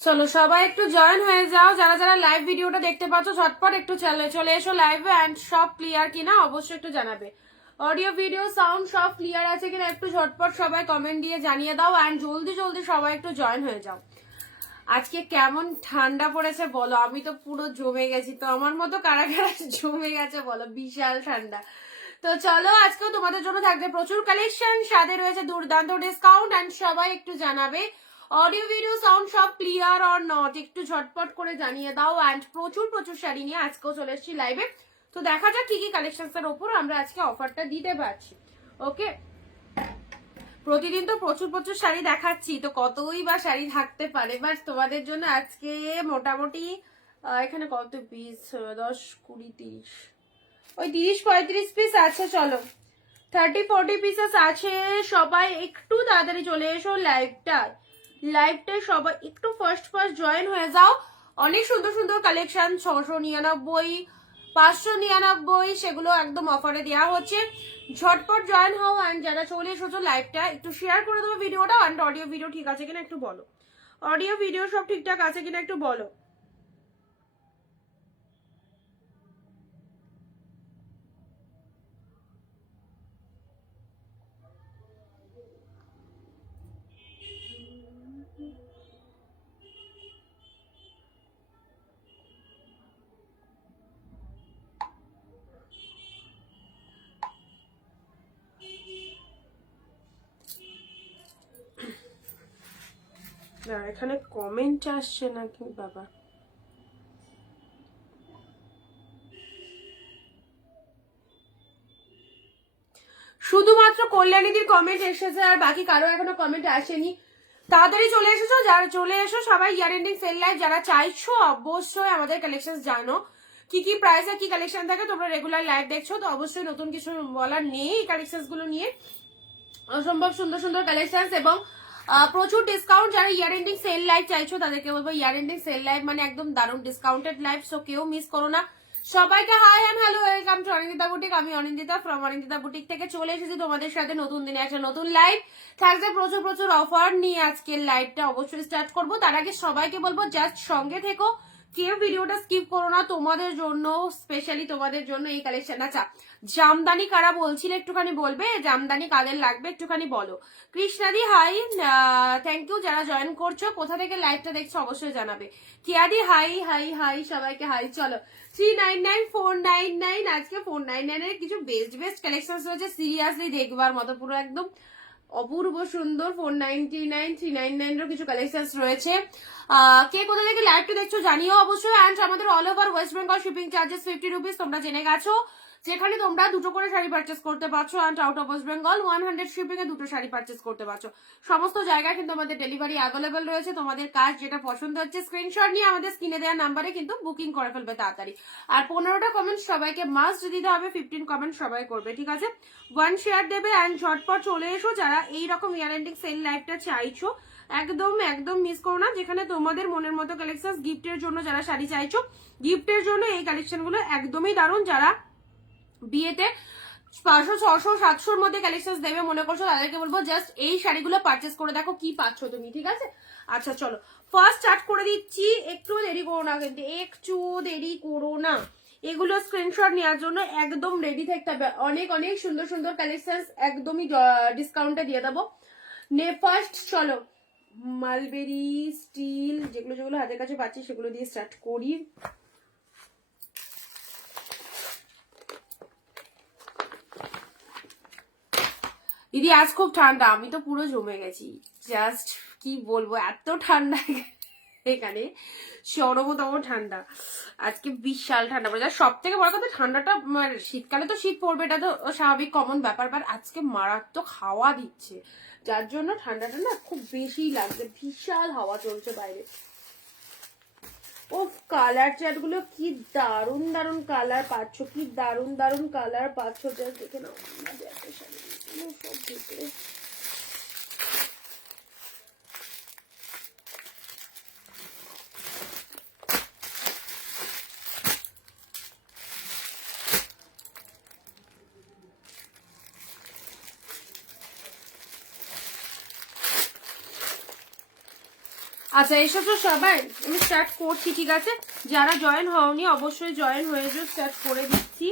চলো সবাই একটু জয়েন হয়ে যাও, যারা যারা লাইভ ভিডিওটা দেখতে পাচ্ছ ঝটপট একটু চলে এসো লাইভে। অ্যান্ড সব ক্লিয়ার কিনা অবশ্যই একটু জানাবে, অডিও ভিডিও সাউন্ড সব ক্লিয়ার আছে কিনা একটু ঝটপট সবাই কমেন্ট দিয়ে জানিয়ে দাও। অ্যান্ড জলদি জলদি সবাই একটু জয়েন হয়ে যাও। আজকে কেমন ঠান্ডা পড়েছে বলো, আমি তো পুরো জমে গেছি। তো আমার মতো কারা কারা জমে গেছে বলো, বিশাল ঠান্ডা। তো চলো আজকেও তোমাদের জন্য থাকবে প্রচুর কালেকশন, সাথে রয়েছে দুর্দান্ত ডিসকাউন্ট। অ্যান্ড সবাই একটু জানাবে অডিও ভিডিও সাউন্ড সব ক্লিয়ার অর নট, একটু ঝটপট করে জানিয়ে দাও। অ্যান্ড প্রচুর প্রচুর শাড়ি নিয়ে আজকেও চলে এসেছি লাইভে। তো দেখা যাক কি কি কালেকশন এর ওপর আমরা আজকে অফারটা দিতে পারছি। ওকে, প্রতিদিন তো প্রচুর প্রচুর শাড়ি দেখাচ্ছি, তো কতই বা শাড়ি থাকতে পারে, বাট তোমাদের জন্য আজকে মোটামুটি এখানে কত পিস, 10 20 30, ওই 30-35 পিস আছে। চলো 30-40 পিসেস আছে। সবাই একটু তাড়াতাড়ি চলে এসো লাইভটায় সবাই একটু ফার্স্ট জয়েন হয়ে যাও। অনেক সুন্দর সুন্দর কালেকশন, 699, 599, সেগুলো একদম অফারে দেওয়া হচ্ছে। ঝটপট জয়েন হও। অ্যান্ড যারা চলে এসেছো লাইভটা একটু শেয়ার করে দেবো ভিডিওটা। অ্যান্ড অডিও ভিডিও ঠিক আছে কিনা একটু বলো, অডিও ভিডিও সব ঠিকঠাক আছে কিনা একটু বলো। এখানে কমেন্ট আসছে নাকি বাবা, শুধুমাত্র কল্যাণীদির কমেন্ট এসেছে, আর বাকি কারো এখনো কমেন্ট আসেনি। তাড়াতাড়ি চলে এসেছো, যারা চলে এসো সবাই। ইয়ার এন্ডিং সেল লাইভ যারা চাইছো অবশ্যই আমাদের কালেকশন জানো কি কি প্রাইসে কি কালেকশন থাকে। তোমরা রেগুলার লাইভ দেখছো, তো অবশ্যই নতুন কিছু বলার নেই এই কালেকশন গুলো নিয়ে। অসম্ভব সুন্দর সুন্দর কালেকশন এবং প্রচুর ডিসকাউন্ট। যারা ইয়ার এন্ডিং সেল লাইভ চাইছো তাদেরকে বলবো ইয়ার এন্ডিং সেল লাইভ মানে একদম দারুণ ডিসকাউন্টেড লাইভ, সো কেউ মিস করো না। সবাইকে hi and hello, welcome to Anindita boutique. আমি অনিন্দিতা ফ্রম অনিন্দিতা বুটিক থেকে চলে এসেছি তোমাদের সাথে নতুন দিনে একটা নতুন লাইভ। থাকছে প্রচুর প্রচুর অফার নিয়ে আজকের লাইভটা অবশ্যই স্টার্ট করবো। তার আগে সবাইকে বলবো জাস্ট সঙ্গে থেকো, কেউ ভিডিওটা স্কিপ করো না, তোমাদের জন্য স্পেশালি তোমাদের জন্য এই কালেকশন। আচ্ছা, জামদানি কারা বলছিলে একটুখানি বলবে, জামদানি কাদের লাগবে একটুখানি বলো। কৃষ্ণাদি হাই, থ্যাংক ইউ যারা জয়েন করছো। কোথা থেকে লাইভটা দেখছো অবশ্যই জানাবে। কিয়াদি হাই হাই হাই, সবাইকে হাই। চলো 399 499, আজকে 499 এর কিছু বেস্ট বেস্ট কালেকশন রয়েছে, সিরিয়াসলি দেখবার মতো, পুরো একদম অপূর্ব সুন্দর। 499 399 এর কিছু কালেকশন রয়েছে। কে কোথা থেকে লাইভটা দেখছো জানিও অবশ্যই। অ্যান্ড আমাদের all over West Bengal shipping charges 50 rupees, তোমরা জেনে গেছো, যেখানে তোমরা দুটো করে শাড়ি পারচেস করতে পারছো। And out of West Bengal 100 shipping এ দুটো শাড়ি পারচেস করতে পারছো। সমস্ত জায়গায় কিন্তু আমাদের ডেলিভারি অ্যাভেলেবেল রয়েছে। তোমাদের কাজ যেটা পছন্দ হচ্ছে স্ক্রিনশট নিয়ে আমাদের স্ক্রিনে দেওয়া নাম্বারে কিন্তু বুকিং করে ফেলবে তাড়াতাড়ি। আর 15টা কমেন্ট সবাইকে মাস্ট দিতে হবে, 15 কমেন্ট সবাই করবে, ঠিক আছে? 1 শেয়ার দেবে। অ্যান্ড ঝটপট চলে এসো যারা এইরকম ইয়ার এন্ডিং সেল লাইভটা চাইছো, একদম একদম মিস করো না। যেখানে তোমাদের মনের মতো কালেকশন গিফটের জন্য, যারা শাড়ি চাইছো গিফটের জন্য এই কালেকশন গুলো একদমই দারুণ। যারা বিয়েতে 500 600 700-র মধ্যে কালেকশন দেবে মনে করছো, তাদেরকে বলবো জাস্ট এই শাড়িগুলো পারচেস করে দেখো কি পাচ্ছ তুমি, ঠিক আছে? আচ্ছা চলো ফার্স্ট স্টার্ট করে দিচ্ছি, একটু দেরি করো না কিন্তু, একটু দেরি করো না। এগুলো স্ক্রিনশট নেওয়ার জন্য একদম রেডি থাকতে হবে। অনেক অনেক সুন্দর সুন্দর কালেকশন একদমই ডিসকাউন্টে দিয়ে দেবো। ফার্স্ট চলো মালবেরি স্টিল, যেগুলো যেগুলো হাতের কাছে পাচ্ছি সেগুলো দিয়ে স্টার্ট করি। দিদি আজ খুব ঠান্ডা, আমি তো পুরো জমে গেছি, জাস্ট কি বলবো, এত ঠান্ডা এখানে চরমতম ঠান্ডা, আজকে বিশাল ঠান্ডা পড়েছে। সব থেকে বড় কথা ঠান্ডাটা শীতকালে তো শীত পড়বে, এটা তো স্বাভাবিক কমন ব্যাপার, বাট আজকে মারাত্মক হাওয়া দিচ্ছে, যার জন্য ঠান্ডাটা না খুব বেশি লাগছে। বিশাল হাওয়া চলছে বাইরে। ও কালার চার্ট গুলো কি দারুন দারুন কালার পাচ্ছ, কি দারুন দারুন কালার পাচ্ছ, জাস্ট দেখে নাও। সব ভিতরে আচ্ছা এসেছো সবাই, আমি স্টার্ট করছি, ঠিক আছে? যারা জয়েন হওনি অবশ্যই জয়েন হয়ে যাও, স্টার্ট করে দিচ্ছি।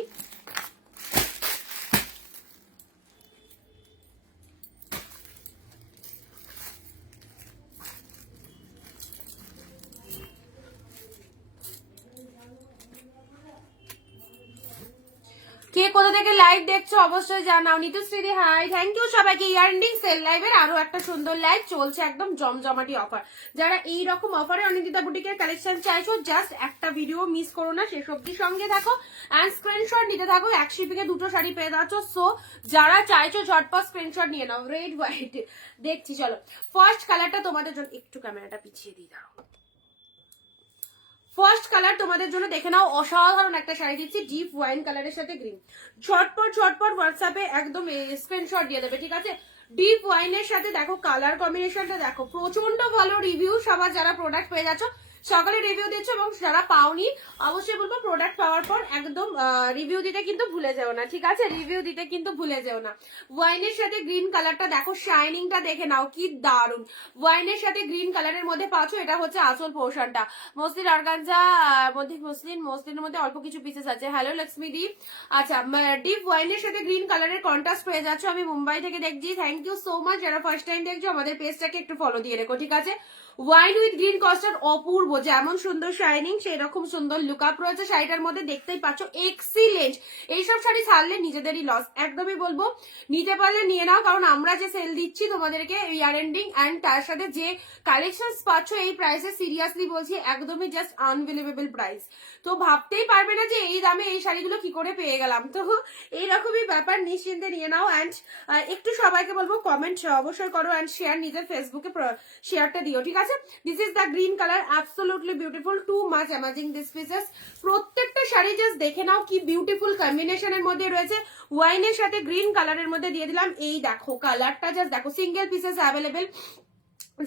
কে কোথা থেকে লাইভ দেখছো অবশ্যই জানাও। নিতুশ্রী হাই, থ্যাংক ইউ সবাইকে। ইয়ারএন্ডিং সেল লাইভের আরো একটা সুন্দর লাইভ চলছে, একদম জমজমাটি অফার। যারা এই রকম অফারে অনিন্দিতা বুটিকের কালেকশন চাইছো, জাস্ট একটা ভিডিও মিস করো না, শেষ অব্দি সঙ্গে থাকো অ্যান্ড স্ক্রিনশট নিতে থাকো। এক শিপিকে দুটো শাড়ি পেয়ে যাচ্ছ, সো যারা চাইছো ঝটপট স্ক্রিনশট নিয়ে নাও। রেড হোয়াইট দেখছি, চলো ফার্স্ট কালারটা তোমাদের জন্য, একটু ক্যামেরাটা পিছিয়ে দিয়ে দাও। ফার্স্ট কালার তোমাদের জন্য দেখে নাও, অসাধারণ একটা শাড়ি দিচ্ছি ডিপ ওয়াইন কালারের সাথে গ্রিন। ঝটপট ঝটপট হোয়াটসঅ্যাপে একদম স্ক্রিনশট দিয়ে দেবে, ঠিক আছে? ডিপ ওয়াইনের সাথে দেখো কালার কম্বিনেশনটা দেখো, প্রচন্ড ভালো রিভিউ। সবার যারা প্রোডাক্ট পেয়ে যাচ্ছ সকালে রিভিউ দিচ্ছ, এবং যারা পাওনি অবশ্যই বলবো প্রোডাক্ট পাওয়ার পর একদম রিভিউ দিতে কিন্তু ভুলে যেও না, ঠিক আছে? রিভিউ দিতে কিন্তু ভুলে যেও না। ওয়াইনের সাথে গ্রিন কালারটা দেখো, শাইনিংটা দেখে নাও, কি দারুন। ওয়াইনের সাথে গ্রিন কালারের মধ্যে পাচ্ছ, এটা হচ্ছে আসল পোর্শনটা। মসলিন অর্গানজা মধ্যে মসলিনের মধ্যে অল্প কিছু পিসেস আছে। হ্যালো লক্ষ্মী দি। আচ্ছা ডিপ ওয়াইনের সাথে গ্রিন কালারের কন্ট্রাস্ট পেয়ে যাচ্ছ। আমি মুম্বাই থেকে দেখছি, থ্যাংক ইউ সো মাচ। যারা ফার্স্ট টাইম দেখছো আমাদের পেজটাকে একটু ফলো দিয়ে রেখো, ঠিক আছে? ওয়াইন উইথ গ্রিন কস্টার্ড অপূর্ব, যেমন সুন্দর শাইনিং সেই রকম সুন্দর লুক আপ রয়েছে শাড়িটার মধ্যে, দেখতেই পাচ্ছ এক্সিলেন্ট। এইসব শাড়ি ছাড়লে নিজেদেরই লস, একদমই বলবো নিতে পারলে নিয়ে নাও, কারণ আমরা যে সেল দিচ্ছি তোমাদেরকে ইয়ার এন্ডিং অ্যান্ড তার সাথে যে কালেকশন পাচ্ছ এই প্রাইসে, সিরিয়াসলি বলছি একদমই জাস্ট আনবিলিভেবল প্রাইস। তো ভাবতেই পারবে না যে এই দামে এই শাড়িগুলো কি করে পেয়ে গেলাম। তো এইরকমই ব্যাপার, নিশ্চিন্তে নিয়ে নাও। অ্যান্ড একটু সবাইকে বলবো কমেন্ট অবশ্যই করো অ্যান্ড শেয়ার, নিজের ফেসবুকে শেয়ারটা দিও, ঠিক আছে? This is the green colour, absolutely beautiful, too much amazing this pieces. প্রত্যেকটা শাড়ি জাস্ট দেখে নাও কি বিউটিফুল কম্বিনেশনের মধ্যে রয়েছে। ওয়াইনের সাথে গ্রিন কালারের মধ্যে দিয়ে দিলাম, এই দেখো কালারটা জাস্ট দেখো, সিঙ্গেল পিসেস অ্যাভেলেবেল।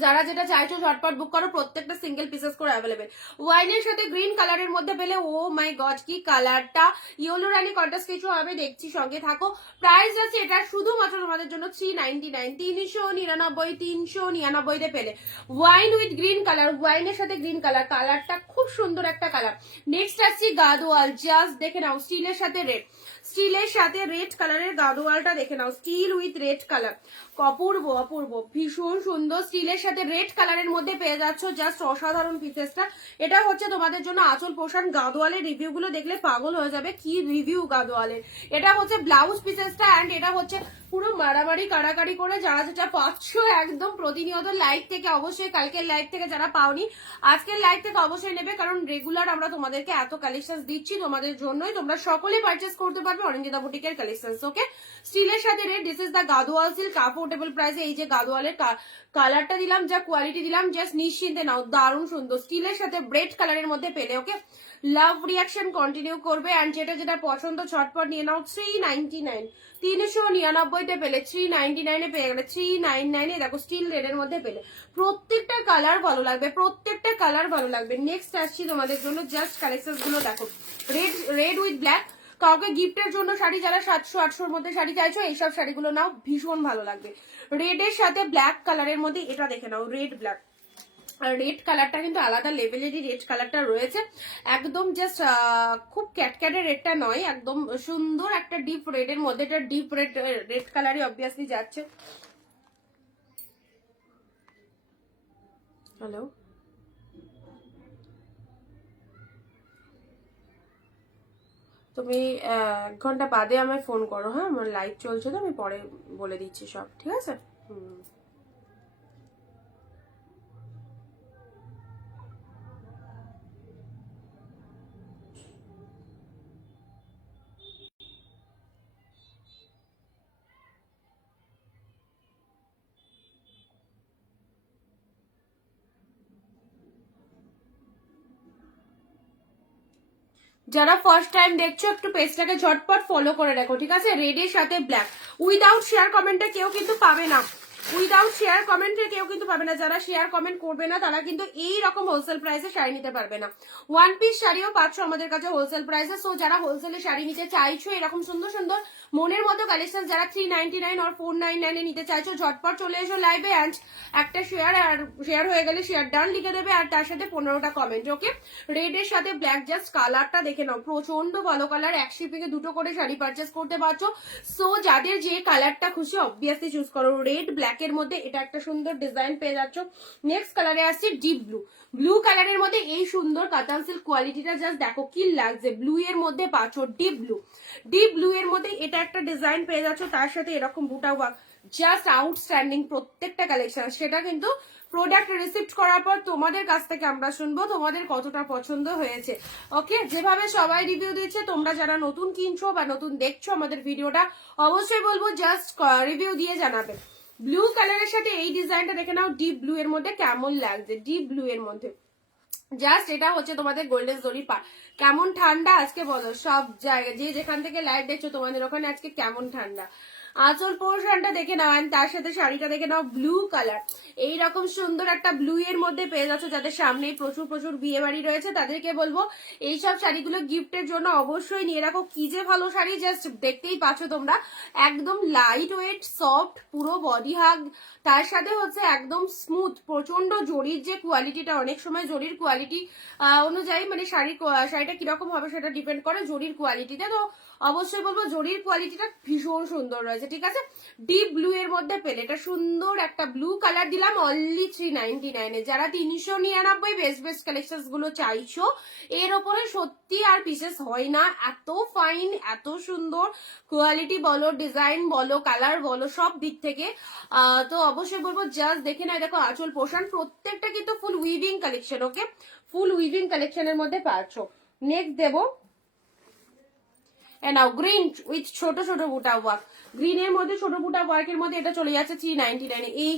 যারা যেটা চাইছো ঝটপট বুক করো, প্রত্যেকটা সিঙ্গেল পিসেস করে অ্যাভেলেবেল। ওয়াইনের সাথে গ্রিন কালারের মধ্যে পেলে, ও মাই গড কি কালারটা, ইয়েলো রানি কন্ট্রাস্ট কিছু হবে, দেখছি সঙ্গে থাকো। প্রাইস আছে এটা শুধুমাত্র তোমাদের জন্য 399, 399 তে পেলে। ওয়াইন উইথ গ্রিন কালার, ওয়াইনের সাথে গ্রিন কালার, কালারটা খুব সুন্দর একটা কালার। নেক্সট আসছি গাদোয়াল, জাস্ট দেখে নাও, স্টিলের সাথে রেড, স্টিলের সাথে রেড কালারের গাদোয়ালটা দেখে নাও, স্টিল উইথ রেড কালার, অপূর্ব অপূর্ব, ভীষণ সুন্দর। স্টিলের সাথে রেড কালারের মধ্যে পেয়ে যাচ্ছ, জাস্ট অসাধারণ পিসেসটা। এটা হচ্ছে তোমাদের জন্য আঁচল পোষণ। গাদোয়ালের রিভিউ গুলো দেখলে পাগল হয়ে যাবে, কি রিভিউ গাদোয়ালের। এটা হচ্ছে ব্লাউজ পিসেসটা, অ্যান্ড এটা হচ্ছে পুরো মারামারি কাড়াকাড়ি করে যারা যেটা পাচ্ছ একদম প্রতিনিয়ত লাইভ থেকে, অবশ্যই কালকের লাইভ থেকে যারা পাওনি আজকের লাইভ থেকে অবশ্যই নেবে, কারণ রেগুলার আমরা তোমাদেরকে এত কালেকশন দিচ্ছি তোমাদের জন্যই, তোমরা সকলে পারচেস করতে পারবে অনিন্দিতা বুটিকের কালেকশন। ওকে, স্টিলের সাথে red, this is the Gadwal silk, affordable প্রাইসে। এই যে গাদোয়ালের কালারটা দিলাম, যা কোয়ালিটি দিলাম, জাস্ট নিশ্চিন্তে নাও, দারুণ সুন্দর। স্টিলের সাথে ব্রেড কালারের মধ্যে পেলে। ওকে, লাভ রিয়াকশন কন্টিনিউ করবে, অ্যান্ড যেটা যেটা পছন্দ ঝটপট নিয়ে নাও। 399, 399 পেলে, 399 পেয়ে গেলে, 399 দেখো স্টিল রেডের মধ্যে পেলে। প্রত্যেকটা কালার ভালো লাগবে, প্রত্যেকটা কালার ভালো লাগবে। নেক্সট আসছি তোমাদের জন্য, জাস্ট কালেকশন গুলো দেখো, রেড উইথ ব্ল্যাক। কাউকে গিফটের জন্য শাড়ি, যারা 700-800 মধ্যে শাড়ি চাইছো এইসব শাড়িগুলো নাও, ভীষণ ভালো লাগবে। রেডের সাথে ব্ল্যাক কালারের মধ্যে এটা দেখে নাও, রেড ব্ল্যাক। আর রেড কালারটা কিন্তু আলাদা লেভেলেরই রেড কালারটা রয়েছে, একদম জাস্ট খুব ক্যাটক্যাটের রেডটা নয়, একদম সুন্দর একটা ডিপ রেডের মধ্যে। এটা ডিপ রেড কালারই অবভিয়াসলি যাচ্ছে। হ্যালো, তুমি 1 ঘন্টা বাদে আমায় ফোন করো, হ্যাঁ আমার লাইভ চলছে তো, আমি পরে বলে দিচ্ছি সব, ঠিক আছে? যারা ফার্স্ট টাইম দেখছো একটু পেজটাকে ঝটপট ফলো করে রাখো, ঠিক আছে? রেডের সাথে ব্ল্যাক, উইদাউট শেয়ার কমেন্টে কেউ কিন্তু পাবে না, উইদাউট শেয়ার কমেন্টে কেউ কিন্তু পাবে না। যারা শেয়ার কমেন্ট করবে না তারা কিন্তু এই রকম হোলসেল প্রাইসে শাড়ি নিতে পারবে না। ওয়ান পিস শাড়িও পাচ্ছ আমাদের কাছে হোলসেল প্রাইসে। সো যারা হোলসেলে শাড়ি নিতে চাইছো এরকম সুন্দর সুন্দর মনের মতো কালেকশন, যারা 399 আর 499 নিতে চাইছো ঝটপট চলে এসো লাইভে। অ্যান্ড একটা শেয়ার, আর শেয়ার হয়ে গেলে শেয়ার ডান লিখে দেবে, আর তার সাথে 15টা কমেন্ট, ওকে? রেডের সাথে ব্ল্যাক, জাস্ট কালারটা দেখে নাও, প্রচন্ড ভালো কালার। এক শিপিং এ দুটো করে শাড়ি পারচেস করতে পারছো। সো যাদের যে কালারটা খুশি অবভিয়াসলি চুজ করো। রেড ব্ল্যাক এর মধ্যে এটা একটা সুন্দর ডিজাইন পেয়ে যাচ্ছ। নেক্সট কালারে আসছে ডিপ ব্লু, ব্লু কালারের মধ্যে এই সুন্দর কাতান সিল্ক কোয়ালিটিটা জাস্ট দেখো কি লাগছে। ব্লু এর মধ্যে পাচ্ছ ডিপ ব্লু, ডিপ ব্লু এর মধ্যে এটা একটা ডিজাইন পেয়ে যাচ্ছ, তার সাথে এরকম বুটা ওয়ার্ক, জাস্ট আউটস্ট্যান্ডিং প্রত্যেকটা কালেকশন। সেটা কিন্তু প্রোডাক্ট রিসিপ্ট করার পর তোমাদের কাছ থেকে আমরা শুনবো তোমাদের কতটা পছন্দ হয়েছে, ওকে? যেভাবে সবাই রিভিউ দিচ্ছে, তোমরা যারা নতুন কিনছো বা নতুন দেখছো আমাদের ভিডিওটা, অবশ্যই বলবো জাস্ট রিভিউ দিয়ে জানাবে। ব্লু কালারের সাথে এই ডিজাইনটা দেখে নাও, ডিপ ব্লু এর মধ্যে কেমন লাগছে, ডিপ ব্লু এর মধ্যে জাস্ট এটা হচ্ছে তোমাদের গোল্ডেন জরি পার। কেমন ঠান্ডা আজকে বলো সব জায়গায়, যে যেখান থেকে লাইভ দেখছো তোমাদের ওখানে আজকে কেমন ঠান্ডা। আঁচল পোর্শনটা দেখে নাও, এন্ড তার সাথে শাড়িটা দেখে নাও, ব্লু কালার। এইরকম সুন্দর একটা ব্লু এর মধ্যে পেয়ে যাচ্ছ। যাদের সামনেই প্রচুর প্রচুর বিয়ে বাড়ি রয়েছে তাদেরকে বলবো এইসব শাড়িগুলো গিফটের জন্য অবশ্যই নিয়ে রাখো। কি যে ভালো শাড়ি, জাস্ট দেখতেই পাচ্ছ তোমরা, একদম লাইট ওয়েট, সফট, পুরো বডি হাগ, তার সাথে হচ্ছে একদম স্মুথ। প্রচন্ড জরির যে কোয়ালিটিটা, অনেক সময় জরির কোয়ালিটি অনুযায়ী মানে শাড়িটা কিরকম হবে সেটা ডিপেন্ড করে জরির কোয়ালিটিতে। তো অবশ্যই বলবো জরির কোয়ালিটিটা ভীষণ সুন্দর রয়েছে, ঠিক আছে? ডিপ ব্লু এর মধ্যে পেলে এটা সুন্দর একটা ব্লু কালার দিলাম অনলি 399 এ। যারা 399 বেস্ট বেস্ট কালেকশন গুলো চাইছো, এর ওপরে সত্যি আর পিসেস হয় না। এত ফাইন, এত সুন্দর কোয়ালিটি বলো, ডিজাইন বলো, কালার বলো, সব দিক থেকে। তো অবশ্যই বলবো জাস্ট দেখে না। দেখো আঁচল পোর্শন প্রত্যেকটা কিন্তু ফুল উইভিং কালেকশন, ওকে? ফুল উইভিং কালেকশনের মধ্যে পাচ্ছ। নেক্সট দেবো নাও গ্রিন উইথ ছোট ছোট বুটা ওয়ার্ক, গ্রিনের মধ্যে ছোট বুটা ওয়ার্কের মধ্যে এটা চলে যাচ্ছে 399 এ। এই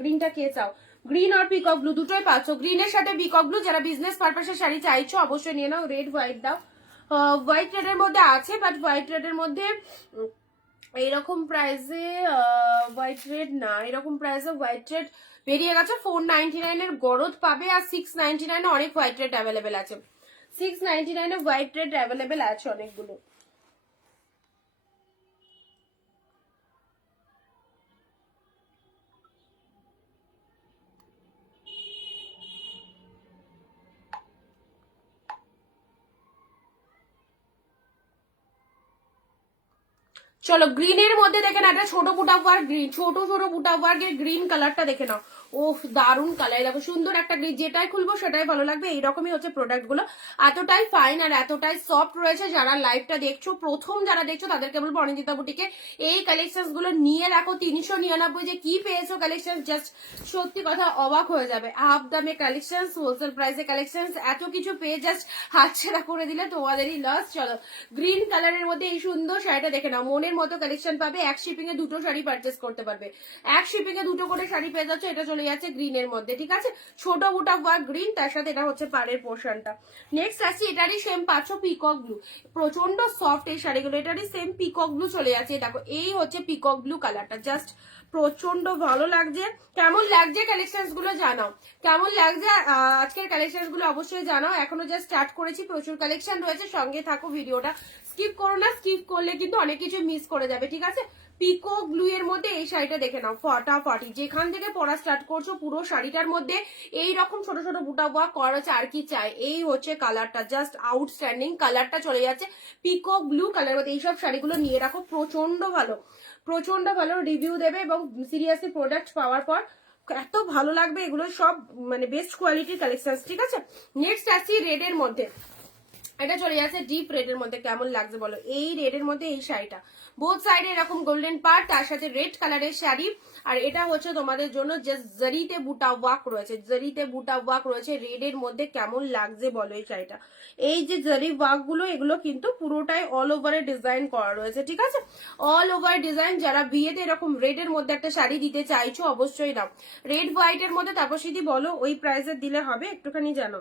গ্রিনটা কে চাও, গ্রিন আর পিকক ব্লু দুটোই পাচ্ছ। গ্রিনের সাথে পিকক ব্লু, যারা বিজনেস পারপাসের শাড়ি চাইছো অবশ্যই নিয়ে নাও। রেড হোয়াইট দাও, হোয়াইট রেডের মধ্যে আছে, বাট হোয়াইট রেডের মধ্যে এইরকম প্রাইসে হোয়াইট রেড না, এরকম প্রাইসে হোয়াইট রেড বেরিয়ে গেছে। 499 এর গরদ পাবে, আর 699 এ অনেক হোয়াইট রেড অ্যাভেলেবেল আছে। 699 এ হোয়াইট রেড অ্যাভেলেবেল আছে অনেকগুলো। চলো গ্রিনের মধ্যে দেখে না, একটা ছোট বুটা ওয়ার্ক গ্রিন, ছোট ছোট বুটা ওয়ার্কের গ্রিন কালারটা দেখে নাও। ওফ দারুন কালার, দেখো সুন্দর একটা গ্রিন, যেটাই খুলবো সেটাই ভালো লাগবে। এইরকমই হচ্ছে প্রোডাক্ট গুলো, এতটাই ফাইন আর এতটাই সফট রয়েছে। যারা লাইভটা দেখছো, প্রথম যারা দেখছো তাদেরকে বলবো অনিন্দিতা বুটিকে এই কালেকশন গুলো নিয়ে রাখো। 399 যে কি পেয়েছো কালেকশন, জাস্ট সত্যি কথা অবাক হয়ে যাবে। হাফ দামে কালেকশন, হোলসেল প্রাইসে কালেকশন, এত কিছু পেয়ে জাস্ট হাতছাড়া করে দিলে তোমাদেরই লস। চলো গ্রিন কালারের মধ্যে এই সুন্দর শাড়িটা দেখে নাও, মনের মতো কালেকশন পাবে। এক শিপিং এ দুটো শাড়ি পারচেস করতে পারবে, এক শিপিং এ দুটো করে শাড়ি পেয়ে যাচ্ছে। এটা চলে যাচ্ছে গ্রিনের মধ্যে, ঠিক আছে? ছোট বুটা ওয়ার্ক গ্রিন, তার সাথে এটা হচ্ছে পাড়ের পোর্শনটা। নেক্সট আসছে, এটারই সেম পাচ্ছ পিকক ব্লু, প্রচন্ড সফট এই শাড়িগুলো। এটারই সেম পিকক ব্লু চলে যাচ্ছে, দেখো এই হচ্ছে পিকক ব্লু কালারটা, জাস্ট প্রচন্ড ভালো লাগছে। কেমন লাগছে কালেকশন গুলো জানাও, কেমন লাগছে আজকের কালেকশন গুলো অবশ্যই জানাও। এখনো জাস্ট স্টার্ট করেছি, প্রচুর কালেকশন রয়েছে, সঙ্গে থাকো, ভিডিওটা স্কিপ করো না। স্কিপ করলে কিন্তু অনেক কিছু মিস করে যাবে, ঠিক আছে? পিকক ব্লু এর মধ্যে এই শাড়িটা দেখে নাও, ফাটাফাটি। যেখান থেকে পরা স্টার্ট করছো পুরো শাড়িটার মধ্যে এই রকম ছোট ছোট বুটা ওয়ার্ক করা আছে, আর কি চাই? এই হচ্ছে কালারটা, জাস্ট আউটস্ট্যান্ডিং কালারটা চলে যাচ্ছে পিকক ব্লু কালার মধ্যে। এইসব শাড়িগুলো নিয়ে রাখো, প্রচন্ড ভালো, প্রচন্ড ভালো রিভিউ দেবে, এবং সিরিয়াসলি প্রোডাক্ট পাওয়ার পর এত ভালো লাগবে। এগুলো সব মানে বেস্ট কোয়ালিটির কালেকশন, ঠিক আছে? নেক্সট আসছি রেডের মধ্যে, এটা চলে যাচ্ছে ডিপ রেডের মধ্যে। কেমন লাগছে বলো এই রেডের মধ্যে এই শাড়িটা, বোথ সাইডে এরকম গোল্ডেন পার্ট, তার সাথে রেড কালারের শাড়ি। আর এটা হচ্ছে তোমাদের জন্য যে জরিতে বুটা ওয়ার্ক রয়েছে, জরিতে বুটা ওয়ার্ক রয়েছে রেডের মধ্যে। কেমন লাগছে বলো এই শাড়িটা? এই যে জরি ওয়ার্ক গুলো, এগুলো কিন্তু পুরোটাই অল ওভারে ডিজাইন করা রয়েছে, ঠিক আছে? All over design. যারা বিয়েতে এরকম রেডের মধ্যে একটা শাড়ি দিতে চাইছো অবশ্যই নাও। রেড হোয়াইটের মধ্যে তাপসীদি বলো ওই প্রাইসে দিলে হবে একটুখানি জানো।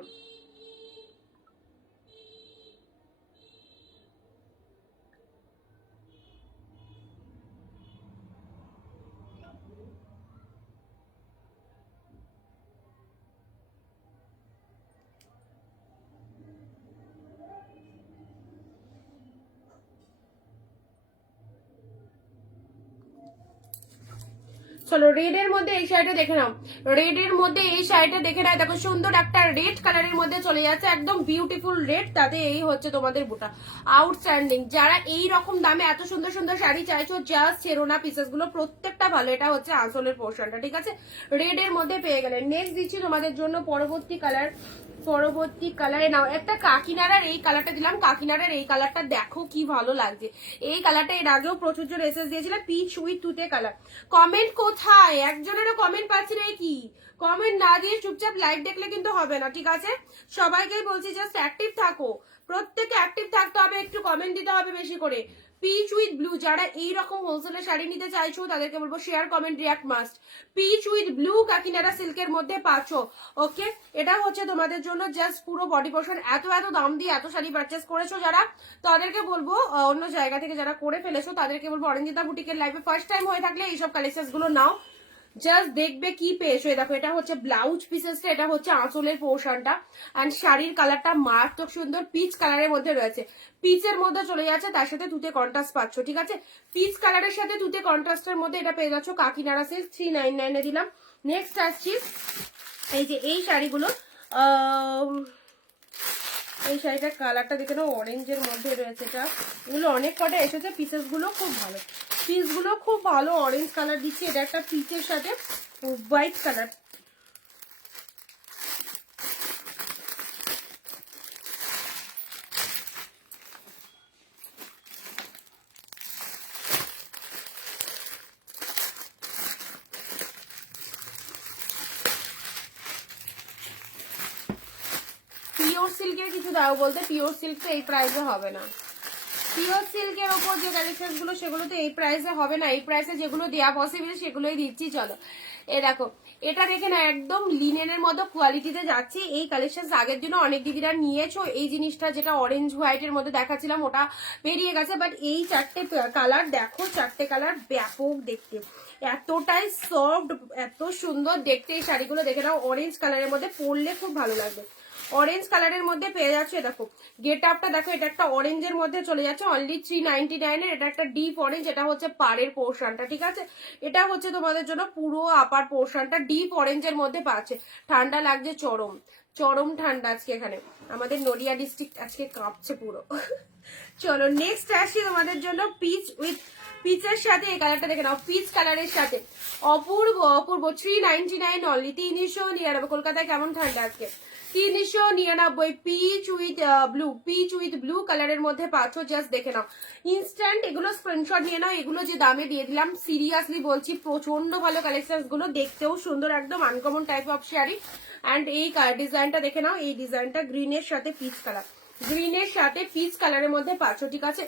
চলো রেড এর মধ্যে এই শাড়িটা দেখে নাও, রেড এর মধ্যে এই শাড়িটা দেখে নাও, দেখো সুন্দর একটা রেড কালারের মধ্যে চলে যাচ্ছে, একদম বিউটিফুল রেড, তাতে এই হচ্ছে তোমাদের বুটা আউটস্ট্যান্ডিং। যারা এই রকম দামে এত সুন্দর সুন্দর শাড়ি চাইছো জাস্ট ছেড়ো না, পিসেস গুলো প্রত্যেকটা ভালো। এটা হচ্ছে আঁচলের পোর্শনটা, ঠিক আছে, রেড এর মধ্যে পেয়ে গেলে। নেক্সট দিচ্ছি তোমাদের জন্য পরবর্তী কালার, পরবর্তী কালারে নাও একটা কাকিনাড়ার এই কালারটা দিলাম, কাকিনাড়ার এই কালারটা দেখো কি ভালো লাগছে। এই কালারটা এর আগেও প্রচুর জন এসএস দিয়েছিল, পিচ উইথ তুতে কালার। কমেন্ট কোথায়? একজনেরও কমেন্ট পাচ্ছি না, কি কমেন্ট না দিয়ে চুপচাপ লাইভ দেখলে কিন্তু হবে না, ঠিক আছে? সবাইকেই বলছি জাস্ট অ্যাক্টিভ থাকো, প্রত্যেকে অ্যাক্টিভ থাকতে হবে, একটু কমেন্ট দিতে হবে বেশি করে। পিচ উইথ ব্লু, যারা এইরকম হোলসেলের শাড়ি নিতে চাইছো তাদেরকে বলবো share comment react must. Peach with blue Kakinada সিল্কের মধ্যে পাচ্ছো, ওকে? এটা হচ্ছে তোমাদের জন্য জাস্ট পুরো বডি পোর্শন। এত এত দাম দিয়ে এত শাড়ি পারচেস করেছো যারা, তাদেরকে বলবো, অন্য জায়গা থেকে যারা করে ফেলেছো তাদেরকে বলবো অরিঞ্জিতা বুটিকের লাইভে ফার্স্ট টাইম হয়ে থাকলে এইসব কালেকশন গুলো নাও, জাস্ট দেখবে কি পেয়েছো। দেখো এটা হচ্ছে ব্লাউজ পিসেসটা, এটা হচ্ছে আঁচলের পোর্শনটা, এন্ড শাড়ির কালারটা মারাত্মক সুন্দর পিচ কালারের মধ্যে রয়েছে, পিচের মধ্যে চলে যাচ্ছে, তার সাথে তুতে কন্ট্রাস্ট পাচ্ছ, ঠিক আছে? পিচ কালারের সাথে তুতে কন্ট্রাস্টের মধ্যে এটা পেয়ে যাচ্ছ কাকিনাড়া সিল্ক 399 এ দিলাম। নেক্সট আসছি এই যে এই শাড়িগুলো, এই শাড়িটার কালারটা দেখে নাও, অরেঞ্জের মধ্যে রয়েছে এটা, এগুলো অনেক কটা এসেছে, পিসেস গুলো খুব ভালো, পিস গুলো খুব ভালো, অরেঞ্জ কালার দিচ্ছে, এটা একটা পিচের সাথে হোয়াইট কালার। পিওর সিল্কের কিছু দাও বলতে, পিওর সিল্ক তো এই প্রাইসে হবে না, পিওর সিল্কের ওপর যে কালেকশন গুলো সেগুলো তো এই প্রাইসে হবে না, এই প্রাইসে যেগুলো দেওয়া পসিবল সেগুলোই দিচ্ছি। চলো এ দেখো, এটা দেখে না একদম লিনেনের মতো কোয়ালিটিতে যাচ্ছে, এই কালেকশন আগের দিনও অনেক দিদিরা নিয়েছো। এই জিনিসটা যেটা অরেঞ্জ হোয়াইটের মধ্যে দেখাচ্ছিলাম ওটা বেরিয়ে গেছে, বাট এই চারটে কালার দেখো, চারটে কালার ব্যাপক দেখতে, এতটাই সফট, এত সুন্দর দেখতে এই শাড়িগুলো দেখে নাও। অরেঞ্জ কালারের মধ্যে পরলে খুব ভালো লাগবে, অরেঞ্জ কালারের মধ্যে পেয়ে যাচ্ছে। দেখো গেট আপটা দেখো, এটা একটা অরেঞ্জের মধ্যে চলে যাচ্ছে, অনলি 399 এর, এটা একটা ডিপ অরেঞ্জ, এটা হচ্ছে পাড়ের পোর্শনটা, ঠিক আছে? এটা হচ্ছে তোমাদের জন্য পুরো আপার পোর্শনটা ডিপ অরেঞ্জের মধ্যে পাচ্ছে। ঠান্ডা লাগছে চরম, চরম ঠান্ডা আজকে এখানে, আমাদের নদিয়া ডিস্ট্রিক্ট আজকে কাঁপছে পুরো। চলো নেক্সট আসি তোমাদের জন্য পিচ উইথ, পিচের সাথে এই কালারটা দেখে নাও, পিচ কালারের সাথে অপূর্ব অপূর্ব, 399 অনলি, 399। কলকাতায় কেমন ঠান্ডা আজকে, 399। Peach with blue, peach with blue কালারের মধ্যে পাচ্ছ, জাস্ট দেখে নাও ইনস্ট্যান্ট, এগুলো স্ক্রিনশট নিয়ে নাও, এগুলো যে দামে দিয়ে দিলাম সিরিয়াসলি বলছি প্রচন্ড ভালো কালেকশন গুলো, দেখতেও সুন্দর, একদম uncommon type of sari. And এই ডিজাইনটা দেখে নাও, এই ডিজাইনটা গ্রিনের সাথে পিচ কালার, গ্রিনের সাথে পিচ কালারের মধ্যে পাচ্ছ, ঠিক আছে?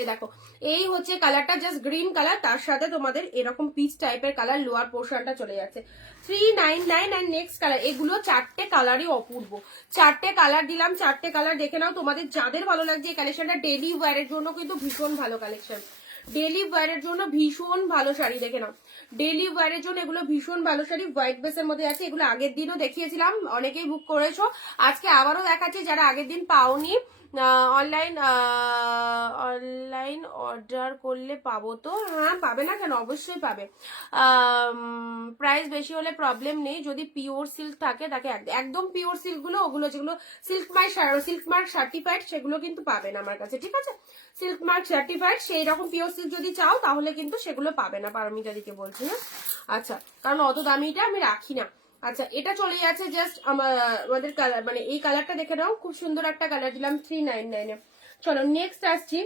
এই দেখো এই হচ্ছে কালারটা, জাস্ট গ্রিন কালার, তার সাথে তোমাদের এরকম পিচ টাইপের কালার লোয়ার পোর্শনটা চলে যাচ্ছে, 399। এন্ড নেক্সট কালার, এগুলো চারটে কালারই অপূর্ব, চারটে কালার দিলাম, চারটে কালার দেখে নাও, তোমাদের যাদের ভালো লাগছে এই কালেকশনটা ডেইলি ওয়্যারের জন্য কিন্তু ভীষণ ভালো কালেকশন, ডেইলি ওয়্যারের জন্য ভীষণ ভালো শাড়ি দেখে নাও, ডেইলি ওয়্যারের জন্য এগুলো ভীষণ ভালো শাড়ি, হোয়াইট বেসের মধ্যে আছে, এগুলো আগের দিনও দেখিয়েছিলাম, অনেকেই বুক করেছো, আজকে আবারও দেখাচ্ছি, যারা আগের দিন পাওনি অনলাইন অনলাইন অর্ডার করলে পাবো তো? হ্যাঁ পাবে না কেন, অবশ্যই পাবে, প্রাইস বেশি হলে প্রবলেম নেই, যদি পিওর সিল্ক থাকে তাকে একদম পিওর সিল্ক গুলো, ওগুলো যেগুলো সিল্ক মার্ক সার্টিফাইড সেগুলো কিন্তু পাবে না আমার কাছে, ঠিক আছে? সিল্ক মার্ক সার্টিফাইড সেই রকম পিওর সিল্ক যদি চাও তাহলে কিন্তু সেগুলো পাবে না, পারমিতা দিকে বলছি না, আচ্ছা, কারণ অত দামিটা আমি রাখি না। আচ্ছা এটা চলে যাচ্ছে জাস্ট আমাদের কালার, মানে এই কালারটা দেখে নাও, খুব সুন্দর একটা কালার দিলাম 399 এ। চলো নেক্সট আসছি,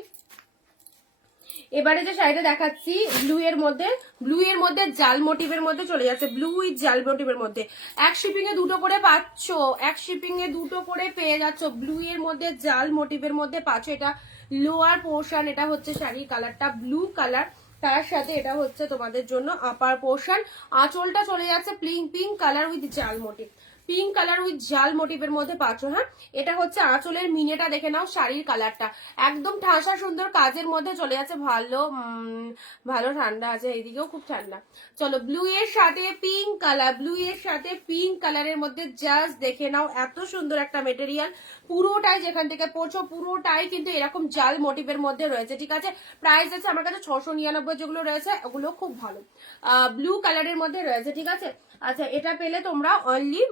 এবারে যে শাড়িটা দেখাচ্ছি ব্লু এর মধ্যে, ব্লু এর মধ্যে জাল মোটিভের মধ্যে চলে যাচ্ছে, ব্লু উইথ জাল মোটিভের মধ্যে, এক শিপিং এ দুটো করে পাচ্ছ, এক শিপিং এ দুটো করে পেয়ে যাচ্ছ, ব্লু এর মধ্যে জাল মোটিভের মধ্যে পাচ্ছ, এটা লোয়ার পোর্শন, এটা হচ্ছে শাড়ির কালারটা ব্লু কালার, তার সাথে এটা হচ্ছে তোমাদের জন্য আপার পোর্শন, আঁচলটা চলে যাচ্ছে পিঙ্ক কালার উইথ জাল মোটিভ, পিঙ্ক কালার উইথ জাল মোটিভের মধ্যে পাচ্ছ। হ্যাঁ, এটা হচ্ছে আঁচলের মিনেটা, দেখে নাও শাড়ির কালারটা একদম ঠাসা সুন্দর কাজের মধ্যে চলে যাচ্ছে। ভালো ভালো ঠান্ডা আছে, এইদিকেও খুব ঠান্ডা। চলো, ব্লু এর সাথে পিঙ্ক কালার, ব্লু এর সাথে পিঙ্ক কালারের মধ্যে জাস্ট দেখে নাও এত সুন্দর একটা মেটেরিয়াল। পুরোটাই যেখান থেকে পড়ছো পুরোটাই কিন্তু এরকম জাল মোটিভের মধ্যে রয়েছে, ঠিক আছে। প্রাইস আছে আমার কাছে 699, যেগুলো রয়েছে ওগুলো খুব ভালো ব্লু কালারের মধ্যে রয়েছে, ঠিক আছে। আচ্ছা, এটা পেলে তোমরা অনলি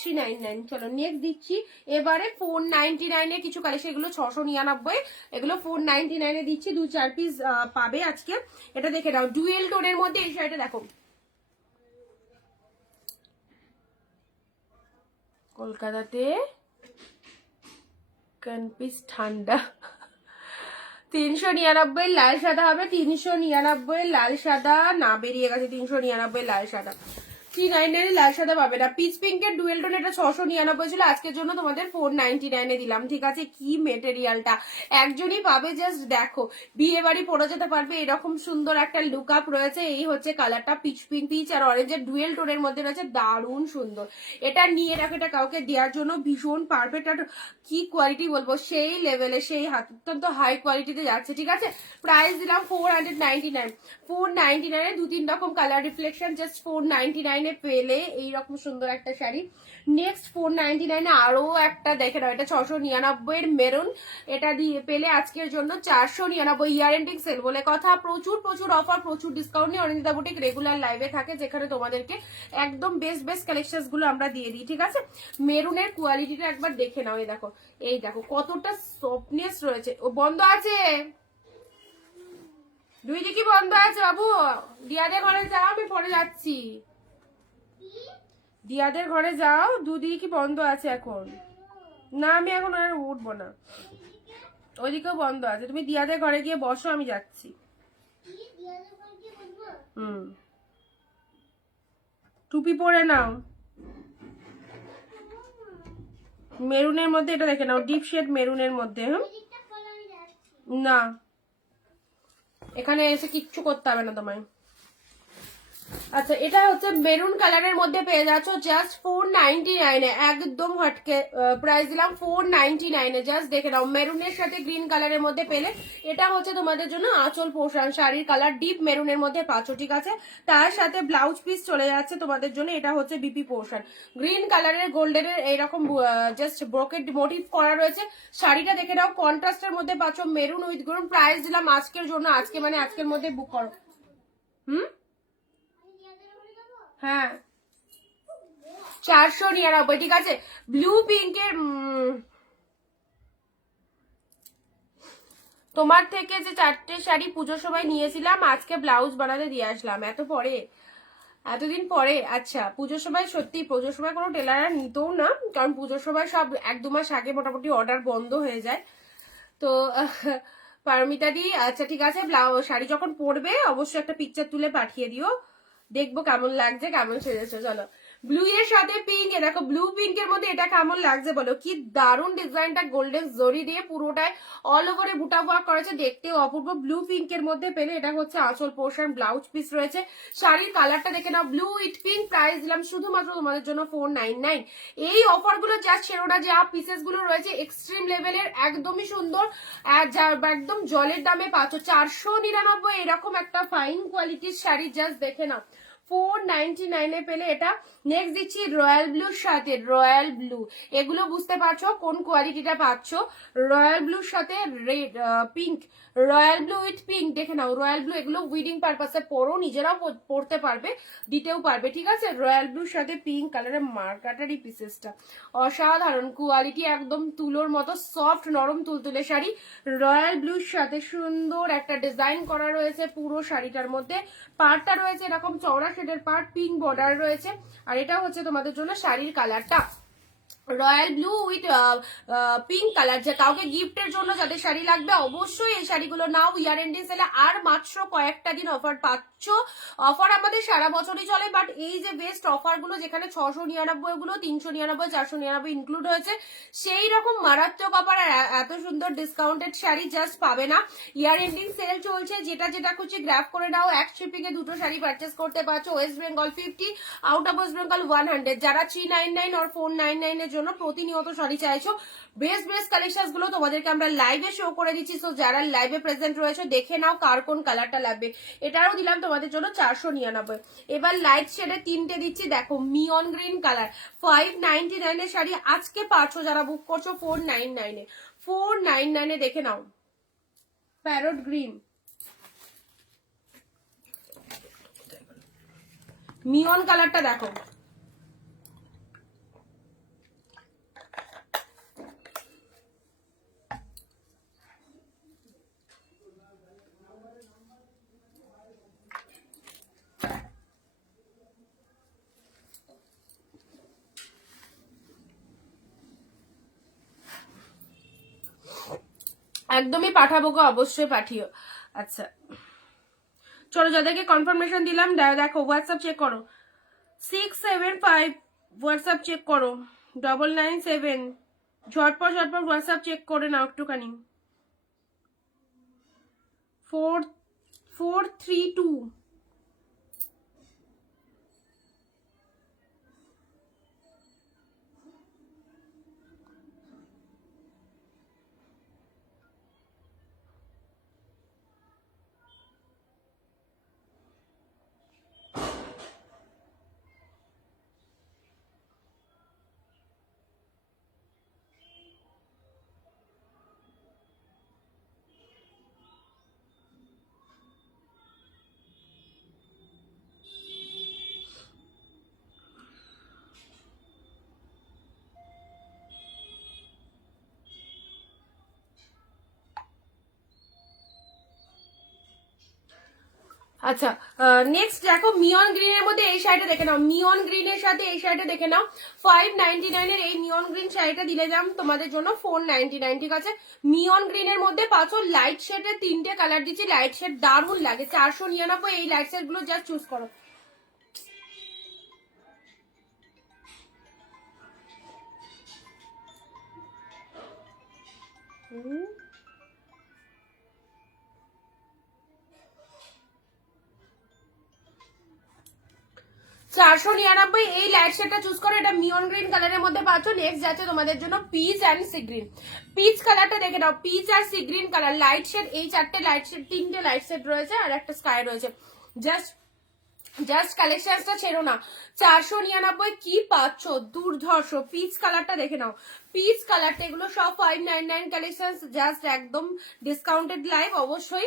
399। চলো নেক্সট দিচ্ছি এবারে 499 কিছু কালেকশন, এগুলো 699, এগুলো 499 দিচ্ছি। 2-4 পিস পাবে আজকে। এটা দেখে নাও, ডুয়েল টোনের মধ্যে এই শাড়িটা দেখো, কলকাতাতে কনপিস ঠান্ডা। 399 লাল সাদা হবে, 399 লাল সাদা না, বেরিয়ে গেছে 399 লাল সাদা। 399 লাল সাদা পাবে না। পিচ পিঙ্কের ডুয়েল টোন, এটা 699 ছিল, আজকের জন্য তোমাদের 499 দিলাম, ঠিক আছে। কি মেটেরিয়ালটা একজনই পাবে, জাস্ট দেখো, বিয়ে বাড়ি পরে যেতে পারবে, এরকম সুন্দর একটা লুক আপ রয়েছে। এই হচ্ছে কালারটা, পিচ পিঙ্ক, পিচ আর অরেঞ্জের ডুয়েল টোনের মধ্যে রয়েছে, দারুণ সুন্দর। এটা নিয়ে রাখো, এটা কাউকে দেওয়ার জন্য ভীষণ পারফেক্ট। আর কি কোয়ালিটি বলবো, সেই লেভেলে, সেই অত্যন্ত হাই কোয়ালিটিতে যাচ্ছে, ঠিক আছে। প্রাইস দিলাম 499। 499 2-3 রকম কালার রিফ্লেকশন, জাস্ট 499 পেলে এইরকম সুন্দর একটা শাড়ি। নেক্সট 499 আরো একটা দেখে নাও, এটা 699 এর মেরুন, এটা দিয়ে পেলে আজকের জন্য 499। ইয়ার এন্ডিং সেল বলে কথা, প্রচুর প্রচুর অফার, প্রচুর ডিসকাউন্ট নিয়ে অনিন্দিতা বুটিক রেগুলার লাইভে থাকে, যেখানে তোমাদেরকে একদম বেস্ট বেস্ট কালেকশন গুলো আমরা দিয়ে দিই, ঠিক আছে। মেরুনের কোয়ালিটিটা একবার দেখে নাও, এই দেখো কতটা সফটনেস রয়েছে। ও বন্ধ আছে, দুই দিকে বন্ধ আছে বাবু। দিয়াদের ঘরে যাও, আমি পরে যাচ্ছি। দিয়াদের ঘরে যাও, দুদিকে কি বন্ধ আছে এখন? না, আমি এখন আর উঠবো না, ওইদিকেও বন্ধ আছে। তুমি দিয়াদের ঘরে গিয়ে বসো, আমি যাচ্ছি। টুপি পরে নাও, মেরুনের মধ্যে এটা দেখে নাও, ডিপ শেড মেরুনের মধ্যে। না, এখানে এসে কিচ্ছু করতে হবে না তোমায়। আচ্ছা, এটা হচ্ছে মেরুন কালারের মধ্যে পেয়ে যাচ্ছ জাস্ট 499 একদম হটকে প্রাইস দিলাম 499 জাস্ট দেখে নাও, মেরুনের সাথে গ্রিন কালারের মধ্যে পেলে। এটা হচ্ছে তোমাদের জন্য আঁচল পোর্শন, শাড়ির কালার ডিপ মেরুনের মধ্যে পাচ্ছ, ঠিক আছে। তার সাথে ব্লাউজ পিস চলে যাচ্ছে তোমাদের জন্য, এটা হচ্ছে বিপি পোর্শন, গ্রিন কালারের গোল্ডেনের এইরকম জাস্ট ব্রোকেট মোটিভ করা রয়েছে। শাড়িটা দেখে নাও, কন্ট্রাস্টের মধ্যে পাচ্ছ মেরুন উইথ গ্রিন। প্রাইস দিলাম আজকের জন্য, আজকে মানে আজকের মধ্যে বুক করো। হ্যাঁ, 499, ঠিক আছে। ব্লু পিঙ্কের তোমার থেকে যে 4টে শাড়ি পুজোর সময় নিয়েছিলাম, আজকে ব্লাউজ বানাতে দিয়ে আসলাম। এতদিন পরে। আচ্ছা, পুজোর সময় সত্যি পুজোর সময় কোনো টেলার আর নিতেও না, কারণ পুজোর সময় সব 1-2 মাস আগে মোটামুটি অর্ডার বন্ধ হয়ে যায়। তো পারমিতা দি, আচ্ছা ঠিক আছে, শাড়ি যখন পরবে অবশ্যই একটা পিকচার তুলে পাঠিয়ে দিও, দেখবো কেমন লাগছে, কেমন সেজেছে। চলো, ব্লু এর সাথে পিঙ্ক, দেখো ব্লু পিঙ্কের মধ্যে এটা কেমন লাগছে বলো। কি দারুণ ডিজাইনটা, গোল্ডেন জরি দিয়ে পুরোটায় অল ওভারে বুটা ওয়ার্ক করেছে, দেখতেও অপূর্ব। ব্লু পিঙ্কের মধ্যে পেলে, এটা হচ্ছে আঁচল পোর্শন, ব্লাউজ পিস রয়েছে। শাড়ির কালারটা দেখে নাও, ব্লু উইথ পিঙ্ক। প্রাইস দিলাম শুধুমাত্র তোমাদের জন্য 499। এই অফার গুলো জাস্ট ছেড়ো না, যে পিসেস গুলো রয়েছে এক্সট্রিম লেভেলের, একদমই সুন্দর, একদম জলের দামে পাচ্ছ। 499 এরকম একটা ফাইন কোয়ালিটির শাড়ি, জাস্ট দেখে নাও। 499 পেলে এটা। নেক্সট দিচ্ছি রয়্যাল ব্লুর সাথে, রয়্যাল ব্লু, এগুলো বুঝতে পারছো কোন কোয়ালিটিটা পাচ্ছ। রয়্যাল ব্লুর সাথে red pink, royal blue with pink, দেখে নাও। রয়্যাল ব্লু এগুলো উইডিং পারপাসে পরো, নিজেরাও পরতে পারবে, দিতেও পারবে, ঠিক আছে। রয়্যাল ব্লুর সাথে পিঙ্ক কালারের মার্কাটারি পিসেসটা অসাধারণ কোয়ালিটি, একদম তুলোর মতো সফট নরম তুলতুলে শাড়ি। রয়্যাল ব্লুর সাথে সুন্দর একটা ডিজাইন করা রয়েছে পুরো শাড়িটার মধ্যে। পাড়টা রয়েছে এরকম চওড়া শেডের পাড়, পিঙ্ক বর্ডার রয়েছে। আর এটা হচ্ছে তোমাদের জন্য শাড়ির কালারটা, royal blue with pink colour. যে কাউকে গিফটের জন্য যাদের শাড়ি লাগবে অবশ্যই এই শাড়িগুলো নাও। ইয়ার এন্ডিং সেলে আর মাত্র কয়েকটা দিন অফার পাচ্ছ, অফার আমাদের সারা বছরই চলে, বাট এই যে বেস্ট অফার গুলো যেখানে 699 গুলো 399 499 ইনক্লুড হয়েছে, সেই রকম মারাত্মক অফার এত সুন্দর ডিসকাউন্টেড শাড়ি জাস্ট পাবে না। ইয়ার এন্ডিং সেল চলছে, যেটা যেটা খুশি গ্র্যাব করে নাও। এক শিপিং এ দুটো শাড়ি পারচেস করতে পারছো। West Bengal 50, out of West Bengal 100। যারা 399 আর 499 এর জন্য প্রতিনিয়ত শাড়ি চাইছো, বেস্ট বেস্ট কালেকশন গুলো তোমাদেরকে আমরা লাইভে শো করে দিচ্ছি। সো যারা লাইভে প্রেজেন্ট রয়েছে দেখে নাও কার কোন কালারটা লাগবে। এটারও দিলাম তোমাদের জন্য 499। এবার লাইট শেডে তিনটে দিচ্ছি, দেখো মিয়ন গ্রিন কালার 599 এর শাড়ি আজকে পাচ্ছ যারা বুক করছো 499 এ। 499 এ দেখে নাও। প্যারট গ্রিন, মিয়ন কালারটা দেখো, একদমই পাঠাবো গো, অবশ্যই পাঠিও। আচ্ছা চলো, যাদেরকে কনফার্মেশন দিলাম দেখো হোয়াটসঅ্যাপ চেক করো। 675 হোয়াটসঅ্যাপ চেক করো। 997 ঝটপট ঝটপট হোয়াটসঅ্যাপ চেক করে নাও একটুখানি। 4432। আচ্ছা নেক্সট দেখো মিয়ন গ্রিনের মধ্যে এই শাড়িটা দেখে নাও। মিয়ন গ্রিনের সাথে এই শাড়িটা দেখে নাও। 599 এর এই মিয়ন গ্রিন শাড়িটা দিলে যাম তোমাদের জন্য 499। ঠিক আছে, মিয়ন গ্রিনের মধ্যে পাচ্ছ লাইট শেডের তিনটে কালার দিচ্ছি। লাইট শেড দারুণ লাগে। 499 এই লাইট শেড গুলো জাস্ট চুজ করো। এই লাইট শেডটা চুজ করো। এটা মিয়ন গ্রিন কালারের মধ্যে পাচ্ছ। নেক্সট যাচ্ছে তোমাদের জন্য peach and sea green. Peach কালারটা দেখে নাও, পিচ আর sea green colour light shade. এই চারটে লাইট শেড, তিনটে লাইট শেড রয়েছে আর একটা স্কাই রয়েছে। জাস্ট কালেকশনটা ছেড়ো না। 499 কি পাচ্ছ, দুর্ধর্ষ। পিচ কালারটা দেখে নাও, পিচ কালারটা। এগুলো সব 599 কালেকশন, জাস্ট একদম ডিসকাউন্টেড লাইভ। অবশ্যই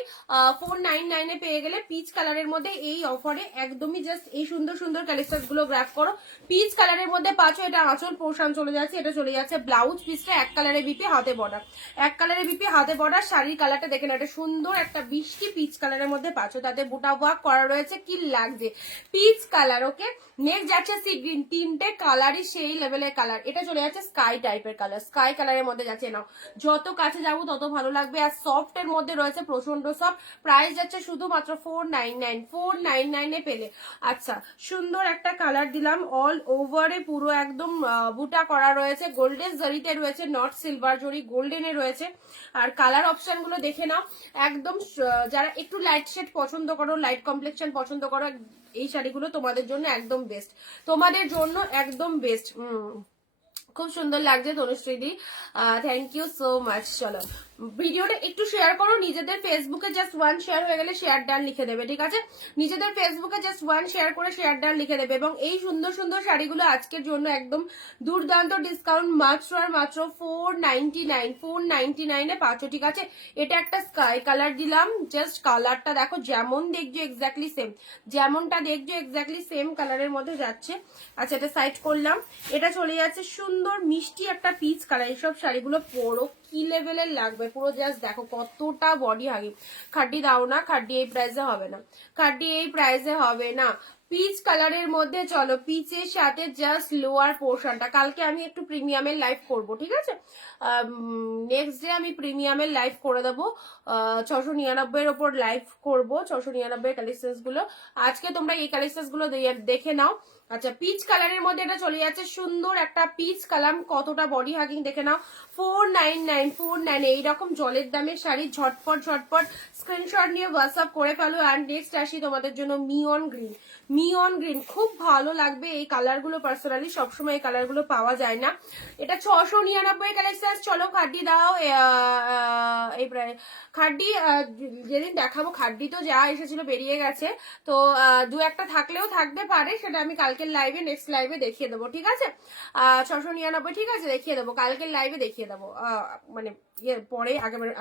499 এ পেয়ে গেলে পিচ কালারের মধ্যে এই অফারে একদমই জাস্ট এই সুন্দর সুন্দর কালেকশন গুলো গ্র্যাব করো। পিচ কালারের মধ্যে পাচ্ছ। এটা আঁচল পোর্শন চলে যাচ্ছে, এটা চলে যাচ্ছে ব্লাউজ পিসটা এক কালারে বিপি হাতে বর্ডার, এক কালারে বিপি হাতে বর্ডার। শাড়ির কালারটা দেখে না, এটা সুন্দর একটা বৃষ্টি পিচ কালারের মধ্যে পাচ্ছ। তাতে বুটা ওয়ার্ক করা রয়েছে, কি লাগছে পিচ কালার। ওকে, নেক্সট যাচ্ছে সি গ্রিন। তিনটে কালারই সেই লেভেলের কালার। এটা চলে যাচ্ছে স্কাই টাইপের কালার, স্কাই কালারের মধ্যে যাচ্ছে। নাও, যত কাছে যাবো তত ভালো লাগবে। আর সফট এর মধ্যে রয়েছে, প্রচন্ড সফট। প্রাইস যাচ্ছে শুধুমাত্র 499। 499 এ পেলে। আচ্ছা, সুন্দর একটা কালার দিলাম। অল ওভারে পুরো একদম বুটা করা রয়েছে, গোল্ডেন জরিতে রয়েছে, নট সিলভার জরি, গোল্ডেনে রয়েছে। আর কালার অপশন গুলো দেখে নাও। একদম যারা একটু লাইট শেড পছন্দ করো, লাইট কমপ্লেকশন পছন্দ করো, এই শাড়িগুলো তোমাদের জন্য একদম বেস্ট, তোমাদের জন্য একদম বেস্ট। খুব সুন্দর লাগছে তনুশ্রীদি, থ্যাংক ইউ সো মাচ। চলো ভিডিওটা একটু শেয়ার করো। নিজেদের ফেসবুকে জাস্ট 1 শেয়ার হয়ে গেলে শেয়ার ডান লিখে দেবে। ঠিক আছে, নিজেদের ফেসবুকে জাস্ট 1 শেয়ার করে শেয়ার ডান লিখে দেবে। এবং এই সুন্দর সুন্দর শাড়িগুলো আজকের জন্য একদম দুর্দান্ত ডিসকাউন্ট, মাত্র আর মাত্র 499। 499 এ পাচ্ছ। ঠিক আছে, এটা একটা স্কাই কালার দিলাম। জাস্ট কালারটা দেখো, যেমন দেখছো এক্স্যাক্টলি সেম, যেমনটা দেখছো এক্স্যাক্টলি সেম কালারের মধ্যে যাচ্ছে। আচ্ছা, এটা সাইড করলাম। এটা চলে যাচ্ছে সুন্দর মিষ্টি একটা পিচ কালার। এইসব শাড়িগুলো পরো, কি লেভেলের লাগবে পুরো। জাস্ট দেখো কতটা বডি হাগি। খাড্ডি দাও না, খাড্ডি এই প্রাইসে হবে না, খাড্ডি এই প্রাইসে হবে না। পিচ কালারের মধ্যে চলো, পিচের সাথে জাস্ট লোয়ার পোর্শনটা, কালকে আমি একটু প্রিমিয়ামের লাইভ করব, ঠিক আছে? নেক্সট ডে আমি প্রিমিয়ামের লাইভ করে দেবো, 699 ওপর লাইভ করব, 699 কালেকশনস গুলো। আজকে তোমরা এই কালেকশনস গুলো দেখে নাও। আচ্ছা, পিচ কালারের মধ্যে এটা চলে যাচ্ছে, সুন্দর একটা পিচ কালার, কতটা বডি হাগিং দেখে নাও। 499 এইরকম জলের দামের শাড়ি, ঝটপট ঝটপট স্ক্রিনশট নিয়ে হোয়াটসঅ্যাপ করে ফেলো। অ্যান্ড নেক্সট আসি তোমাদের জন্য মিয়ন গ্রিন। মিয়ন গ্রিন খুব ভালো লাগবে এই কালারগুলো, পার্সোনালি সবসময় এই কালারগুলো পাওয়া যায় না। এটা 699 কালেকশন। চলো খাড্ডি দাও, এই প্রায় খাড্ডি যেদিন দেখাবো, খাড্ডি তো যা এসেছিল বেরিয়ে গেছে, তো দু একটা থাকলেও থাকতে পারে, সেটা আমি কালকের লাইভে, নেক্সট লাইভে দেখিয়ে দেবো, ঠিক আছে? 699, ঠিক আছে, দেখিয়ে দেবো কালকের লাইভে, দেখিয়ে দেবো, মানে পরে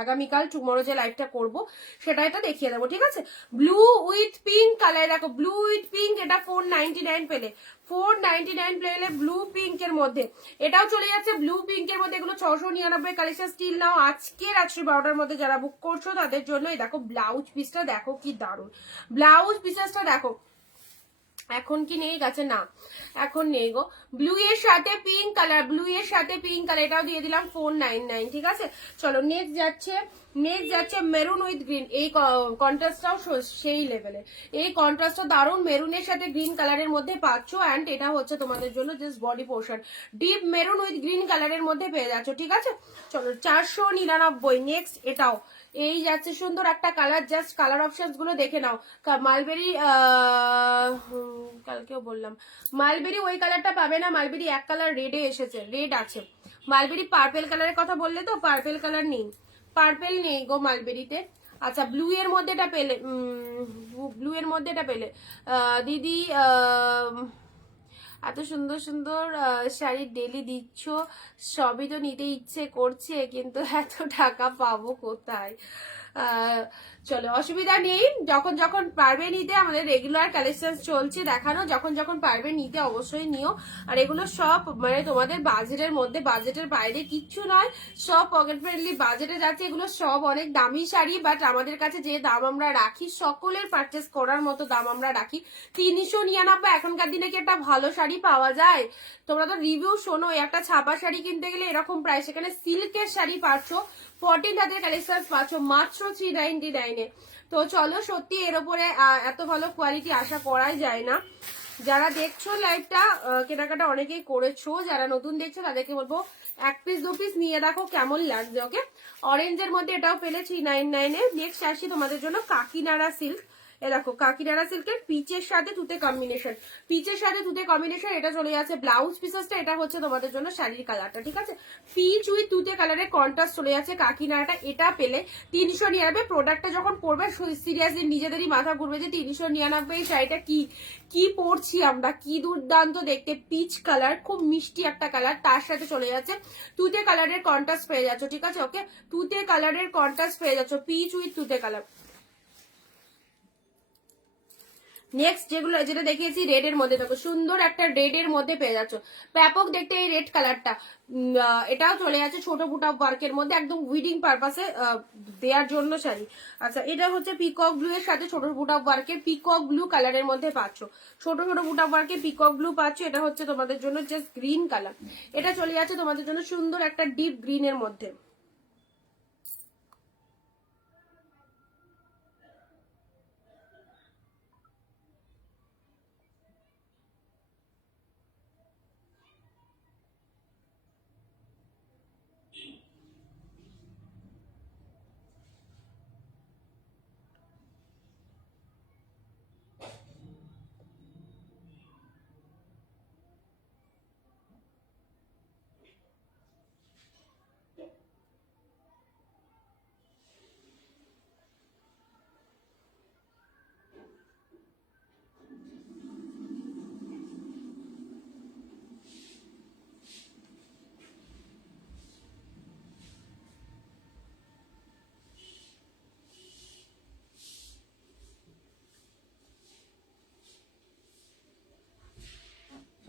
আগামীকাল টুমরো যে লাইভটা করবো সেটা এটা দেখিয়ে দেবো, ঠিক আছে? ব্লু উইথ পিঙ্ক কালার, দেখো ব্লু উইথ পিঙ্ক, এটা 499 পেলে, 499 পেলে ব্লু পিঙ্ক এর মধ্যে। এটাও চলে যাচ্ছে ব্লু পিঙ্ক এর মধ্যে। এগুলো 699 কালেকশন স্টিল নাও আজকে রাত্রি 12টার মধ্যে যারা বুক করছো তাদের জন্য। এই দেখো ব্লাউজ পিসটা দেখো কি দারুণ, ব্লাউজ পিসেসটা দেখো। এখন কি নেই গাছে? না, এখন নেই গো। ব্লু এর সাথে পিঙ্ক কালার, ব্লু এর সাথে পিঙ্ক কালার, এটাও দিয়ে দিলাম 499, ঠিক আছে? চলো নেক্সট যাচ্ছে মেরুন উইথ গ্রিন। এই কন্ট্রাস্টটাও সেই লেভেলে, এই কন্ট্রাস্টটা দারুণ, মেরুনের সাথে গ্রিন কালারের মধ্যে পাচ্ছ। অ্যান্ড এটা হচ্ছে তোমাদের জন্য just body portion, deep maroon with green কালারের মধ্যে পেয়ে যাচ্ছ, ঠিক আছে? চলো 499। নেক্সট এটাও এই যাচ্ছে সুন্দর একটা কালার, জাস্ট কালার অপশনস গুলো দেখে নাও। মালবেরি, কালকেও বললাম মালবেরি ওই কালারটা পাবে না, মালবেরি এক কালার রেডে এসেছে, রেড আছে। মালবেরি পার্পেল কালারের কথা বললে তো, পার্পেল কালার নেই, পার্পেল নেই গো মালবেরিতে। আচ্ছা, ব্লু এর মধ্যে এটা পেলে, ব্লু এর মধ্যে এটা পেলে দিদি, এত সুন্দর সুন্দর শাড়ি ডেলি দিচ্ছ, সবই তো নিতে ইচ্ছে করছে, কিন্তু এত টাকা পাবো কোথায়? চলো অসুবিধা নেই, যখন যখন পারবে নিতে, আমাদের রেগুলার কালেকশন চলছে দেখানো, যখন যখন পারবে নিতে অবশ্যই নিও। আর এগুলো সব মানে তোমাদের বাজেটের মধ্যে, বাজেটের বাইরে কিচ্ছু নয়, সব পকেট ফ্রেন্ডলি বাজেটে যাচ্ছে। এগুলো সব অনেক দামি শাড়ি, বাট আমাদের কাছে যে দাম আমরা রাখি, সকলের পারচেস করার মতো দাম আমরা রাখি 399। এখনকার দিনে কি একটা ভালো শাড়ি পাওয়া যায়? তোমরা তো রিভিউ শোনো, একটা ছাপা শাড়ি কিনতে গেলে এরকম প্রাইস, এখানে সিল্কের শাড়ি পাচ্ছ, 14 হাতের কালেকশন পাচ্ছ মাত্র 399-এ। তো চলো, সত্যি এর উপরে এত ভালো কোয়ালিটি আশা করাই যায় না। যারা দেখছো লাইভটা, কেনাকাটা অনেকেই করেছো, যারা নতুন দেখছো তাদেরকে বলবো 1 পিস 2 পিস নিয়ে দেখো কেমন লাগছে, ওকে? অরেঞ্জের মধ্যে এটাও পেলে 399-এ। নেক্সট আসি তোমাদের জন্য কাকিনাড়া সিল্ক। এ দেখো কাকিনাড়া সিল্কের পিচের সাথে তুতে কম্বিনেশন, পিচের সাথে তুতে কম্বিনেশন, এটা চলে যাচ্ছে ব্লাউজ পিসেসটা, এটা হচ্ছে তোমাদের জন্য শাড়ির কালারটা, ঠিক আছে? পিচ উইথ তুতে কালারের কন্ট্রাস্ট চলে যাচ্ছে কাকিনাড়াটা, এটা পেলে 399। প্রোডাক্টটা যখন পরবে সিরিয়াসলি নিজেদেরই মাথা ঘুরবে যে 399 এই শাড়িটা কি পরছি আমরা, কি দুর্দান্ত দেখতে, পিচ কালার, খুব মিষ্টি একটা কালার, তার সাথে চলে যাচ্ছে তুতে কালারের কন্ট্রাস্ট পেয়ে যাচ্ছ, ঠিক আছে? ওকে, তুতে কালারের কন্ট্রাস্ট পেয়ে যাচ্ছ, পিচ উইথ তুতে কালার। নেক্সট যেটা দেখিয়েছি রেড এর মধ্যে, দেখো সুন্দর একটা রেড এর মধ্যে পেয়ে যাচ্ছ, ব্যাপক দেখতে এই রেড কালারটা। এটাও চলে যাচ্ছে ছোট বুটা ওয়ার্কের মধ্যে, একদম উইডিং পারপাসে দেওয়ার জন্য শাড়ি। আচ্ছা, এটা হচ্ছে পিকক ব্লু এর সাথে ছোট বুটা ওয়ার্কের, পিকক ব্লু কালারের মধ্যে পাচ্ছ, ছোট ছোট বুটা ওয়ার্কের পিকক ব্লু পাচ্ছ। এটা হচ্ছে তোমাদের জন্য জাস্ট গ্রিন কালার, এটা চলে যাচ্ছে তোমাদের জন্য সুন্দর একটা ডিপ গ্রিন এর মধ্যে।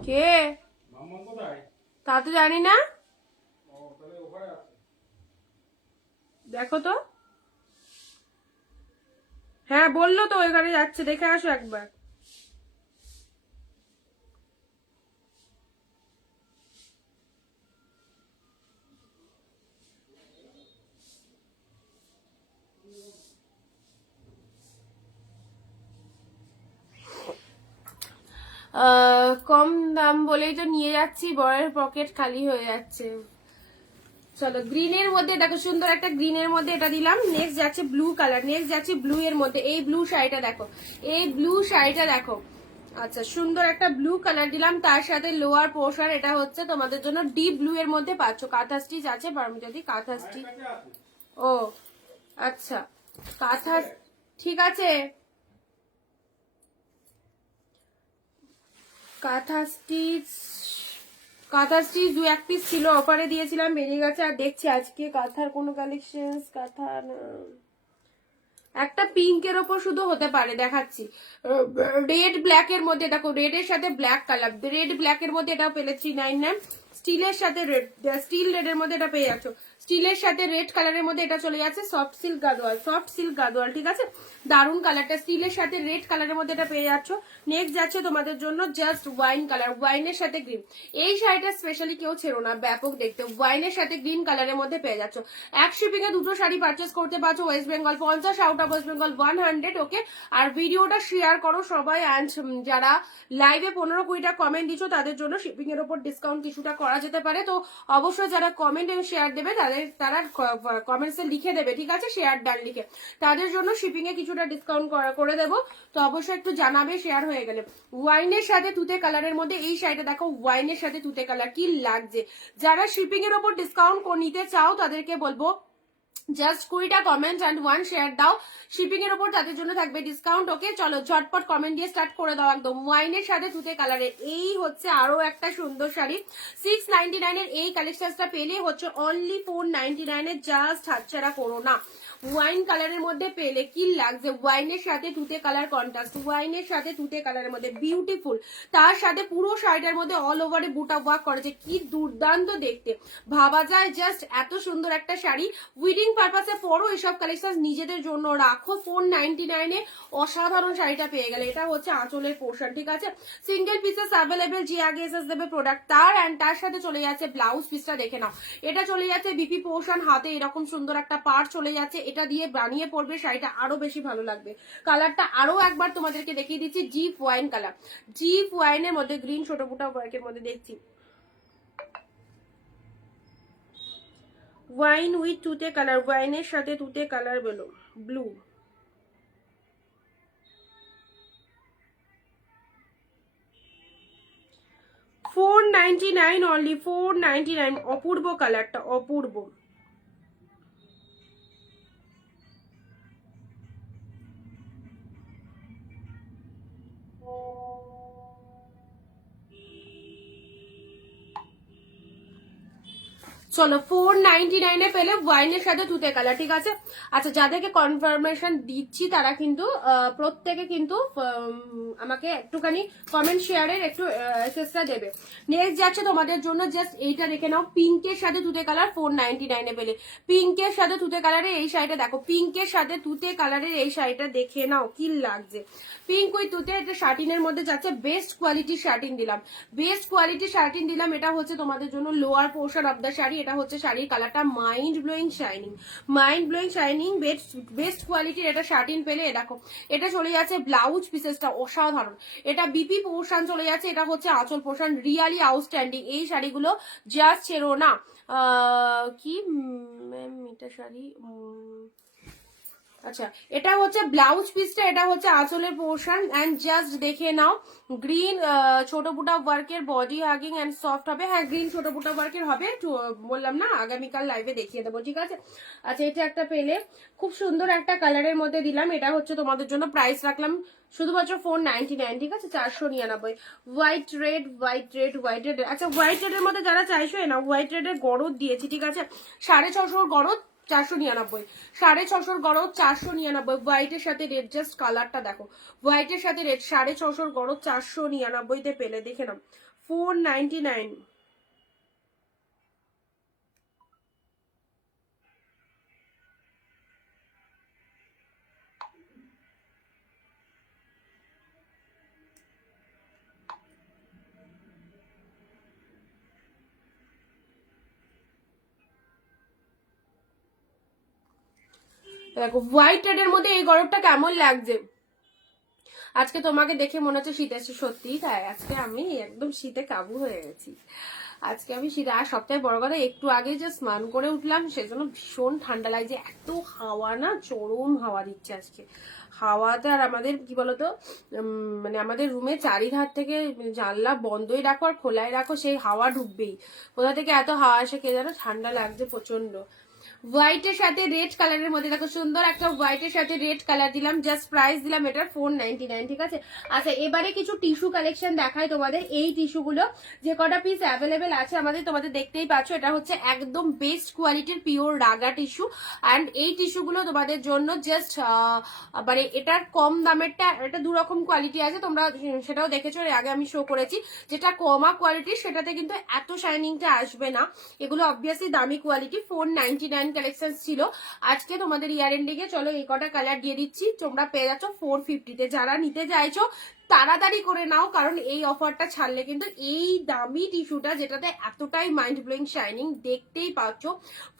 কে? তা তো জানি না, দেখো তো। হ্যাঁ বললো তো ওইখানে যাচ্ছে, দেখে আসো একবার। কম দাম বলেই তো নিয়ে যাচ্ছি, বরের পকেট খালি হয়ে যাচ্ছে। চলো গ্রিনের মধ্যে দেখো, সুন্দর একটা গ্রিনের মধ্যে এটা দিলাম। নেক্সট যাচ্ছে ব্লু কালার, নেক্সট যাচ্ছে ব্লু এর মধ্যে। এই ব্লু শাড়িটা দেখো, এই ব্লু শাড়িটা দেখো। আচ্ছা, সুন্দর একটা ব্লু কালার দিলাম, তার সাথে লোয়ার পোর্শন এটা হচ্ছে তোমাদের জন্য ডিপ ব্লু এর মধ্যে পাচ্ছ। কাঁথা স্টিচ আছে পারমিতাদি, কাঁথা স্টিচ। ও আচ্ছা, কাঁথা ঠিক আছে। কাঁথা স্টিচ, কাঁথা স্টিচ দু এক পিস ছিল, অফারে দিয়েছিলাম, বেরিয়ে গেছে। আর দেখছি আজকে কাঁথার কোনো কালেকশন, কাঁথা না, একটা পিঙ্কের ওপর শুধু হতে পারে, দেখাচ্ছি। রেড ব্ল্যাক এর মধ্যে দেখো, রেড এর সাথে ব্ল্যাক কালার, রেড ব্ল্যাক এর মধ্যে এটাও পেলে 399। স্টিলের সাথে রেড, স্টিল রেড এর মধ্যে এটা পেয়ে যাচ্ছ। স্টিলের সাথে রেড কালারের মধ্যে এটা চলে যাচ্ছে soft silk Gadwal, soft silk Gadwal, ঠিক আছে। দারুন কালারটা, স্টিলের সাথে রেড কালারের মধ্যে এটা পেয়ে যাচ্ছ। নেক্সট যাচ্ছে তোমাদের জন্য জাস্ট ওয়াইন কালার, ওয়াইনের সাথে গ্রিন। এই শাড়িটা স্পেশালি কেউ ছেড়ো না, ব্যাপক দেখতে। ওয়াইনের সাথে গ্রিন কালারের মধ্যে পেয়ে যাচ্ছ। এক শিপিং এ দুটো শাড়ি পারচেস করতে পারছো। West Bengal 50, out of West Bengal 100। ওকে, আর ভিডিওটা শেয়ার করো সবাই। অ্যান্ড যারা লাইভে 15-20টা কমেন্ট দিচ্ছ তাদের জন্য শিপিং এর উপর ডিসকাউন্ট কিছুটা করা যেতে পারে। তো অবশ্যই যারা কমেন্ট এবং শেয়ার দেবে তারা কমেন্টসে লিখে দেবে, ঠিক আছে, শেয়ার ডান লিখে, তাদের জন্য শিপিং এ কিছুটা ডিসকাউন্ট করে দেবো। তো অবশ্যই একটু জানাবে শেয়ার হয়ে গেলে। ওয়াইনের সাথে তুতে কালারের মধ্যে এই শাড়িটা দেখো, ওয়াইনের সাথে তুতে কালার, কি লাগছে। যারা শিপিং এর উপর ডিসকাউন্ট নিতে চাও তাদেরকে বলবো জাস্ট 20টা কমেন্ট অ্যান্ড 1 শেয়ার দাও, শিপিং এর উপর তাদের জন্য থাকবে ডিসকাউন্ট। ওকে, চলো ঝটপট কমেন্ট দিয়ে স্টার্ট করে দাও একদম। ওয়াইনের সাথে তুতে কালারের এই হচ্ছে আরো একটা সুন্দর শাড়ি। 699 এর এই কালেকশনটা পেলে হচ্ছে অনলি 499 এর, জাস্ট হাতছাড়া করো না। ওয়াইন কালারের মধ্যে পেলে কি লাগছে, ওয়াইনের সাথে তুতে কালার কন্ট্রাস্ট, ওয়াইনের সাথে তুতে কালারের মধ্যে বিউটিফুল। তার সাথে পুরো শাড়িটার মধ্যে অল ওভারে বুটা ওয়ার্ক করেছে, কি দুর্দান্ত দেখতে। ভাবা যায় জাস্ট এত সুন্দর একটা শাড়ি। উইডিং পারপাসে পরো, এসব কালেকশন নিজেদের জন্য রাখো। 499 এ অসাধারণ শাড়িটা পেয়ে গেলে। এটা হচ্ছে আঁচলের পোর্শন, ঠিক আছে। সিঙ্গেল পিসেস অ্যাভেলেবেল, যে আগে এসএস দেবে প্রোডাক্ট তার। অ্যান্ড তার সাথে চলে যাচ্ছে ব্লাউজ পিসটা, দেখে নাও। এটা চলে যাচ্ছে বিপি পোর্শন, হাতে এরকম সুন্দর একটা পাড় চলে যাচ্ছে। এটা দিয়ে বানিয়ে পরবে, শাড়িটা আরো বেশি ভালো লাগবে। কালারটা আরো একবার তোমাদেরকে দেখিয়ে দিচ্ছি, জিপ ওয়াইন কালার, জিপ ওয়াইনের মধ্যে গ্রিন ছোট ফুটা ওয়ার্কের মধ্যে দেখছি। ওয়াইন উইথ তুতে কালার, ওয়াইনের সাথে তুতে কালার বেলো ব্লু। $499 অনলি, 499। অপূর্ব কালারটা, অপূর্ব। চলো 499 এ পেলে ওয়াইনের সাথে তুতে কালার, ঠিক আছে। আচ্ছা, যাদেরকে কনফার্মেশন দিচ্ছি তারা কিন্তু প্রত্যেকে কিন্তু আমাকে একটুখানি কমেন্ট শেয়ারের একটু এসএসটা দেবে। নেক্সট যাচ্ছে তোমাদের জন্য জাস্ট এইটা দেখে নাও, পিঙ্কের সাথে তুতে কালার 499 এ পেলে। পিঙ্কের সাথে তুতে কালারের এই শাড়িটা দেখো, পিঙ্কের সাথে তুতে কালারের এই শাড়িটা দেখে নাও, কি লাগছে। পিঙ্ক উইথ তুতে, এটা শার্টিনের মধ্যে যাচ্ছে। বেস্ট কোয়ালিটির শার্টিন দিলাম, বেস্ট কোয়ালিটির শার্টিন দিলাম। এটা হচ্ছে তোমাদের জন্য lower portion of the sari. এটা হচ্ছে শাড়ির কালারটা mind blowing shining, mind blowing shining, best কোয়ালিটির এটা শার্টিন পেলে। দেখো এটা চলে যাচ্ছে ব্লাউজ পিসেসটা অসাধারণ। এটা বিপি পোর্শন চলে যাচ্ছে, এটা হচ্ছে আঁচল পোর্শন, রিয়ালি আউটস্ট্যান্ডিং। এই শাড়িগুলো জাস্ট ছেড়ো না। কি ম্যাম এটা শাড়ি, আচ্ছা এটা হচ্ছে ব্লাউজ পিসটা, এটা হচ্ছে আঁচলের পোর্শন। এন্ড জাস্ট দেখে নাও, গ্রিন ছোট বুটা ওয়ার্কের, বডি হাগিং এন্ড সফট হবে। হ্যাঁ, গ্রিন ছোট বুটা ওয়ার্কের হবে, বললাম না আগামীকাল লাইভে দেখিয়ে দেবো, ঠিক আছে। আচ্ছা, এটা একটা পেলে, খুব সুন্দর একটা কালারের মধ্যে দিলাম। এটা হচ্ছে তোমাদের জন্য প্রাইস রাখলাম শুধুমাত্র 499, ঠিক আছে, 499। White red, white red, white red. আচ্ছা, হোয়াইট রেডের মধ্যে যারা চাইছো না, হোয়াইট রেডের গরদ দিয়েছি, ঠিক আছে, 650 গরদ 499, 650 গরদ 499। হোয়াইটের সাথে রেড, জাস্ট কালারটা দেখো, হোয়াইটের সাথে রেড 650 গরদ 499 পেলে। দেখে নাও 499। দেখো হোয়াইট রেডের মধ্যে এই গরবটা কেমন লাগছে। আজকে তোমাকে দেখে মনে হচ্ছে শীত এসে, সত্যি তাই। আজকে আমি একদম শীতে কাবু হয়ে গেছি। আজকে আমি শীতে, আর সবথেকে বড় কথা একটু আগে যে স্নান করে উঠলাম সেজন্য ভীষণ ঠান্ডা লাগছে। এত হাওয়া না, চরম হাওয়া দিচ্ছে আজকে। হাওয়াতে আর আমাদের কি বলতো, মানে আমাদের রুমে চারিধার থেকে জানলা বন্ধই রাখো আর খোলাই রাখো, সেই হাওয়া ঢুকবেই। কোথা থেকে এত হাওয়া আসে কে জানো, ঠান্ডা লাগছে প্রচন্ড। হোয়াইটের সাথে রেড কালারের মধ্যে দেখো সুন্দর একটা হোয়াইটের সাথে রেড কালার দিলাম, জাস্ট প্রাইস দিলাম এটার 499, ঠিক আছে। আচ্ছা এবারে কিছু টিস্যু কালেকশন দেখাই তোমাদের। এই টিস্যুগুলো যে কটা পিস অ্যাভেলেবেল আছে আমাদের, তোমাদের দেখতেই পাচ্ছ, এটা হচ্ছে একদম বেস্ট কোয়ালিটির পিওর রাগা টিস্যু। অ্যান্ড এই টিস্যুগুলো তোমাদের জন্য জাস্ট মানে এটার কম দামেরটা, এটা দু রকম কোয়ালিটি আছে, তোমরা সেটাও দেখেছো, এর আগে আমি শো করেছি। যেটা কমা কোয়ালিটি সেটাতে কিন্তু এত শাইনিংটা আসবে না, এগুলো অবভিয়াসলি দামি কোয়ালিটি। 499 কালেকশন ছিল আজকে তোমাদের ইয়ার এন্ডিং এ। চলো এই কটা কালার দিয়ে দিচ্ছি, তোমরা পেয়ে যাচ্ছ 450-তে। যারা নিতে চাইছো তাড়াতাড়ি করে নাও, কারণ এই অফারটা ছাড়লে কিন্তু এই দামি টিস্যুটা, যেটাতে এতটাই মাইন্ড ব্লোয়িং শাইনিং, দেখতেই পাচ্ছ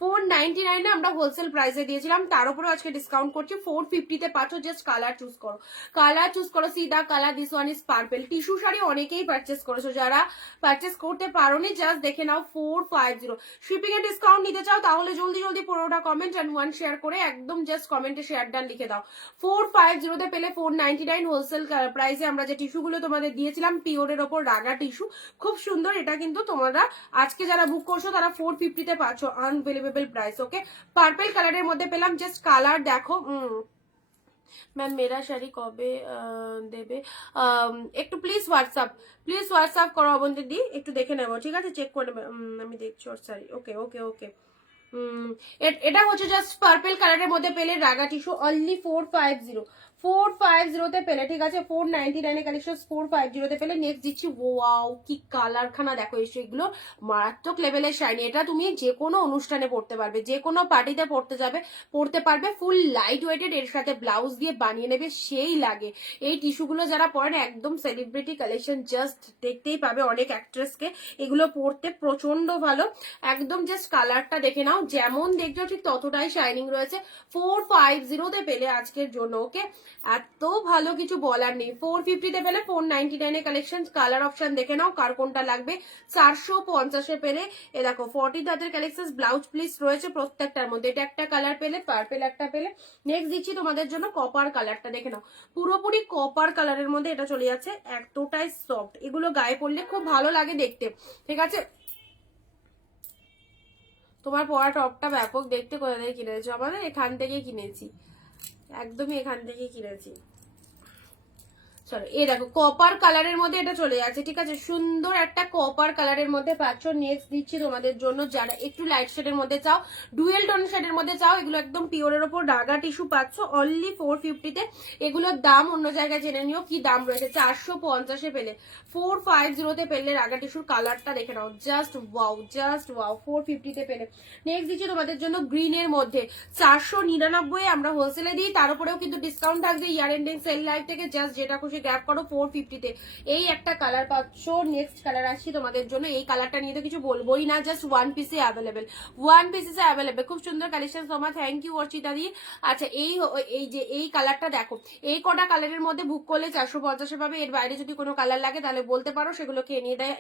499 আমরা হোলসেল প্রাইসে দিয়েছিলাম, তার উপরে আজকে ডিসকাউন্ট করছি 450-তে পাচ্ছ। জাস্ট কালার চুজ করো, কালার চুজ করো, সিধা colour. This one is purple. Tissue sari অনেকেই পারচেস করেছো, যারা পারচেস করতে পারোনি জাস্ট দেখে নাও 450। শিপিং এ ডিসকাউন্ট নিতে চাও তাহলে জলদি জলদি 15টা কমেন্ট এন্ড 1 শেয়ার করে একদম জাস্ট কমেন্টে শেয়ার ডান লিখে দাও। 450-তে পেলে 499 হোলসেল প্রাইসে আমরা যে টিস্যুগুলো তোমাদের দিয়েছিলাম পিওরের ওপর রাগা টিস্যু, খুব সুন্দর। এটা কিন্তু তোমরা আজকে যারা বুক করছো তারা 450-তে পাচ্ছ আনবিলিভেবল প্রাইস। ওকে, পার্পল কালারের মধ্যে পেলাম, জাস্ট কালার দেখো। ম্যাম মেরা শাড়ি কবে দেবে? একটু প্লিজ হোয়াটসঅ্যাপ করো অবন্তি, একটু দেখে নেবো, ঠিক আছে, চেক করে নেবে। আমি দেখছি ওর শাড়ি। ওকে ওকে ওকে। এটা হচ্ছে জাস্ট পার্পল কালারের মধ্যে পেলে রাগা টিস্যু, অনলি 450 পেলে, ঠিক আছে। 499 কালেকশন 450-তে পেলে। নেক্সট দিচ্ছি, ওয়াও কি কালার খানা দেখো, এসে এগুলো মারাত্মক লেভেলের শাইনি। এটা তুমি যে কোনো অনুষ্ঠানে পড়তে পারবে, যে কোনো পার্টিতে পড়তে পারবে। ফুল লাইট ওয়েটেড, এর সাথে ব্লাউজ দিয়ে বানিয়ে নেবে, সেই লাগে। এই টিস্যুগুলো যারা পরেন একদম সেলিব্রিটি কালেকশন, জাস্ট দেখতেই পাবে অনেক অ্যাক্ট্রেসকে এগুলো পরতে প্রচন্ড ভালো। একদম জাস্ট কালারটা দেখে নাও, যেমন দেখছো ঠিক ততটাই শাইনিং রয়েছে। 450-তে পেলে আজকের জন্য। ওকে, এত ভালো কিছু বলার নেই। 450-তে পেলে 499 কালেকশন। কালার অপশন দেখে নাও কার কোনটা লাগবে। 450-এ পেলে এ দেখো 40 হাতের কালেকশন, ব্লাউজ প্লিজ রয়েছে প্রত্যেকটার মধ্যে। এটা একটা কালার পেলে, পার্পল একটা পেলে। নেক্সট দিচ্ছি তোমাদের জন্য কপার কালারটা, দেখে নাও পুরোপুরি কপার কালারের মধ্যে এটা চলে যাচ্ছে, এতটাই সফট। এগুলো গায়ে পরলে খুব ভালো লাগে দেখতে, ঠিক আছে। তোমার পরা টপটা ব্যাপক দেখতে, কোথা থেকে কিনেছো? আমাদের এখান থেকে কিনেছি, একদমই এখান থেকে কিনেছি। চলো এই দেখো কপার কালারের মধ্যে এটা চলে যাচ্ছে, ঠিক আছে, সুন্দর একটা কপার কালারের মধ্যে পাচ্ছ। নেক্সট দিচ্ছি তোমাদের জন্য যারা একটু লাইট শেডের মধ্যে চাও, ডুয়েল টোন শেডের মধ্যে চাও, এগুলো একদম পিওরের ওপর রাগা টিস্যু পাচ্ছ অনলি 450-তে। এগুলোর দাম অন্য জায়গায় জেনে নিও কি দাম রয়েছে। 450-এ পেলে, 450-তে পেলে রাগা টিস্যুর কালারটা দেখে নাও, জাস্ট ওয়াও, জাস্ট ওয়াও। 450-তে পেলে। নেক্সট দিচ্ছি তোমাদের জন্য গ্রিনের মধ্যে, 499 আমরা হোলসেলে দিই, তার উপরেও কিন্তু ডিসকাউন্ট থাকবে ইয়ার এন্ডিং সেল লাইভ থেকে। জাস্ট যেটা খুশি গ্র্যাব করো 450-তে। এই একটা কালার পাচ্ছ। নেক্সট কালার আসছি তোমাদের জন্য, এই কালারটা নিয়ে তো কিছু বলবোই না, জাস্ট ওয়ান পিসে অ্যাভেলেবেল, খুব সুন্দর কালেকশন। তোমার থ্যাংক ইউ অর্চিতা দি। আচ্ছা এই যে এই কালারটা দেখো, এই কটা কালারের মধ্যে বুক করলে 450 পাবে। এর বাইরে যদি কোনো কালার লাগে তাহলে বলতে পারো, সেগুলোকে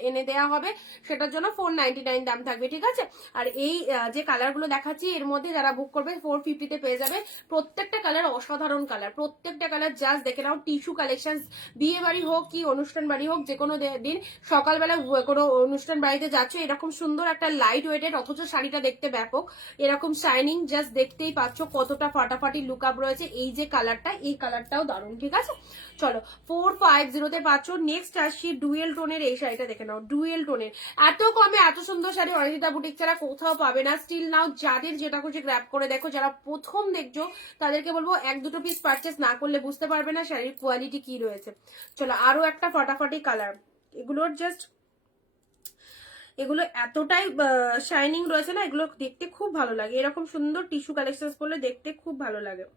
এনে দেওয়া হবে, সেটার জন্য 499 দাম থাকবে, ঠিক আছে। আর এই যে কালারগুলো দেখাচ্ছি এর মধ্যে যারা বুক করবে 450-তে পেয়ে যাবে। প্রত্যেকটা কালার অসাধারণ কালার, প্রত্যেকটা কালার জাস্ট দেখে নাও। টিস্যু কালেকশন, বিয়ে বাড়ি হোক কি অনুষ্ঠান বাড়ি হোক, যে কোনো দিন সকালবেলা কোনো অনুষ্ঠান বাড়িতে যাচ্ছ, এরকম সুন্দর একটা লাইট ওয়েটেড, অথচ শাড়িটা দেখতে ব্যাপক, এরকম শাইনিং, জাস্ট দেখতেই পাচ্ছ কতটা ফাটাফাটি লুক আপ রয়েছে। এই যে কালারটা, এই কালারটাও দারুণ, ঠিক আছে। চলো 450-তে পাচ্ছ। নেক্সট আসছি ডুয়েল টোনের, এই শাড়িটা দেখে নাও, ডুয়েল টোনের। এত কমে এত সুন্দর শাড়ি অনিন্দিতা বুটিক ছাড়া কোথাও পাবে না। স্টিল নাও, যাদের যেটা খুশি গ্র্যাব করে দেখো। যারা প্রথম দেখছো তাদেরকে বলবো এক দুটো পিস পারচেস না করলে বুঝতে পারবে না শাড়ির কোয়ালিটি কি রয়েছে। চলো আরো একটা ফাটাফাটি কালার, এগুলোর জাস্ট এগুলো এতটাই শাইনিং রয়েছে না, এগুলো দেখতে খুব ভালো লাগে। এরকম সুন্দর টিস্যু কালেকশন করলে দেখতে খুব ভালো লাগে।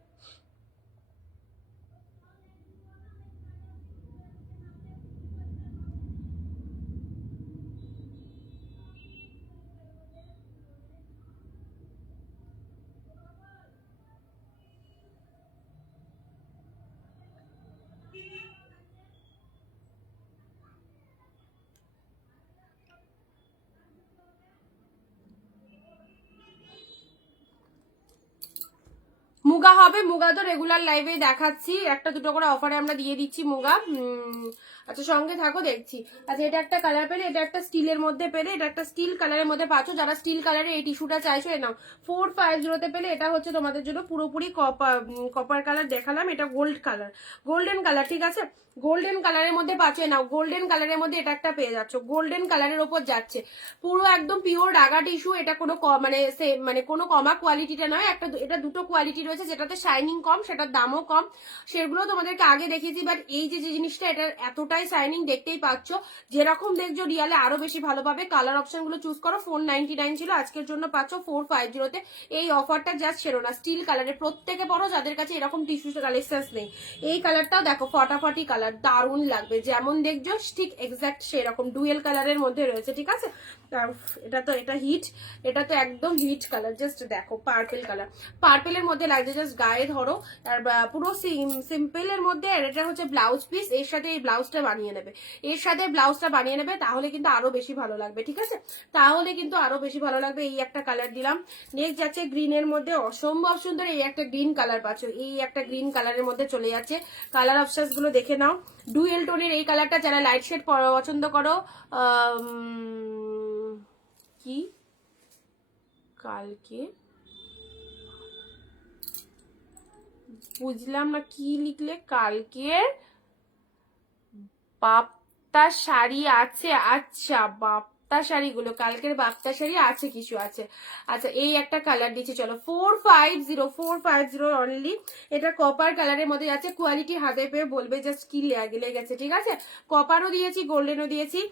মুগা হবে, মুগা তো রেগুলার লাইভে দেখাচ্ছি, একটা দুটো করে অফারে আমরা দিয়ে দিচ্ছি মুগা। আচ্ছা সঙ্গে থাকো দেখছি। আচ্ছা এটা একটা কালার পেলে, এটা একটা স্টিলের মধ্যে পেলে, এটা একটা স্টিল কালারের মধ্যে পাচ্ছ। যারা স্টিল কালারে এই টিস্যুটা চাইছো এ নাও 450 পেলে। এটা হচ্ছে তোমাদের জন্য পুরোপুরি কপার কালার দেখালাম, এটা গোল্ড কালার, গোল্ডেন কালার, ঠিক আছে? গোল্ডেন কালারের মধ্যে পাচ্ছ নাও, গোল্ডেন কালারের মধ্যে এটা একটা পেয়ে যাচ্ছ, গোল্ডেন কালারের ওপর যাচ্ছে, পুরো একদম পিওর ডাগা টিস্যু। এটা কোনো মানে কোনো কমা কোয়ালিটিটা নয়, একটা এটা দুটো কোয়ালিটি রয়েছে, যেটাতে শাইনিং কম সেটার দামও কম, সেগুলো তোমাদেরকে আগে দেখিয়েছি। বাট এই যে জিনিসটা, এটার এতটাই শাইনিং দেখতেই পাচ্ছ, যেরকম দেখছো রিয়ালে আরো বেশি ভালো পাবে। কালার অপশন গুলো চুজ করো। 499 ছিল, আজকের জন্য পাচ্ছ 450-তে। এই অফারটা জাস্ট ছিল না, স্টিল কালারের প্রত্যেকে পরো যাদের কাছে এরকম টিস্যু কালেকশন নেই। এই কালারটাও দেখো ফটাফটি কালার, দারুণ লাগবে, যেমন দেখছো ঠিক এক্সাক্ট সেরকম ডুয়েল কালারের মধ্যে রয়েছে, ঠিক আছে? এটা হিট, এটা তো একদম হিট কালার, জাস্ট দেখো পার্পেল কালার, পার্পেলের মধ্যে লাগছে, জাস্ট গায়ে ধরো। আর পুরো সিম্পলের মধ্যে, আর এটা হচ্ছে ব্লাউজ পিস, এর সাথে এই ব্লাউজটা বানিয়ে নেবে, এর সাথে ব্লাউজটা বানিয়ে নেবে, তাহলে কিন্তু আরো বেশি ভালো লাগবে, ঠিক আছে? তাহলে কিন্তু আরো বেশি ভালো লাগবে। এই একটা কালার দিলাম। নেক্সট যাচ্ছে গ্রিনের মধ্যে, অসম্ভব সুন্দর এই একটা গ্রিন কালার পাচ্ছ, এই একটা গ্রিন কালারের মধ্যে চলে যাচ্ছে। কালার অপশনস গুলো দেখে নাও। ডুয়েল টোনের এই কালারটা যারা লাইট শেড পছন্দ করো, কি কালকে বুঝলাম না কি লিখলে, কালকের বাপ্তা শাড়ি আছে? আচ্ছা বাপ্তা শাড়িগুলো, কালকের বাপ্তা শাড়ি আছে, কিছু আছে। আচ্ছা এই একটা কালার দিচ্ছি, চলো 450 অনলি। এটা কপার কালারের মধ্যে যাচ্ছে, কোয়ালিটি হাতে পেয়ে বলবে জাস্ট কি লেগেছে, ঠিক আছে? কপারও দিয়েছি, গোল্ডেনও দিয়েছি।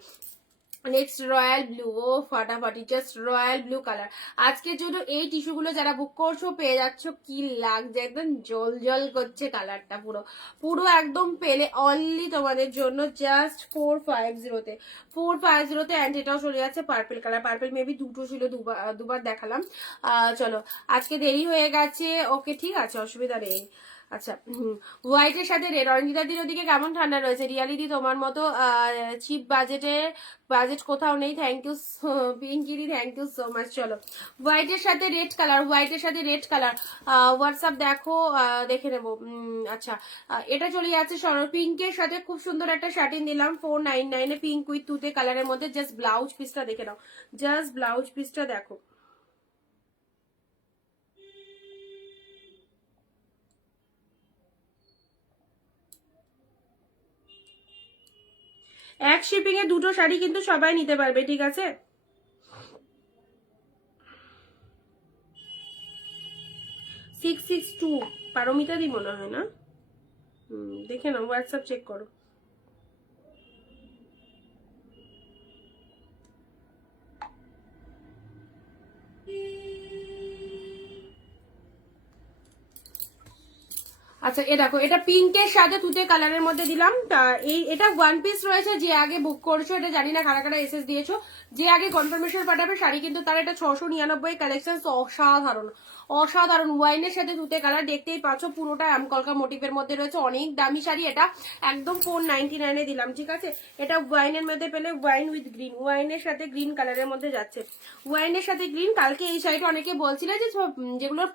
নেক্সট রয়্যাল ব্লু, ও ফাটাফাটি, জাস্ট রয়্যাল ব্লু কালার। আজকের জন্য এই টিস্যুগুলো যারা বুক করছো পেয়ে যাচ্ছ, কি লাগছে, একদম জল জল করছে কালারটা, পুরো পুরো একদম পেলে অনলি তোমাদের জন্য জাস্ট 450-তে, 450-তে। অ্যান্ড এটাও চলে যাচ্ছে পার্পেল কালার, পার্পেল মেবি দুটো ছিল, দুবার দেখালাম। চলো আজকে দেরি হয়ে গেছে, ওকে ঠিক আছে, অসুবিধা নেই। আচ্ছা হোয়াইটের সাথে রেড। অরঞ্জিতাদির ওদিকে কেমন ঠান্ডা রয়েছে? রিয়ালিটি তোমার মতো চিপ বাজেট কোথাও নেই। থ্যাংক ইউ পিঙ্কিদি, থ্যাংক ইউ সো মাচ। চলো হোয়াইটের সাথে রেড কালার, হোয়াইটের সাথে রেড কালার, হোয়াটসঅ্যাপ দেখো, দেখে নেবো। আচ্ছা এটা চলে যাচ্ছে পিঙ্কের সাথে, খুব সুন্দর একটা শার্টিন দিলাম 499-এ, পিঙ্ক উইথ তুতে কালারের মধ্যে। জাস্ট ব্লাউজ পিসটা দেখে নাও, জাস্ট ব্লাউজ পিসটা দেখো, এক শিপিং এ দুটো শাড়ি কিন্তু সবাই নিতে পারবে, ঠিক আছে? 662 পারমিতাদি মনে হয় না, দেখে নাও, হোয়াটসঅ্যাপ চেক করো। আচ্ছা এ দেখো, এটা পিঙ্কের সাথে তুতে কালারের মধ্যে দিলাম। এটা ওয়ান পিস রয়েছে, যে আগে বুক করছো, এটা জানি না কারা কারা এসএস দিয়েছো, যে আগে কনফার্মেশন পাঠাবে শাড়ি কিন্তু তার এটা 699 কালেকশন, অসাধারণ অসাধারণ। ওয়াইনের সাথে তুতে কালার দেখতেই পাচ্ছ, পুরোটা আমকলকা মোটিভের মধ্যে রয়েছে, অনেক দামি শাড়ি। এটা একদম 499-এ দিলাম, ঠিক আছে? এটা ওয়াইনের মধ্যে পেলে, ওয়াইন উইথ গ্রিন, ওয়াইনের সাথে গ্রিন কালারের মধ্যে যাচ্ছে, ওয়াইনের সাথে গ্রিন। কালকে এই শাড়িটা অনেকে বলছিল যে যেগুলোর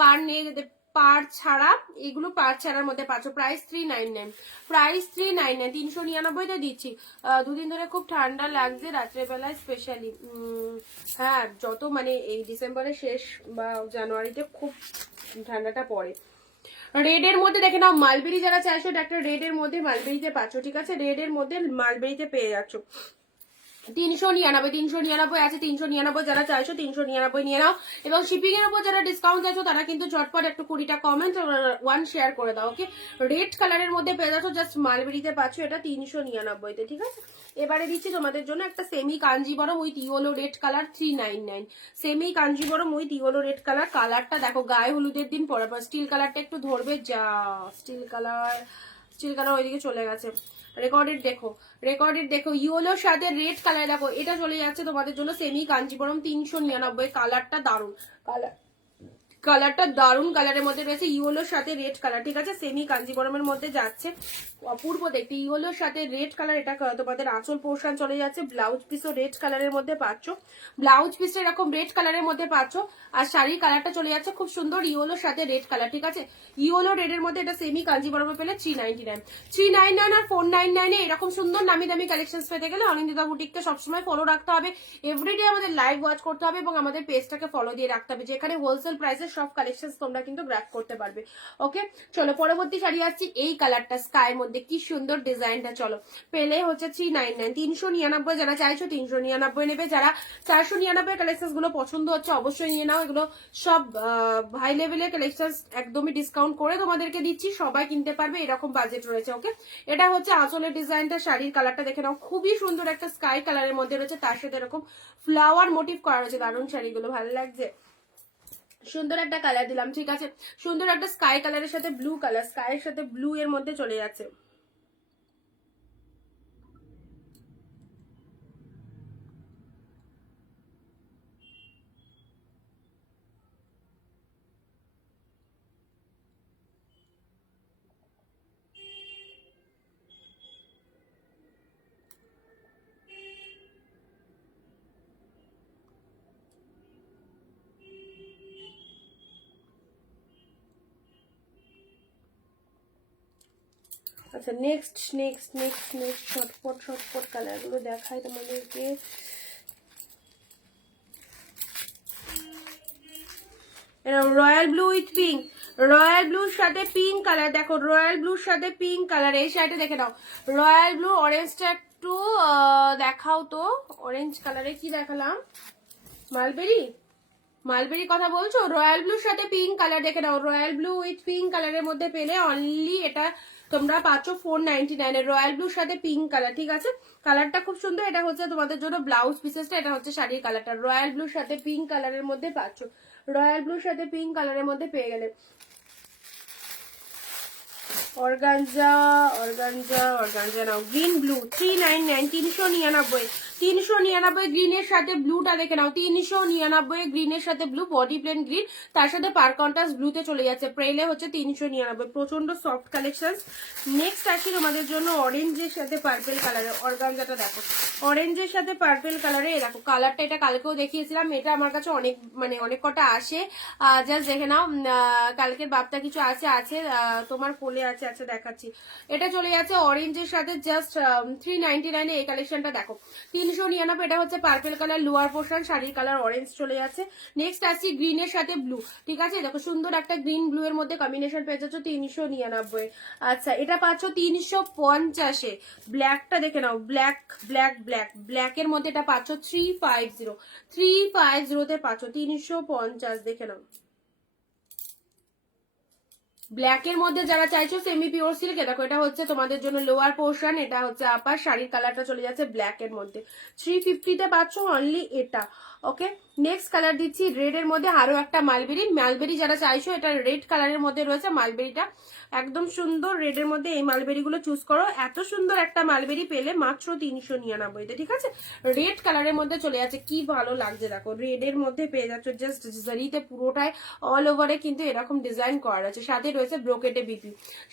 পার নিয়ে যেতে, পার ছাড়া, এগুলো পার ছাড়ার মধ্যে পাচ্ছ। প্রাইস 399, প্রাইস 399, 399-তে দিচ্ছি। দুদিন ধরে খুব ঠান্ডা লাগছে রাত্রেবেলায় স্পেশালি। হ্যাঁ যত মানে এই ডিসেম্বরের শেষ বা জানুয়ারিতে খুব ঠান্ডাটা পড়ে। রেড এর মধ্যে দেখে নাও, মালবেরি যারা চাইছো, এটা একটা রেড এর মধ্যে মালবেরিতে পাচ্ছ, ঠিক আছে? রেড এর মধ্যে মালবেরিতে পেয়ে যাচ্ছ। 399 আছে, 399 যারা চাইছো 399 নিয়ে নাও। এবং শিপিং এর উপর যারা ডিসকাউন্ট চাইছো তারা কিন্তু ঝটপট একটু 20টা কমেন্ট, 1 শেয়ার করে দাও, ওকে? রেড কালারের মধ্যে পেয়ে যাচ্ছ, জাস্ট মালবেরিতে পাচ্ছ, এটা 399-তে, ঠিক আছে? এবারে দিচ্ছি তোমাদের জন্য একটা semi Kanjeevaram with yellow red colour, 399। Semi Kanjeevaram with yellow red colour. কালারটা দেখো, গায়ে হলুদের দিন পরে পর স্টিল কালারটা একটু ধরবে, যা স্টিল কালার ওইদিকে চলে গেছে। রেকর্ডেড দেখো, ইয়েলোর সাথে রেড কালার দেখো, এটা চলে যাচ্ছে তোমাদের জন্য সেমি কাঞ্জিবরম, 399। কালারটা দারুন, কালারটা দারুন কালারের মধ্যে রয়েছে, ইয়েলোর সাথে রেড কালার, ঠিক আছে? সেমি কাঞ্জিবরমের মধ্যে যাচ্ছে, অপূর্ব দেখতে। ইয়েলোর সাথে রেড কালার, এটা তোমাদের আঁচল পোর্শন চলে যাচ্ছে। ব্লাউজ পিসও রেড কালারের মধ্যে পাচ্ছ, ব্লাউজ পিসটা এরকম রেড কালারের মধ্যে পাচ্ছ। আর শাড়ির কালারটা চলে যাচ্ছে খুব সুন্দর ইয়েলোর সাথে রেড কালার, ঠিক আছে। ইয়েলো রেডের মধ্যে এটা সেমি কাঞ্জিবরমে পেলে 399, 399 আর 499 এরকম সুন্দর নামি দামি কালেকশন পেতে গেলে অনিন্দিতা বুটিককে সবসময় ফলো রাখতে হবে। এভরিডে আমাদের লাইভ ওয়াচ করতে হবে এবং আমাদের পেজটাকে ফলো দিয়ে রাখতে হবে, যেখানে হোলসেল প্রাইসে সব কালেকশন তোমরা কিন্তু গ্র্যাব করতে পারবে। ওকে, চলো পরবর্তী শাড়ি আসছি। এই কালারটা স্কাইয়ের মধ্যে কি সুন্দর ডিজাইনটা, চলো পেলে হচ্ছে 399, 399 যারা চাইছো 399 নেবে। যারা 499 কালেকশন গুলো পছন্দ হচ্ছে অবশ্যই নিয়ে নাও। এগুলো সব হাই লেভেলের কালেকশন, একদমই ডিসকাউন্ট করে তোমাদেরকে দিচ্ছি, সবাই কিনতে পারবে, এরকম বাজেট রয়েছে। ওকে, এটা হচ্ছে আঁচলের ডিজাইনটা। শাড়ির কালারটা দেখে নাও, খুবই সুন্দর একটা স্কাই কালারের মধ্যে রয়েছে, তার সাথে এরকম ফ্লাওয়ার মোটিভ করা রয়েছে। দারুণ শাড়িগুলো, ভালো লাগছে, সুন্দর একটা কালার দিলাম, ঠিক আছে। সুন্দর একটা স্কাই কালারের সাথে ব্লু কালার, স্কাইয়ের সাথে ব্লু এর মধ্যে চলে যাচ্ছে। আচ্ছা, নেক্সট নেক্সট নেক্সট নেক্সট শর্টপট শর্টপট কালারগুলো দেখাই তোমাদেরকে। Royal blue with pink, royal ব্লুর সাথে পিঙ্ক কালার, দেখো রয়্যাল ব্লুর সাথে পিঙ্ক কালার। এই শাড়িটা দেখে নাও, রয়্যাল ব্লু, অরেঞ্জটা একটু দেখাও তো। অরেঞ্জ কালারে কি দেখালাম, মালবেরি, মালবেরি কথা বলছো। রয়্যাল ব্লুর সাথে পিঙ্ক কালার দেখে নাও, রয়্যাল ব্লু উইথ পিঙ্ক কালারের মধ্যে পেলে অনলি এটা তোমরা পাচ্ছ 499 এর। রয়্যাল ব্লুর সাথে পিঙ্ক কালার, ঠিক আছে। কালারটা খুব সুন্দর। এটা হচ্ছে তোমাদের জন্য ব্লাউজ পিসেসটা, এটা হচ্ছে শাড়ির কালারটা। রয়্যাল ব্লুর সাথে পিঙ্ক কালারের মধ্যে পাচ্ছ, রয়্যাল ব্লুর সাথে পিঙ্ক কালারের মধ্যে পেয়ে গেলে। অর্গানজা, অর্গানজা, অর্গানজা নাও, গ্রিন ব্লু 399, 399, 399 গ্রিনের সাথে ব্লুটা দেখে নাও, 399 গ্রিনের সাথে ব্লু, বডি প্লেন গ্রিন, তার সাথে পার কন্ট্রাস্ট ব্লুতে চলে যাচ্ছে। প্রেলে হচ্ছে 399, প্রচন্ড সফট কালেকশন। নেক্সট আসি তোমাদের জন্য অরেঞ্জের সাথে পার্পেল কালারের। অর্গানজাটা দেখো, অরেঞ্জের সাথে পার্পেল কালারে, দেখো কালারটা, এটা কালকেও দেখিয়েছিলাম। এটা আমার কাছে অনেক মানে অনেক কটা আসে, জাস্ট দেখে নাও। কালকের বাপটা কিছু আছে আছে তোমার কোলে আছে, আচ্ছা দেখাচ্ছি। এটা চলে যাচ্ছে অরেঞ্জের সাথে জাস্ট 399 এই কালেকশনটা দেখো 399। এটা হচ্ছে পার্পেল কালার লোয়ার পোর্শন, শাড়ির কালার অরেঞ্জ চলে যাচ্ছে। নেক্সট আসছি গ্রিনের সাথে ব্লু, ঠিক আছে। দেখো সুন্দর একটা গ্রিন ব্লু এর মধ্যে কম্বিনেশন পেয়ে যাচ্ছ 399। আচ্ছা, এটা পাচ্ছ 350। ব্ল্যাকটা দেখে নাও, ব্ল্যাক ব্ল্যাক ব্ল্যাক ব্ল্যাকের মধ্যে এটা পাচ্ছ 350, 350 তে পাচ্ছ 350, দেখে নাও। ব্ল্যাকের মধ্যে যারা চাইছো সেমি পিওর সিল্ক, দেখো এটা হচ্ছে তোমাদের জন্য লোয়ার পোর্শন, এটা হচ্ছে আপার। শাড়ির কালারটা চলে যাচ্ছে ব্ল্যাক এর মধ্যে, 350 তে পাচ্ছ অনলি এটা। ওকে, নেক্সট কালার দিচ্ছি রেড এর মধ্যে আরো একটা মালবেরি। মালবেরি যারা চাইছো, এটা রেড কালারের মধ্যে রয়েছে মালবেরিটা, একদম সুন্দর রেড এর মধ্যে। এই মালবেরি গুলো চুজ করো, এত সুন্দর একটা মালবেরি পেলে মাত্র 399, ঠিক আছে। রেড কালারের মধ্যে চলে যাচ্ছে, কি ভালো লাগছে দেখো, রেড এর মধ্যে পেয়ে যাচ্ছ জাস্ট জারিতে পুরোটাই অল ওভারে কিন্তু এরকম ডিজাইন করা আছে। সাথে রয়েছে ব্রোকেটে বিপি,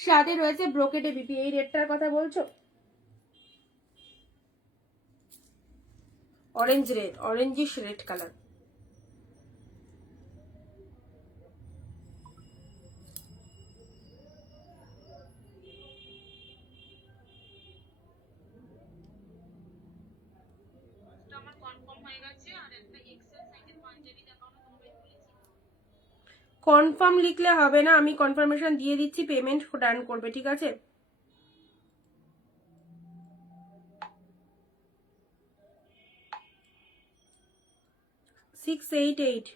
সাথে রয়েছে ব্রোকেটে বিপি। এই রেডটার কথা বলছো, orange red, orangish red colour. Confirm লিখলে হবে না, আমি কনফার্মেশন দিয়ে দিচ্ছি, পেমেন্ট ডান করবে, ঠিক আছে। 688।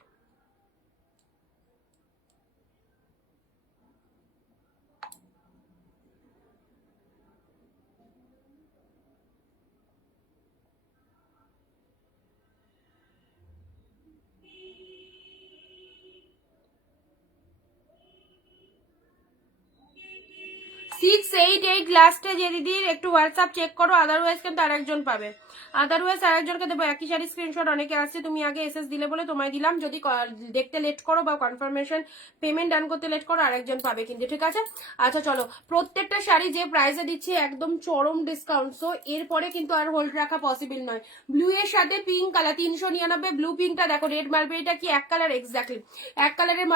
8 লাস্টে যে দিদির একটু হোয়াটসঅ্যাপ চেক করো, আদারওয়াইজ কিন্তু আরেকজন পাবে, আদারওয়াইজ আরেকজনকে দেবো। একই শাড়ি স্ক্রিনশট অনেকে আসছে, তুমি আগে এসএস দিলে বলে তোমায় দিলাম, যদি দেখতে লেট করো বা কনফার্মেশন পেমেন্ট ডান করতে লেট করো আরেকজন পাবে কিন্তু, ঠিক আছে? আচ্ছা চলো, প্রত্যেকটা শাড়ি যে প্রাইসে দিচ্ছি একদম চরম ডিসকাউন্ট, সো এরপরে কিন্তু আর হোল্ড রাখা পসিবল নয়। ব্লু এর সাথে পিঙ্ক কালার 399, ব্লু পিঙ্কটা দেখো, রেড মার্বেরিটা কি এক কালার, এক্স্যাক্টলি এক কালারের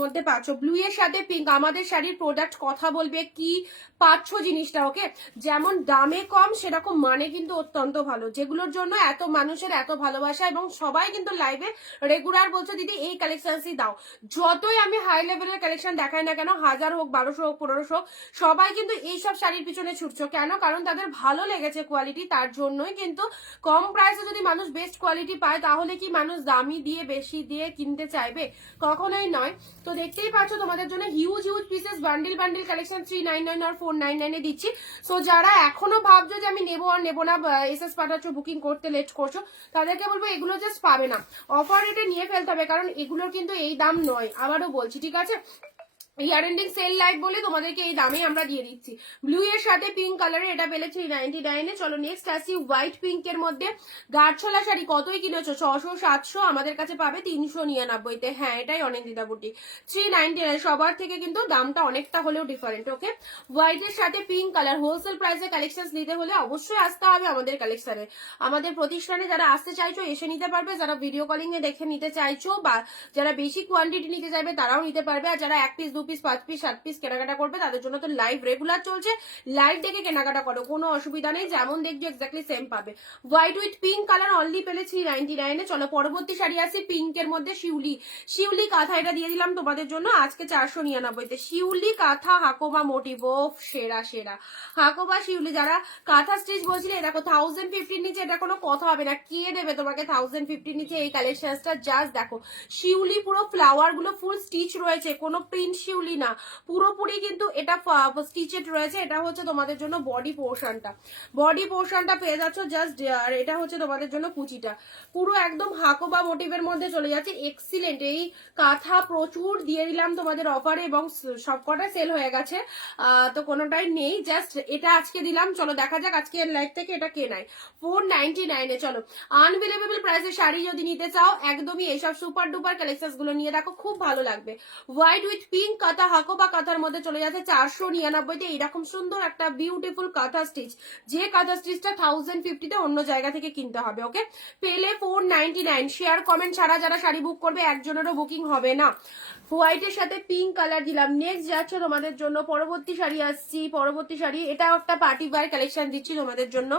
মধ্যে পাচ্ছ। ব্লু এর সাথে পিঙ্ক, আমাদের শাড়ির প্রোডাক্ট কথা বলবে কি পাচ্ছ জিনিসটা, ওকে? যেমন দামে কম সেরকম মানে কিন্তু অত্যন্ত ভালো, যেগুলোর জন্য এত মানুষের এত ভালোবাসা, এবং সবাই কিন্তু লাইভে রেগুলার বলছো দিদি এই কালেকশনসই দাও। যতই আমি হাই লেভেলের কালেকশন দেখাই না কেন, 1000 হোক 1200 হোক 1500 হোক, সবাই কিন্তু এইসব শাড়ির পিছনে ছুটছো কেন? কারণ তাদের ভালো লেগেছে কোয়ালিটি, তার জন্যই কিন্তু। কম প্রাইসে যদি মানুষ বেস্ট কোয়ালিটি পায় তাহলে কি মানুষ দামি দিয়ে বেশি দিয়ে কিনতে চাইবে? কখনোই নয়। তো দেখতেই পাচ্ছ তোমাদের জন্য huge huge pieces bundle bundle collection 399 আর 499 এ দিচ্ছি। সো যারা এখনো ভাবছো যে আমি নেবো আর নেবো না, এসএস পাঠাচ্ছ, বুকিং করতে লেট করছো, তাদেরকে বলবো এগুলো জাস্ট পাবে না, অফার রেটে নিয়ে ফেলতে হবে, কারণ এগুলোর কিন্তু এই দাম নয়, আবারও বলছি, ঠিক আছে? ইয়ার এন্ডিং সেল লাইভ বলে তোমাদেরকে এই দামে আমরা দিয়ে দিচ্ছি। ব্লু এর সাথে পিঙ্ক কালারে এটা পেলে 399 এ। চলো নেক্সট আসি হোয়াইট পিঙ্ক এর মধ্যে। গাঢ়ছলা শাড়ি কতই কিনেছো, 600 700, আমাদের কাছে পাবে 399 তে। হ্যাঁ, এটাই অনিন্দিতা বুটি, 399। সবার থেকে কিন্তু দামটা অনেকটা হলেও ডিফারেন্ট, ওকে? হোয়াইট এর সাথে পিঙ্ক কালার, হোলসেল প্রাইসে কালেকশন নিতে হলে অবশ্যই আসতে হবে আমাদের কালেকশনে। আমাদের প্রতিষ্ঠানে যারা আসতে চাইছো এসে নিতে পারবে, যারা ভিডিও কলিং এ দেখে নিতে চাইছো বা যারা বেশি কোয়ান্টিটি নিতে চাইবে তারাও নিতে পারবে, আর যারা 1 পিস 2 পিস 5 পিস 7 পিস কেনাকাটা করবে তাদের জন্য তো লাইভ রেগুলার চলছে, লাইভ দেখে কেনাকাটা করো, কোনো অসুবিধা নেই, যেমন দেখবে এক্স্যাক্টলি সেম পাবে। White with pink colour only পেলে 399 এ। চলো পরবর্তী শাড়ি আছে পিঙ্ক এর মধ্যে শিউলি, শিউলি কাঁথা, এটা দিয়ে দিলাম তোমাদের জন্য আজকে 499 তে। শিউলি কাঁথা হাকোবা মোটিভ, সেরা সেরা হাকোবা শিউলি। যারা কাঁথা স্টিচ বলছিলে, দেখো 1050 নিচে এটা কোনো কথা হবে না, কে দেবে তোমাকে 1050 নিচে এই কালেকশনটা? জাস্ট দেখো, শিউলি পুরো ফ্লাওয়ার গুলো ফুল স্টিচ রয়েছে, কোনো প্রিন্ট শিউলি না, পুরোপুরি কিন্তু এটা স্টিচেড রয়েছে। এটা হচ্ছে তোমাদের জন্য বডি পোর্শনটা, বডি পোর্শনটা পেয়ে যাচ্ছ জাস্ট, আর এটা হচ্ছে তোমাদের জন্য কুচিটা, পুরো একদম হাকোবা মোটিভের মধ্যে চলে যাচ্ছে। এক্সিলেন্ট, এই কাঁথা প্রচুর দিয়ে দিলাম তোমাদের অফারে, এবং সবকটা সেল হয়ে গেছে, তো কোনোটাই নেই, জাস্ট এটা আজকে দিলাম। চলো দেখা যাক আজকে লাইভ থেকে এটা কে নেয়। 499 এ। চলো আনবিলিভেবল প্রাইসে শাড়ি যদি নিতে চাও একদমই এইসব সুপার ডুপার কালেকশন গুলো নিয়ে দেখো, খুব ভালো লাগবে। হোয়াইট উইথ পিঙ্ক কাঁথা হাকোবা কাঁথার মধ্যে চলে যাচ্ছে 499 তে। এইরকম সুন্দর একটা বিউটিফুল কাঁথা স্টিচ, যে কাঁথা স্টিচটা 1050 তে অন্য জায়গা থেকে কিনতে হবে, ওকে? পেলে 499। শেয়ার কমেন্ট ছাড়া যারা শাড়ি বুক করবে একজনেরও বুকিং হবে না। হোয়াইটের সাথে পিঙ্ক কালার দিলাম। নেক্সট যাচ্ছে তোমাদের জন্য পরবর্তী শাড়ি আসছি, পরবর্তী শাড়ি এটা একটা পার্টি ওয়্যার কালেকশন দিচ্ছি তোমাদের জন্য।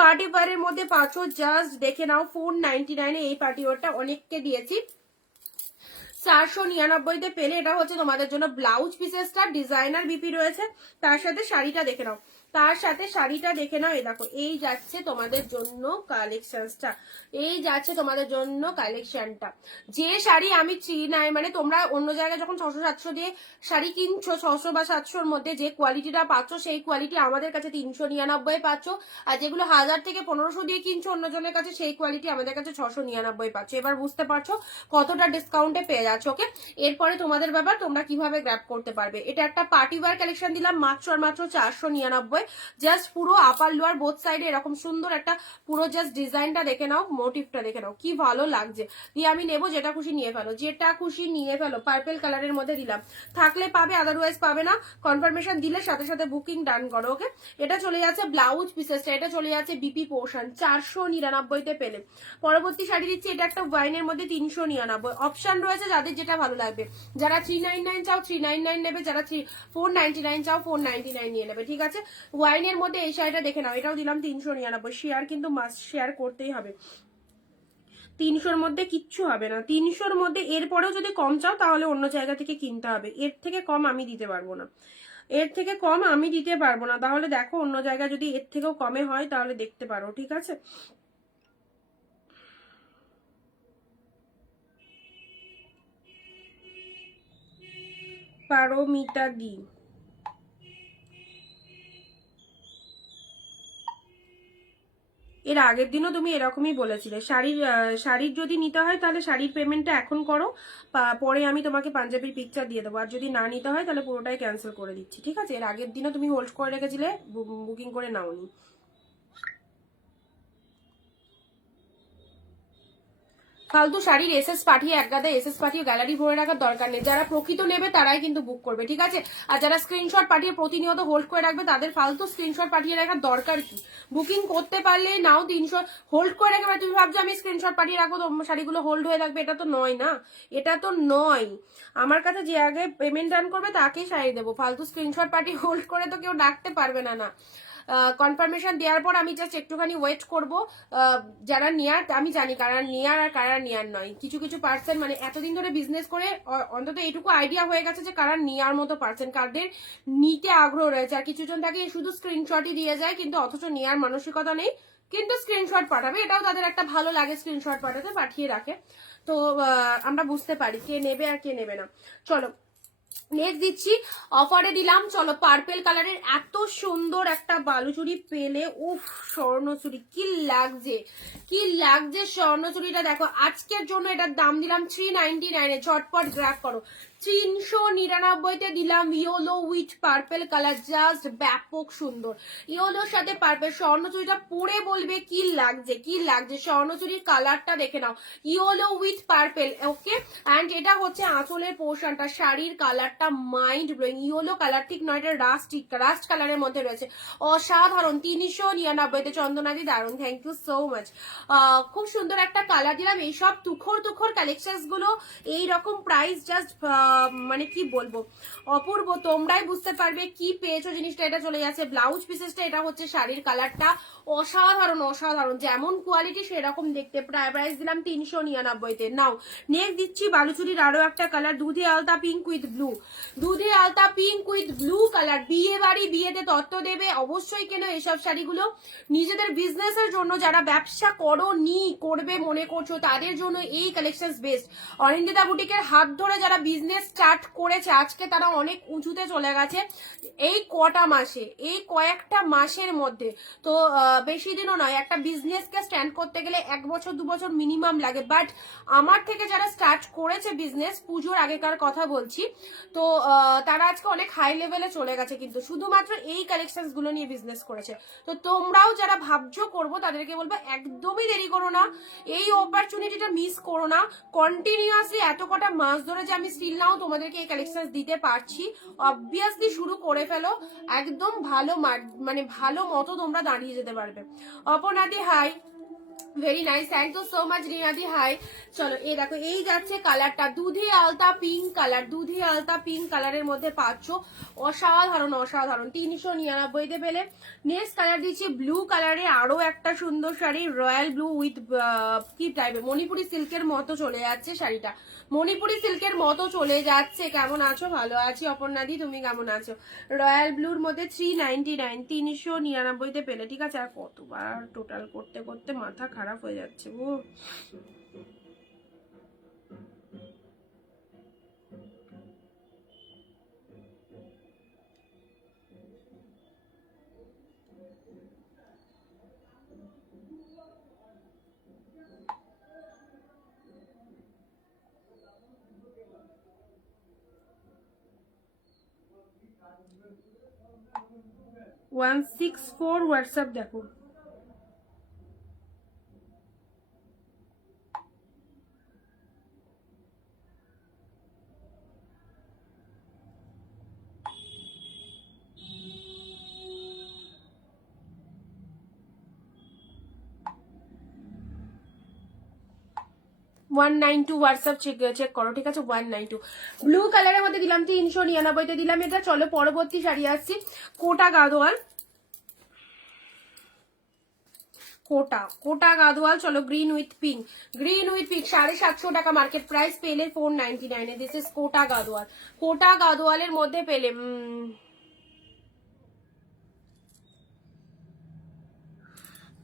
পার্টি ওয়্যারের মধ্যে পাঁচও জাস্ট দেখে নাও, 499 এ এই পার্টি ওয়্যারটা অনেককে দিয়েছি, 499 তে পেলে। এটা হচ্ছে তোমাদের জন্য ব্লাউজ পিসেসটা ডিজাইনার বিপি রয়েছে, তার সাথে শাড়িটা দেখে নাও, তার সাথে শাড়িটা দেখে নাও। এই দেখো, এই যাচ্ছে তোমাদের জন্য কালেকশনটা, এই যাচ্ছে তোমাদের জন্য কালেকশনটা। যে শাড়ি আমি মানে তোমরা অন্য জায়গায় যখন 600 700 দিয়ে শাড়ি কিনছো, 600 বা 700-র মধ্যে যে কোয়ালিটিটা পাচ্ছ, সেই কোয়ালিটি আমাদের কাছে 399 পাচ্ছ। আর যেগুলো 1000 থেকে 1500 দিয়ে কিনছো অন্যজনের কাছে, সেই কোয়ালিটি আমাদের কাছে 699 পাচ্ছ। এবার বুঝতে পারছো কতটা ডিসকাউন্টে পেয়ে যাচ্ছ, ওকে? এরপরে তোমাদের ব্যাপার, তোমরা কিভাবে গ্র্যাব করতে পারবে। এটা একটা পার্টি ওয়্যার কালেকশন দিলাম মাত্র আর মাত্র 499। জাস্ট পুরো আপার লোয়ার বোথ সাইডে এরকম সুন্দর একটা পুরো জাস্ট ডিজাইনটা দেখে নাও, মোটিভটা দেখে নাও, কি ভালো লাগছে। দিয়ে আমি নেবো, যেটা খুশি নিয়ে ফেলো, যেটা খুশি নিয়ে ফেলো। পার্পেল কালারের মধ্যে দিলাম, থাকলে পাবে, আদারওয়াইজ পাবে না। কনফার্মেশন দিলে সাথে সাথে বুকিং ডান করো, ওকে? এটা চলে যাচ্ছে ব্লাউজ পিসেসটা, এটা চলে যাচ্ছে বিপি পোর্শন, 499 তে পেলে। পরবর্তী শাড়ি দিচ্ছি, এটা একটা ওয়াইনের মধ্যে 399। অপশন রয়েছে যাদের যেটা ভালো লাগবে, যারা 399 চাও 399 নেবে, যারা 499 চাও 499 নিয়ে নেবে, ঠিক আছে? ওয়াইনের মধ্যে এই শাড়িটা দেখে নাও, এটাও দিলাম 399। শেয়ার কিন্তু মাস্ট শেয়ার করতেই হবে, 300-র মধ্যে কিচ্ছু হবে না। 300-র মধ্যে এরপরেও যদি কম চাও তাহলে অন্য জায়গা থেকে কিনতে হবে, এর থেকে কম আমি দিতে পারবো না, এর থেকে কম আমি দিতে পারবো না। তাহলে দেখো অন্য জায়গায় যদি এর থেকেও কমে হয় তাহলে দেখতে পারো, ঠিক আছে? পারমিতা দি, এর আগের দিনও তুমি এরকমই বলেছিলে। শাড়ির যদি নিতে হয় তাহলে শাড়ির পেমেন্টটা এখন করো, পরে আমি তোমাকে পাঞ্জাবির পিকচার দিয়ে দেবো, আর যদি না নিতে হয় তাহলে পুরোটাই ক্যান্সেল করে দিচ্ছি, ঠিক আছে? এর আগের দিনও তুমি হোল্ড করে রেখেছিলে, বুকিং করে নাওনি। ফালতু শাড়ির এসএস পাঠিয়ে এক গাদা এসএস পাঠিয়ে গ্যালারি ভরে রাখার দরকার নেই। যারা প্রকৃত নেবে তারাই কিন্তু বুক করবে, ঠিক আছে? আর যারা স্ক্রিনশট পাঠিয়ে প্রতিনিয়ত হোল্ড করে রাখবে তাদের ফালতু স্ক্রিনশট পাঠিয়ে রাখার দরকার কি? বুকিং করতে পারলে নাও 300, হোল্ড করে রাখবে। তুমি ভাবছো আমি স্ক্রিনশট পাঠিয়ে রাখবো তো শাড়িগুলো হোল্ড হয়ে থাকবে? এটা তো নয় না, এটা তো নয়। আমার কাছে যে আগে পেমেন্ট ডান করবে তাকেই শাড়ি দেবো, ফালতু স্ক্রিনশট পাঠিয়ে হোল্ড করে তো কেউ ডাকতে পারবে না। না, কনফার্মেশন দেওয়ার পর আমি জাস্ট একটুখানি ওয়েট করব। যারা নেয়ার আমি জানি কারা নেয়ার আর কারা নেয়ার নয়। কিছু কিছু পার্সন মানে এতদিন ধরে বিজনেস করে অন্তত এইটুকু আইডিয়া হয়ে গেছে যে কারা নেয়ার মতো পার্সন, কাদের নিতে আগ্রহ রয়েছে। আর কিছুজন থাকে শুধু স্ক্রিনশটই দিয়ে যায় কিন্তু অথচ নেয়ার মানসিকতা নেই, কিন্তু স্ক্রিনশট পাঠাবে, এটাও তাদের একটা ভালো লাগে, স্ক্রিনশট পাঠাতে পাঠিয়ে রাখে। তো আমরা বুঝতে পারি কে নেবে আর কে নেবে না। চলো নেক্সট দিচ্ছি, অফারে দিলাম। চলো পার্পেল কালারের এত সুন্দর একটা বালুচুরি পেলে, উফ স্বর্ণচুরি কি লাগছে, কি লাগছে স্বর্ণচুরিটা দেখো। আজকের জন্য এটার দাম দিলাম 399-এ, ঝটপট গ্র্যাব করো। 399-তে দিলাম yellow with purple colour, just ব্যাপক সুন্দর। ইয়েলোর সাথে পার্পেল, স্বর্ণচুরিটা পরে বলবে কি লাগছে, কি লাগছে। স্বর্ণচুরির কালারটা দেখে নাও, yellow with purple, okay. And এটা হচ্ছে আঁচলের পোর্শনটা, শাড়ির কালারটা মাইন্ড ব্লোয়িং। ইয়েলো কালার ঠিক নয়, এটা রাস্ট কালারের মধ্যে রয়েছে, অসাধারণ। 399-তে চন্দনাদি, দারুন, থ্যাংক ইউ সো মাচ। খুব সুন্দর একটা কালার দিলাম। এইসব তুখর কালেকশন গুলো এইরকম প্রাইস জাস্ট মানে কি বলবো, অপূর্ব। তোমরাই বুঝতে পারবে কি পেয়েছো জিনিসটা। এটা চলে যাচ্ছে ব্লাউজ পিসেসটা, এটা হচ্ছে শাড়ির কালারটা, অসাধারণ অসাধারণ, যেমন কোয়ালিটি সেরকম দেখতে। প্রাইস দিলাম 399-তে। নাও নেক্সট দিচ্ছি বালুচুরির আরো একটা কালার, দুধে আলতা পিঙ্ক উইথ ব্লু। দুধে আলতা পিঙ্ক উইথ ব্লু কালার, বিয়ে বাড়ি বিয়েতে তত্ত্ব দেবে, অবশ্যই কেন এসব শাড়িগুলো। নিজেদের বিজনেসের জন্য, যারা ব্যবসা করবে মনে করছো তাদের জন্য এই কালেকশন বেস্ট। অরিন্দিতা বুটিকের হাত ধরে যারা বিজনেস স্টার্ট করেছে আজকে তারা অনেক উঁচুতে চলে গেছে এই কটা মাসে, এই কয়েকটা মাসের মধ্যে। তো বেশি দিনও নয়, একটা বিজনেসকে স্ট্যান্ড করতে গেলে 1 বছর 2 বছর মিনিমাম লাগে। বাট আমার থেকে যারা স্টার্ট করেছে বিজনেস, পুজোর আগেকার কথা বলছি, তো তারা আজকে অনেক হাই লেভেলে চলে গেছে, কিন্তু শুধুমাত্র এই কালেকশন গুলো নিয়ে বিজনেস করেছে। তো তোমরাও যারা ভাবছো করবো তাদেরকে বলবো একদমই দেরি করো না, এই অপরচুনিটিটা মিস করো না। কন্টিনিউয়াসলি এত কটা মাস ধরে যে আমি স্টিল নাও তোমাদেরকে এই কালেকশন দিতে পারছি, অবভিয়াসলি শুরু করে ফেলো, একদম ভালো মানে ভালো মতো তোমরা দাঁড়িয়ে যেতে পারবে। অপনাদি hi, very nice, thank you so much রিনাদি হাই। চলো এই দেখো, এই যাচ্ছে কালারটা, দুধে আলতা পিঙ্ক কালার, দুধে আলতা পিঙ্ক কালারের মধ্যে পাচ্ছ, অসাধারণ অসাধারণ। 399-তে পেলে। নেক্সট কালার দিচ্ছি ব্লু কালারে, আরো একটা সুন্দর শাড়ি, রয়্যাল ব্লু উইথ কি টাইপের মণিপুরি সিল্কের মতো চলে যাচ্ছে শাড়িটা, মণিপুরি সিল্কের মতো চলে যাচ্ছে। কেমন আছো? ভালো আছি অপর্ণাদি, তুমি কেমন আছো? রয়্যাল ব্লুর মধ্যে 399, 399-তে পেলে, ঠিক আছে? আর কতবার টোটাল করতে করতে মাথা খারাপ হয়ে যাচ্ছে ও। ওয়ান 164 হোয়াটসঅ্যাপ দেখো। ওয়ান 192 হোয়াটসঅ্যাপ চেক করো, ঠিক আছে? 192 ব্লু কালারের মধ্যে দিলাম, 399-তে দিলাম এটা। চলো পরবর্তী শাড়ি আসছি, কোটা গাদোয়াল, কোটা গাদোয়াল। চলো green with pink, green with pink, 750 টাকা মার্কেট প্রাইস, পেলে 499-এ। দিস ইজ কোটা গাদোয়াল, কোটা গাদোয়ালের মধ্যে পেলে।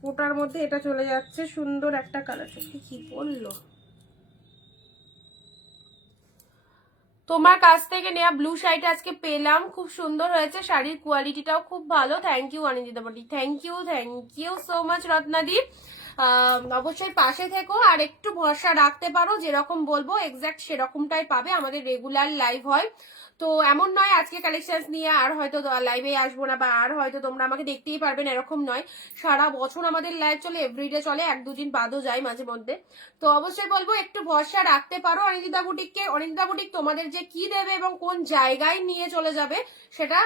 কোটার মধ্যে এটা চলে যাচ্ছে, সুন্দর একটা কালার। কি বললো, তোমার কাছ থেকে নেওয়া ব্লু শাড়িটা আজকে পেলাম, খুব সুন্দর হয়েছে, শাড়ির কোয়ালিটিটাও খুব ভালো। থ্যাংক ইউ অনিন্দিতা বডি, থ্যাংক ইউ সো মাচ রত্নাদি। অবশ্যই পাশে থেকো আর একটু ভরসা রাখতে পারো, যেরকম বলবো এক্স্যাক্ট সেরকমটাই পাবে। আমাদের রেগুলার লাইভ হয়, তো এমন নয় আজকে কালেকশন নিয়ে আর হয়তো লাইভে আসবো না বা আর হয়তো তোমরা আমাকে দেখতেই পারবেন, এরকম নয়। সারা বছর আমাদের লাইভ চলে, এভরিডে চলে, 1-2 দিন বাদও যায় মাঝে মধ্যে। তো অবশ্যই বলবো একটু ভরসা রাখতে পারো অনিন্দিতা বুটিককে। অনিন্দিতা বুটিক তোমাদের যে কি দেবে এবং কোন জায়গায় নিয়ে চলে যাবে সেটা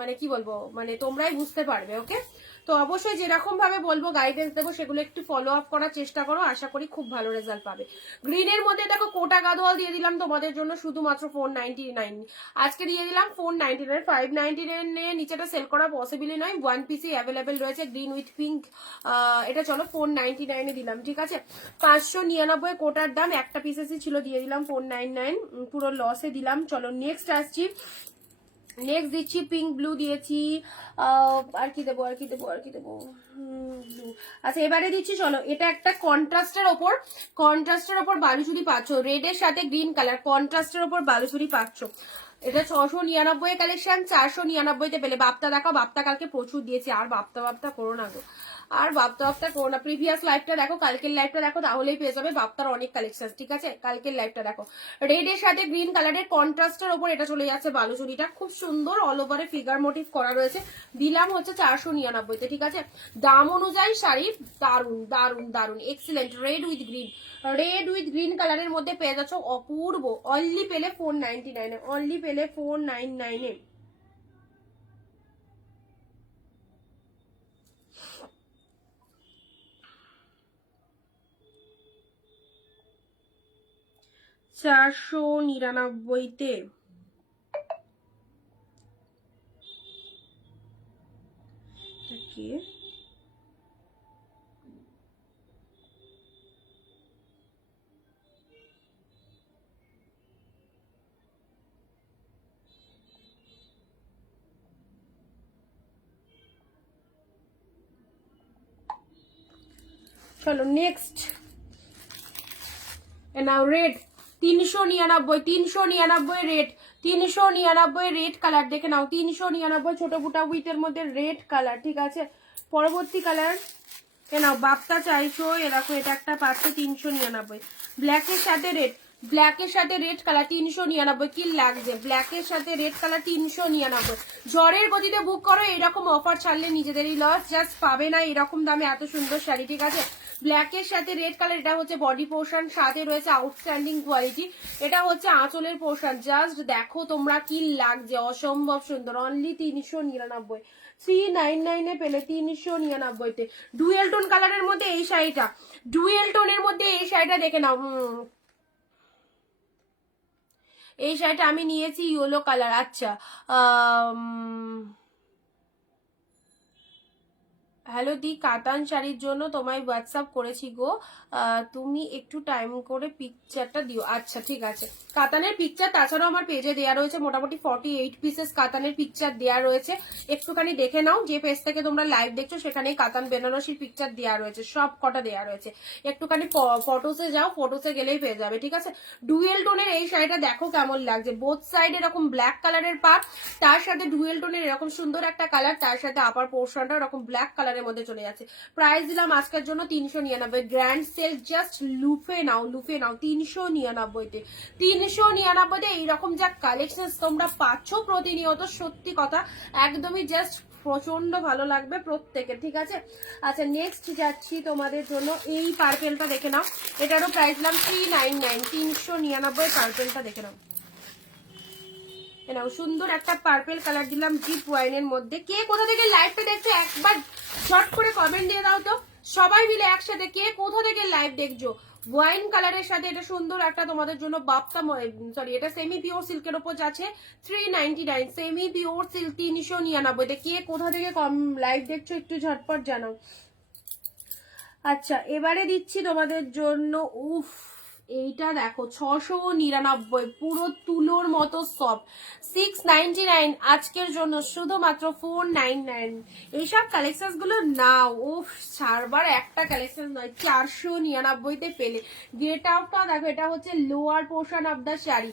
মানে কি বলবো, মানে তোমরাই বুঝতে পারবে। ওকে, তো অবশ্যই যেরকম ভাবে বলবো গাইডেন্স দেবো সেগুলো একটু ফলো আপ করার চেষ্টা করো, আশা করি খুব ভালো রেজাল্ট পাবে। গ্রিনের মধ্যে দেখো কোটা গাদোয়াল দিয়ে দিলাম তোমাদের জন্য শুধুমাত্র 499, আজকে দিয়ে দিলাম 499। 599 নিচেটা সেল করা পসিবলই নয়, 1 পিসই অ্যাভেলেবেল রয়েছে গ্রিন উইথ পিঙ্ক। এটা চলো 499 দিলাম, ঠিক আছে। 599 কোটার দাম, একটা পিসেসই ছিল, দিয়ে দিলাম 499, পুরো লসে দিলাম। চলো নেক্সট আসছি, নেক্সট দিচ্ছি পিঙ্ক ব্লু দিয়েছি, আর কি দেবো ব্লু। আচ্ছা এবারে দিচ্ছি, চলো এটা একটা কন্ট্রাস্টের ওপর বালুচুরি পাচ্ছ, রেডের সাথে গ্রিন কালার কন্ট্রাস্টের ওপর বালুচুরি পাচ্ছ। এটা 699 কালেকশন, 499 পেলে। বাপ্তা দেখাও, বাপ্তা কালকে প্রচুর দিয়েছি, আর বাপ্তা করো না গো, আর বাপ্তা করো না। প্রিভিয়াস লাইভটা দেখো, কালকের লাইভটা দেখো, তাহলেই পেয়ে যাবে বাপ্তার অনেক কালেকশন, ঠিক আছে। কালকের লাইভটা দেখো, রেড এর সাথে গ্রিন কালারের কন্ট্রাস্টের ওপর এটা চলে যাচ্ছে বালুচুরিটা, খুব সুন্দর অল ওভারে ফিগার মোটিভ করা রয়েছে। দিলাম হচ্ছে 499, ঠিক আছে। দাম অনুযায়ী শাড়ি দারুন এক্সিলেন্ট। রেড উইথ গ্রিন কালারের মধ্যে পেয়ে যাচ্ছ, অপূর্ব। অনলি পেলে 499, অনলি পেলে 499। 499-তে চলো নেক্সট নাও রেড 399 রেড, 399 রেড কালার দেখে নাও, 399 ছোট বুটা উইথের মধ্যে রেড কালার, ঠিক আছে। পরবর্তী কালার এ নাও, বাপ্তা চাইছো, এরকম এটা একটা পাচ্ছে 399, ব্ল্যাকের সাথে রেড কালার 399। কি লাগছে, ব্ল্যাকের সাথে রেড কালার 399। জ্বরের গতিতে বুক করো, এরকম অফার ছাড়লে নিজেদেরই লস, জাস্ট পাবে না এরকম দামে এত সুন্দর শাড়ি, ঠিক আছে। ব্ল্যাকের সাথে রেড কালার, এটা হচ্ছে বডি পোর্শন, সাথে রয়েছে আউটস্ট্যান্ডিং কোয়ালিটি, এটা হচ্ছে আঁচলের পোর্শন। জাস্ট দেখো তোমরা কি লাগছে, অসম্ভব সুন্দর। অনলি 399, 399 পেলে 399-তে। ডুয়েল টোন কালারের মধ্যে এই শাড়িটা, দেখে নাও। এই শাড়িটা আমি নিয়েছি ইয়েলো কালার। আচ্ছা হ্যালো দি, কাতান শাড়ির জন্য তোমায় হোয়াটসঅ্যাপ করেছি গো, তুমি একটু টাইম করে পিকচারটা দিও। আচ্ছা ঠিক আছে, কাতানের পিকচার তাছাড়াও আমার পেজে দেওয়া রয়েছে, মোটামুটি 48 পিসেস কাতানের পিকচার দেওয়া রয়েছে, একটুখানি দেখে নাও। যে পেজ থেকে তোমরা লাইভ দেখছো সেখানে কাতান বেনারসির পিকচার দেওয়া রয়েছে, সব কটা দেওয়া রয়েছে। একটুখানি ফটোসে যাও, ফটোসে গেলেই পেয়ে যাবে, ঠিক আছে। ডুয়েল টোনের এই শাড়িটা দেখো কেমন লাগছে, বোথ সাইড এরকম ব্ল্যাক কালারের পার, তার সাথে ডুয়েল টোনের এরকম সুন্দর একটা কালার, তার সাথে আপার পোর্শনটা এরকম ব্ল্যাক কালারের মধ্যে চলে যাচ্ছে। প্রাইস দিলাম আজকের জন্য 399, গ্র্যান্ড সেল, জাস্ট লুফে নাও 399-তে। 399-তে এইরকম যা কালেকশন তোমরা পাচ্ছ প্রতিনিয়ত, সত্যি কথা একদমই জাস্ট প্রচন্ড ভালো লাগবে প্রত্যেকের, ঠিক আছে। আচ্ছা নেক্সট যাচ্ছি তোমাদের জন্য, এই পার্পেলটা দেখে নাও, এটারও প্রাইস দিলাম 399, 399 পার্পেলটা দেখে নাও। সুন্দর একটা পার্পেল কালার দিলাম ডিপ ওয়াইনের মধ্যে। কে কোথা থেকে লাইভটা দেখছো একবার শর্ট করে কমেন্ট দিয়ে দাও তো, সবাই মিলে একসাথে কে কোথা থেকে লাইভ দেখছো। ওয়াইন কালারের সাথে এটা সুন্দর একটা তোমাদের জন্য বাপ্তা, সরি এটা সেমি পিওর সিল্কের উপর যাচ্ছে 399, সেমি পিওর সিল্ক 399-তে। কে কোথা থেকে কম লাইভ দেখছো একটু ঝটপট জানাও। আচ্ছা এবারে দিচ্ছি তোমাদের জন্য, উফ এইটা দেখো 699, পুরো তুলোর মতো সফট, 699 আজকের জন্য শুধুমাত্র 499। এইসব কালেকশন গুলো নাও। ও সারবার একটা কালেকশন নয়, 499-তে পেলে। গেট আউটটা দেখো, এটা হচ্ছে lower portion of the sari,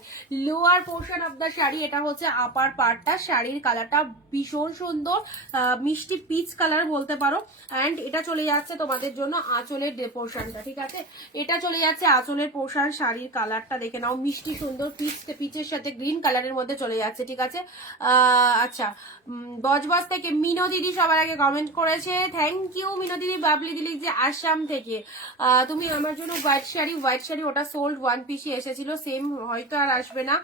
lower portion of the sari, এটা হচ্ছে আপার পার্টটা। শাড়ির কালারটা ভীষণ সুন্দর, মিষ্টি পিচ কালার বলতে পারো। অ্যান্ড এটা চলে যাচ্ছে তোমাদের জন্য আঁচলের পোর্শনটা, ঠিক আছে? এটা চলে যাচ্ছে আঁচলের পোর্শন। শাড়ির কালারটা দেখে নাও, মিষ্টি সুন্দর পিচের সাথে গ্রিন কালারের মধ্যে চলে যাচ্ছে, ঠিক আছে? আচ্ছা, বজবজ থেকে মিনো দিদি সবার আগে কমেন্ট করেছে, থ্যাংক ইউ মিনো দিদি। বাবলি দিদি যে আসাম থেকে, তুমি আমার জন্য হোয়াইট শাড়ি, ওটা সোল্ড, ওয়ান পিসই এসেছিল, সেম হয়তো আর আসবে না,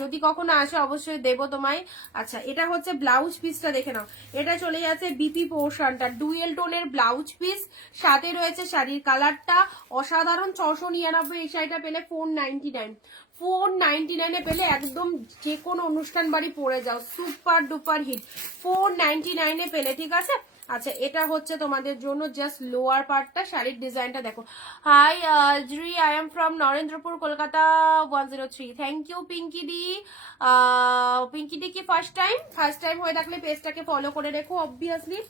যদি কখনো আসে অবশ্যই দেবো তোমায়। আচ্ছা, এটা হচ্ছে ব্লাউজ পিসটা দেখে নাও, এটা চলে যাচ্ছে বিপি পোর্শনটা, ডুয়েল টোনের ব্লাউজ পিস, সাথে রয়েছে শাড়ির কালারটা অসাধারণ। 699 এই শাড়িটা পেলে 499, 499-এ পেলে একদম যে কোনো অনুষ্ঠান বাড়ি পরে যাও, সুপার ডুপার হিট, 499-এ পেলে, ঠিক আছে? আচ্ছা, এটা হচ্ছে তোমাদের জন্য জাস্ট লোয়ার পার্টটা। শাড়ির ডিজাইনটা দেখো। Hi Juri, I am from Narendrapur, Kolkata 103। Thank you Pinki দি। পিঙ্কি দি কি ফার্স্ট টাইম হয়ে থাকলে পেজটাকে ফলো করে রেখো অবভিয়াসলি।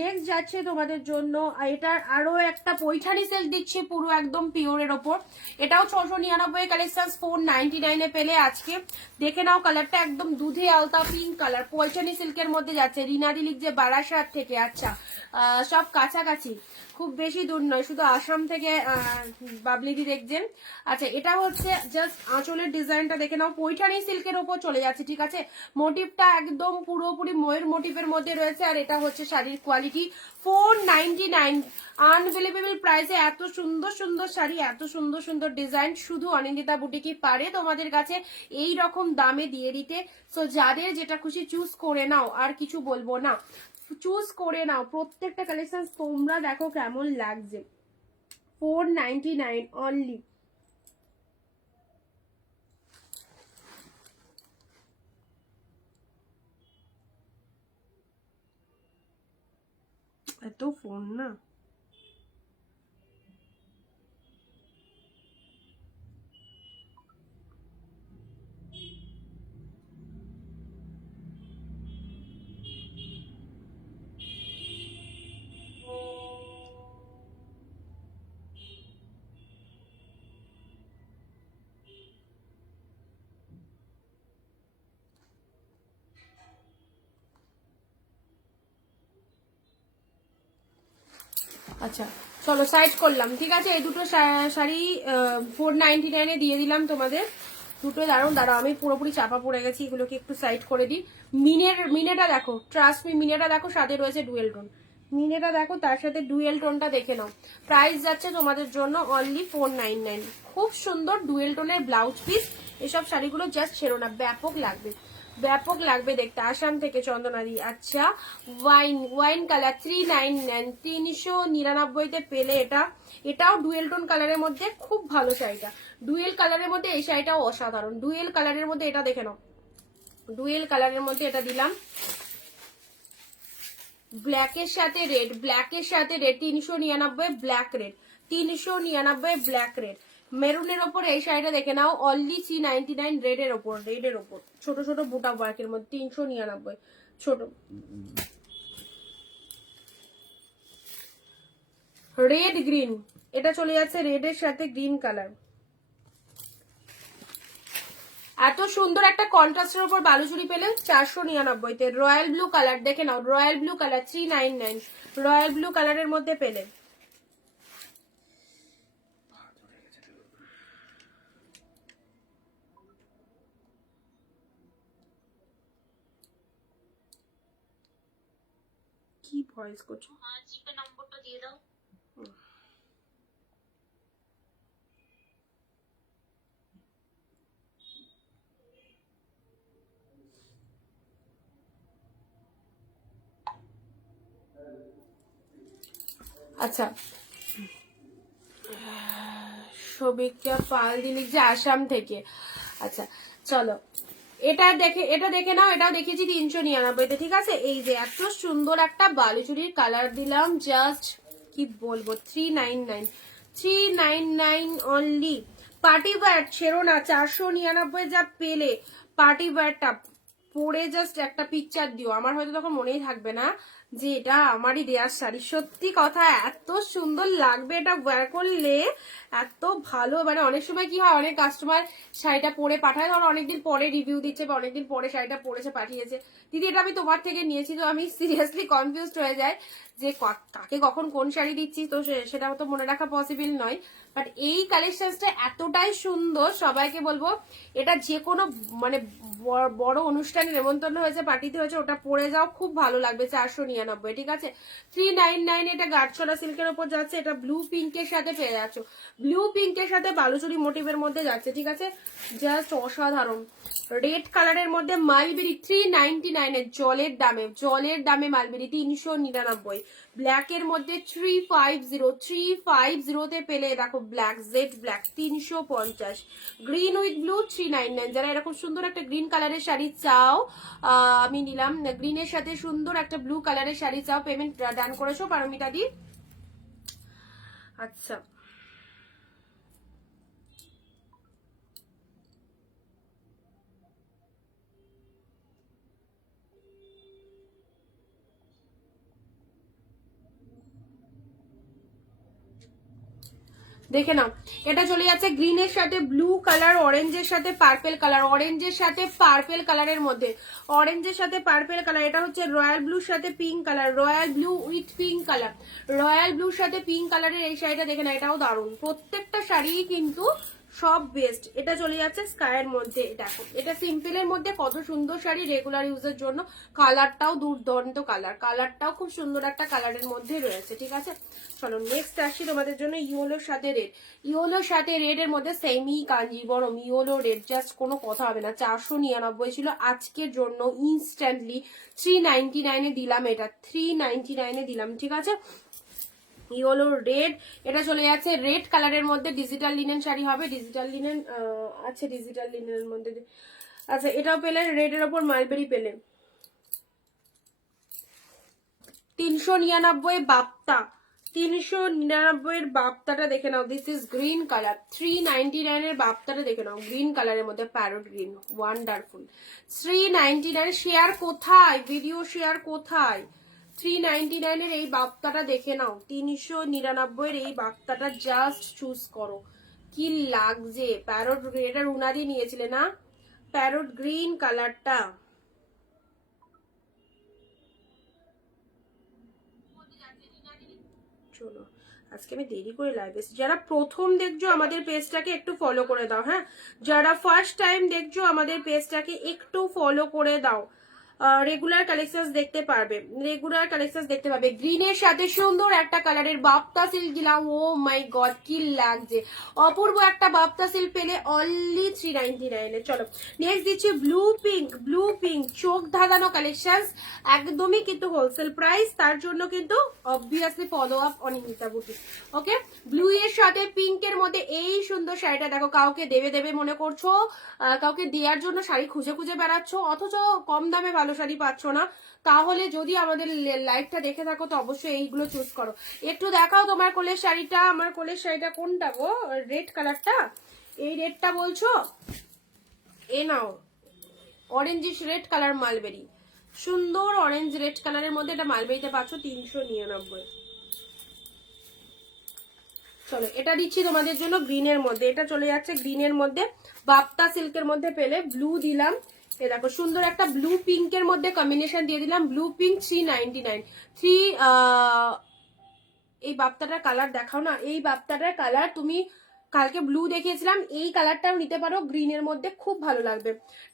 নেক্সট যাচ্ছে তোমাদের জন্য, এটার আরো একটা পৈঠানি সেট দিচ্ছি পুরো একদম পিওরের ওপর, এটাও 699 কালেকশন, 499-এ পেলে আজকে। দেখে নাও কালারটা, একদম দুধে আলতা পিঙ্ক কালার, পৈঠানি সিল্কের মধ্যে যাচ্ছে। রিনা দি লিখছে বারাসাত থেকে, আচ্ছা সব কাছাকাছি, খুব বেশি দূর নয়, শুধু আসাম থেকে বাবলিদি দেখছেন। আচ্ছা, এটা হচ্ছে জাস্ট আঁচলের ডিজাইনটা দেখে নাও, পৈঠানি সিল্কের ওপর চলে যাচ্ছে, ঠিক আছে? মোটিভটা একদম পুরোপুরি ময়ূর মোটিভের মধ্যে রয়েছে। আর এটা হচ্ছে শাড়ির কোয়ালিটি, 499, আনবিলিভেবল প্রাইসে এত সুন্দর সুন্দর শাড়ি, এত সুন্দর সুন্দর ডিজাইন শুধু অনিন্দিতা বুটিকই পারে তোমাদের কাছে এই রকম দামে দিয়ে দিতে। সো যাদের যেটা খুশি চুজ করে নাও, আর কিছু বলবো না, চুজ করে নাও। প্রত্যেকটা কালেকশন তোমরা দেখো কেমন লাগছে, 499 অনলি। এত ফোন না, আচ্ছা চলো সাইড করলাম, ঠিক আছে? এই দুটো শাড়ি 499-এ দিয়ে দিলাম তোমাদের দুটো। দাঁড়াও আমি পুরোপুরি চাপা পড়ে গেছি, এগুলোকে একটু সাইড করে দিই। মিনেটা দেখো, ট্রাস্ট মি, মিনেটা দেখো, সাথে রয়েছে ডুয়েল টোন, মিনেটা দেখো, তার সাথে ডুয়েল টোনটা দেখে নাও। প্রাইস যাচ্ছে তোমাদের জন্য অনলি 499। খুব সুন্দর ডুয়েল টোনের ব্লাউজ পিস, এসব শাড়িগুলো জাস্ট ছেড়ো না, ব্যাপক লাগবে, ব্যাপক লাগবে দেখতে। আসাম থেকে চন্দনাদি, আচ্ছা ওয়াইন কালার 399, 399-তে পেলে এটা। এটাও ডুয়েল টোন কালারের মধ্যে, খুব ভালো শাড়িটা, ডুয়েল কালারের মধ্যে এই শাড়িটাও অসাধারণ। ডুয়েল কালারের মধ্যে এটা দেখে নাও, ডুয়েল কালারের মধ্যে এটা দিলাম, ব্ল্যাকের সাথে রেড, ব্ল্যাকের সাথে red, 399 black red, 399 black red. মেরুনের ওপর এই শাড়িটা দেখে নাও, অনলি 399 রেডের ওপর, ছোট ছোট বুটা ওয়ার্কের মধ্যে 399 ছোট। রেড গ্রিন, এটা চলে যাচ্ছে রেডের সাথে গ্রিন কালার। এত সুন্দর একটা কন্ট্রাস্টের উপর বালুচুরি পেলে 499-তে। রয়্যাল ব্লু কালার দেখে নাও, royal blue colour 399, royal blue কালারের মধ্যে পেলে। কি ভয়েস করছো? জিপে নম্বরটা দিয়ে দাও। আচ্ছা, সবিকা পাল দিলিক যে আসাম থেকে, আচ্ছা চলো এটা দেখে নাও, এটাও দেখেছি 399-তে, ঠিক আছে? এই যে এত সুন্দর একটা বালুচুরির কালার দিলাম, জাস্ট কি বলবো, 399 অনলি। পার্টি ওয়্যার ছেড়ো না, 499 যা পেলে পার্টি ওয়্যারটা পরে জাস্ট একটা পিকচার দিও, আমার হয়তো তখন মনেই থাকবে না যে এটা আমারই দেয়ার শাড়ি। সত্যি কথা এত সুন্দর লাগবে এটা ওয়্যার করলে, এত ভালো। মানে অনেক সময় কি হয়, অনেক কাস্টমার শাড়িটা পরে পাঠায়, ধরো অনেকদিন পরে রিভিউ দিচ্ছে বা অনেকদিন পরে শাড়িটা পরেছে পাঠিয়েছে, দিদি এটা আমি তোমার থেকে নিয়েছি, তো আমি সিরিয়াসলি কনফিউজড হয়ে যাই যে কাকে কখন কোন শাড়ি দিচ্ছি, তো সেটা তো মনে রাখা পসিবল নয়। বাট এই কালেকশনটা এতটাই সুন্দর, সবাইকে বলবো এটা যে কোনো মানে বড় অনুষ্ঠানে নেমন্তন্ন হয়েছে, পার্টিতে হয়েছে, ওটা পরে যাও, খুব ভালো লাগবে। 499, ঠিক আছে। 399 এটা গাঢ়ছড়া সিল্কের উপর যাচ্ছে, এটা ব্লু পিঙ্কের সাথে পেয়ে যাচ্ছ, ব্লু পিঙ্কের সাথে বালুচুরি মোটিভের মধ্যে যাচ্ছে, ঠিক আছে, জাস্ট অসাধারণ। রেড কালারের মধ্যে মালবেরি 399 এর জলের দামে মালবেরি 399। ব্ল্যাকের মধ্যে 350 তে পেলে দেখো black, jet black 350। Green with blue 399। যারা এরকম সুন্দর একটা গ্রিন কালারের শাড়ি চাও, আমি নিলাম গ্রিনের সাথে সুন্দর একটা ব্লু কালারের শাড়ি চাও, পেমেন্ট ডান করেছো পারমিতা দি? আচ্ছা, দেখে নাও, এটা চলে যাচ্ছে গ্রিনের সাথে ব্লু কালার, অরেঞ্জের সাথে পার্পেল কালার, অরেঞ্জের সাথে পার্পেল কালারের মধ্যে, অরেঞ্জের সাথে পার্পেল কালার। এটা হচ্ছে রয়্যাল ব্লুর সাথে pink colour, royal blue with pink colour, royal ব্লুর সাথে পিঙ্ক কালারের এই শাড়িটা দেখে না, এটাও দারুণ। প্রত্যেকটা শাড়ি কিন্তু সব বেস্ট। এটা চলে যাচ্ছে স্কাইয়ের মধ্যে, দেখো এটা সিম্পলের মধ্যে কত সুন্দর শাড়ি রেগুলার ইউজের জন্য। কালারটাও দুর্দান্ত কালার, কালারটাও খুব সুন্দর একটা কালারের মধ্যে রয়েছে, ঠিক আছে। চলো নেক্সট আসছি তোমাদের জন্য ইয়েলোর সাথে রেড, ইয়েলোর সাথে রেড এর মধ্যে semi Kanjeevaram yellow red, just কোনো কথা হবে না। 499 ছিল আজকের জন্য, ইনস্ট্যান্টলি 399 দিলাম, এটা 399 দিলাম, ঠিক আছে। ইয়েলো রেড, এটা চলে যাচ্ছে রেড কালারের মধ্যে, ডিজিটাল লিনেন শাড়ি হবে, ডিজিটাল লিনেন আছে, ডিজিটাল লিনেনের মধ্যে। আচ্ছা, এটাও পেলে, রেড এর ওপর মালবেরি পেলে 399 বাপ্তা, 399 এর বাপ্তাটা দেখে নাও, দিস ইজ গ্রিন কালার। 399 এর বাপ্তাটা দেখে নাও, গ্রিন কালারের মধ্যে প্যারট গ্রিন, ওয়ান্ডারফুল। 399 শেয়ার কোথায়, ভিডিও শেয়ার কোথায়? 399 এর এই বাপ্তাটা দেখে নাও, 399 এর এই বাপ্তাটা জাস্ট চুজ করো, কি লাগছে। প্যারট গ্রিন, এটা রুনাদি নিয়েছিলে না, প্যারট গ্রিন কালারটা। চলো আজকে আমি দেরি করে লাইভ এসেছি। যারা প্রথম দেখছো আমাদের পেজটাকে একটু ফলো করে দাও, হ্যাঁ, যারা ফার্স্ট টাইম দেখছো আমাদের পেজটাকে একটু ফলো করে দাও, রেগুলার কালেকশনস দেখতে পারবে, রেগুলার কালেকশনস দেখতে পাবে। গ্রিনের সাথে সুন্দর একটা কালারের বাপ্তা সিল্ক দিলাম, ও মাই গড কি লাগছে, অপূর্ব একটা বাপ্তা সিল্ক পেলে অনলি 399 এ। চলো নেক্সট দিচ্ছি ব্লু পিঙ্ক, ব্লু পিঙ্ক চোখ ধাঁধানো কালেকশনস, একদমই কিন্তু হোলসেল প্রাইস, তার জন্য কিন্তু obviously follow up Anindita boutique. Okay, blue এর সাথে পিঙ্কের মধ্যে এই সুন্দর শাড়িটা দেখো, কাউকে দেবে দেবে মনে করছো, কাউকে দেওয়ার জন্য শাড়ি খুঁজে খুঁজে বেড়াচ্ছ, অথচ কম দামে ভালো শাড়ি পাচ্ছ না, তাহলে যদি আমাদের লাইভটা দেখে থাকো তো অবশ্যই এইগুলো চুজ করো। একটু দেখাও তোমার কোলের শাড়িটা, আমার কোলের শাড়িটা কোনটা গো, রেড কালারটা, এই রেডটা বলছো, এ নাও অরেঞ্জিশ রেড কালার মালবেরি, সুন্দর অরেঞ্জ রেড কালারের মধ্যে এটা মালবেরিতে পাচ্ছ 399। চলো এটা দিচ্ছি তোমাদের জন্য গ্রিনের মধ্যে, এটা চলে যাচ্ছে গ্রিনের মধ্যে, বাপ্তা সিল্কের মধ্যে পেলে ব্লু দিলাম, এ দেখো সুন্দর একটা ব্লু পিঙ্কের মধ্যে কম্বিনেশন দিয়ে দিলাম, ব্লু পিঙ্ক 399। এই বাপ্তাটার কালার দেখাও না, এই বাপ্তাটার কালার তুমি কালকে ব্লু দেখিয়েছিলাম, এই কালারটাও নিতে পারো গ্রিনের মধ্যে, খুব ভালো লাগবে।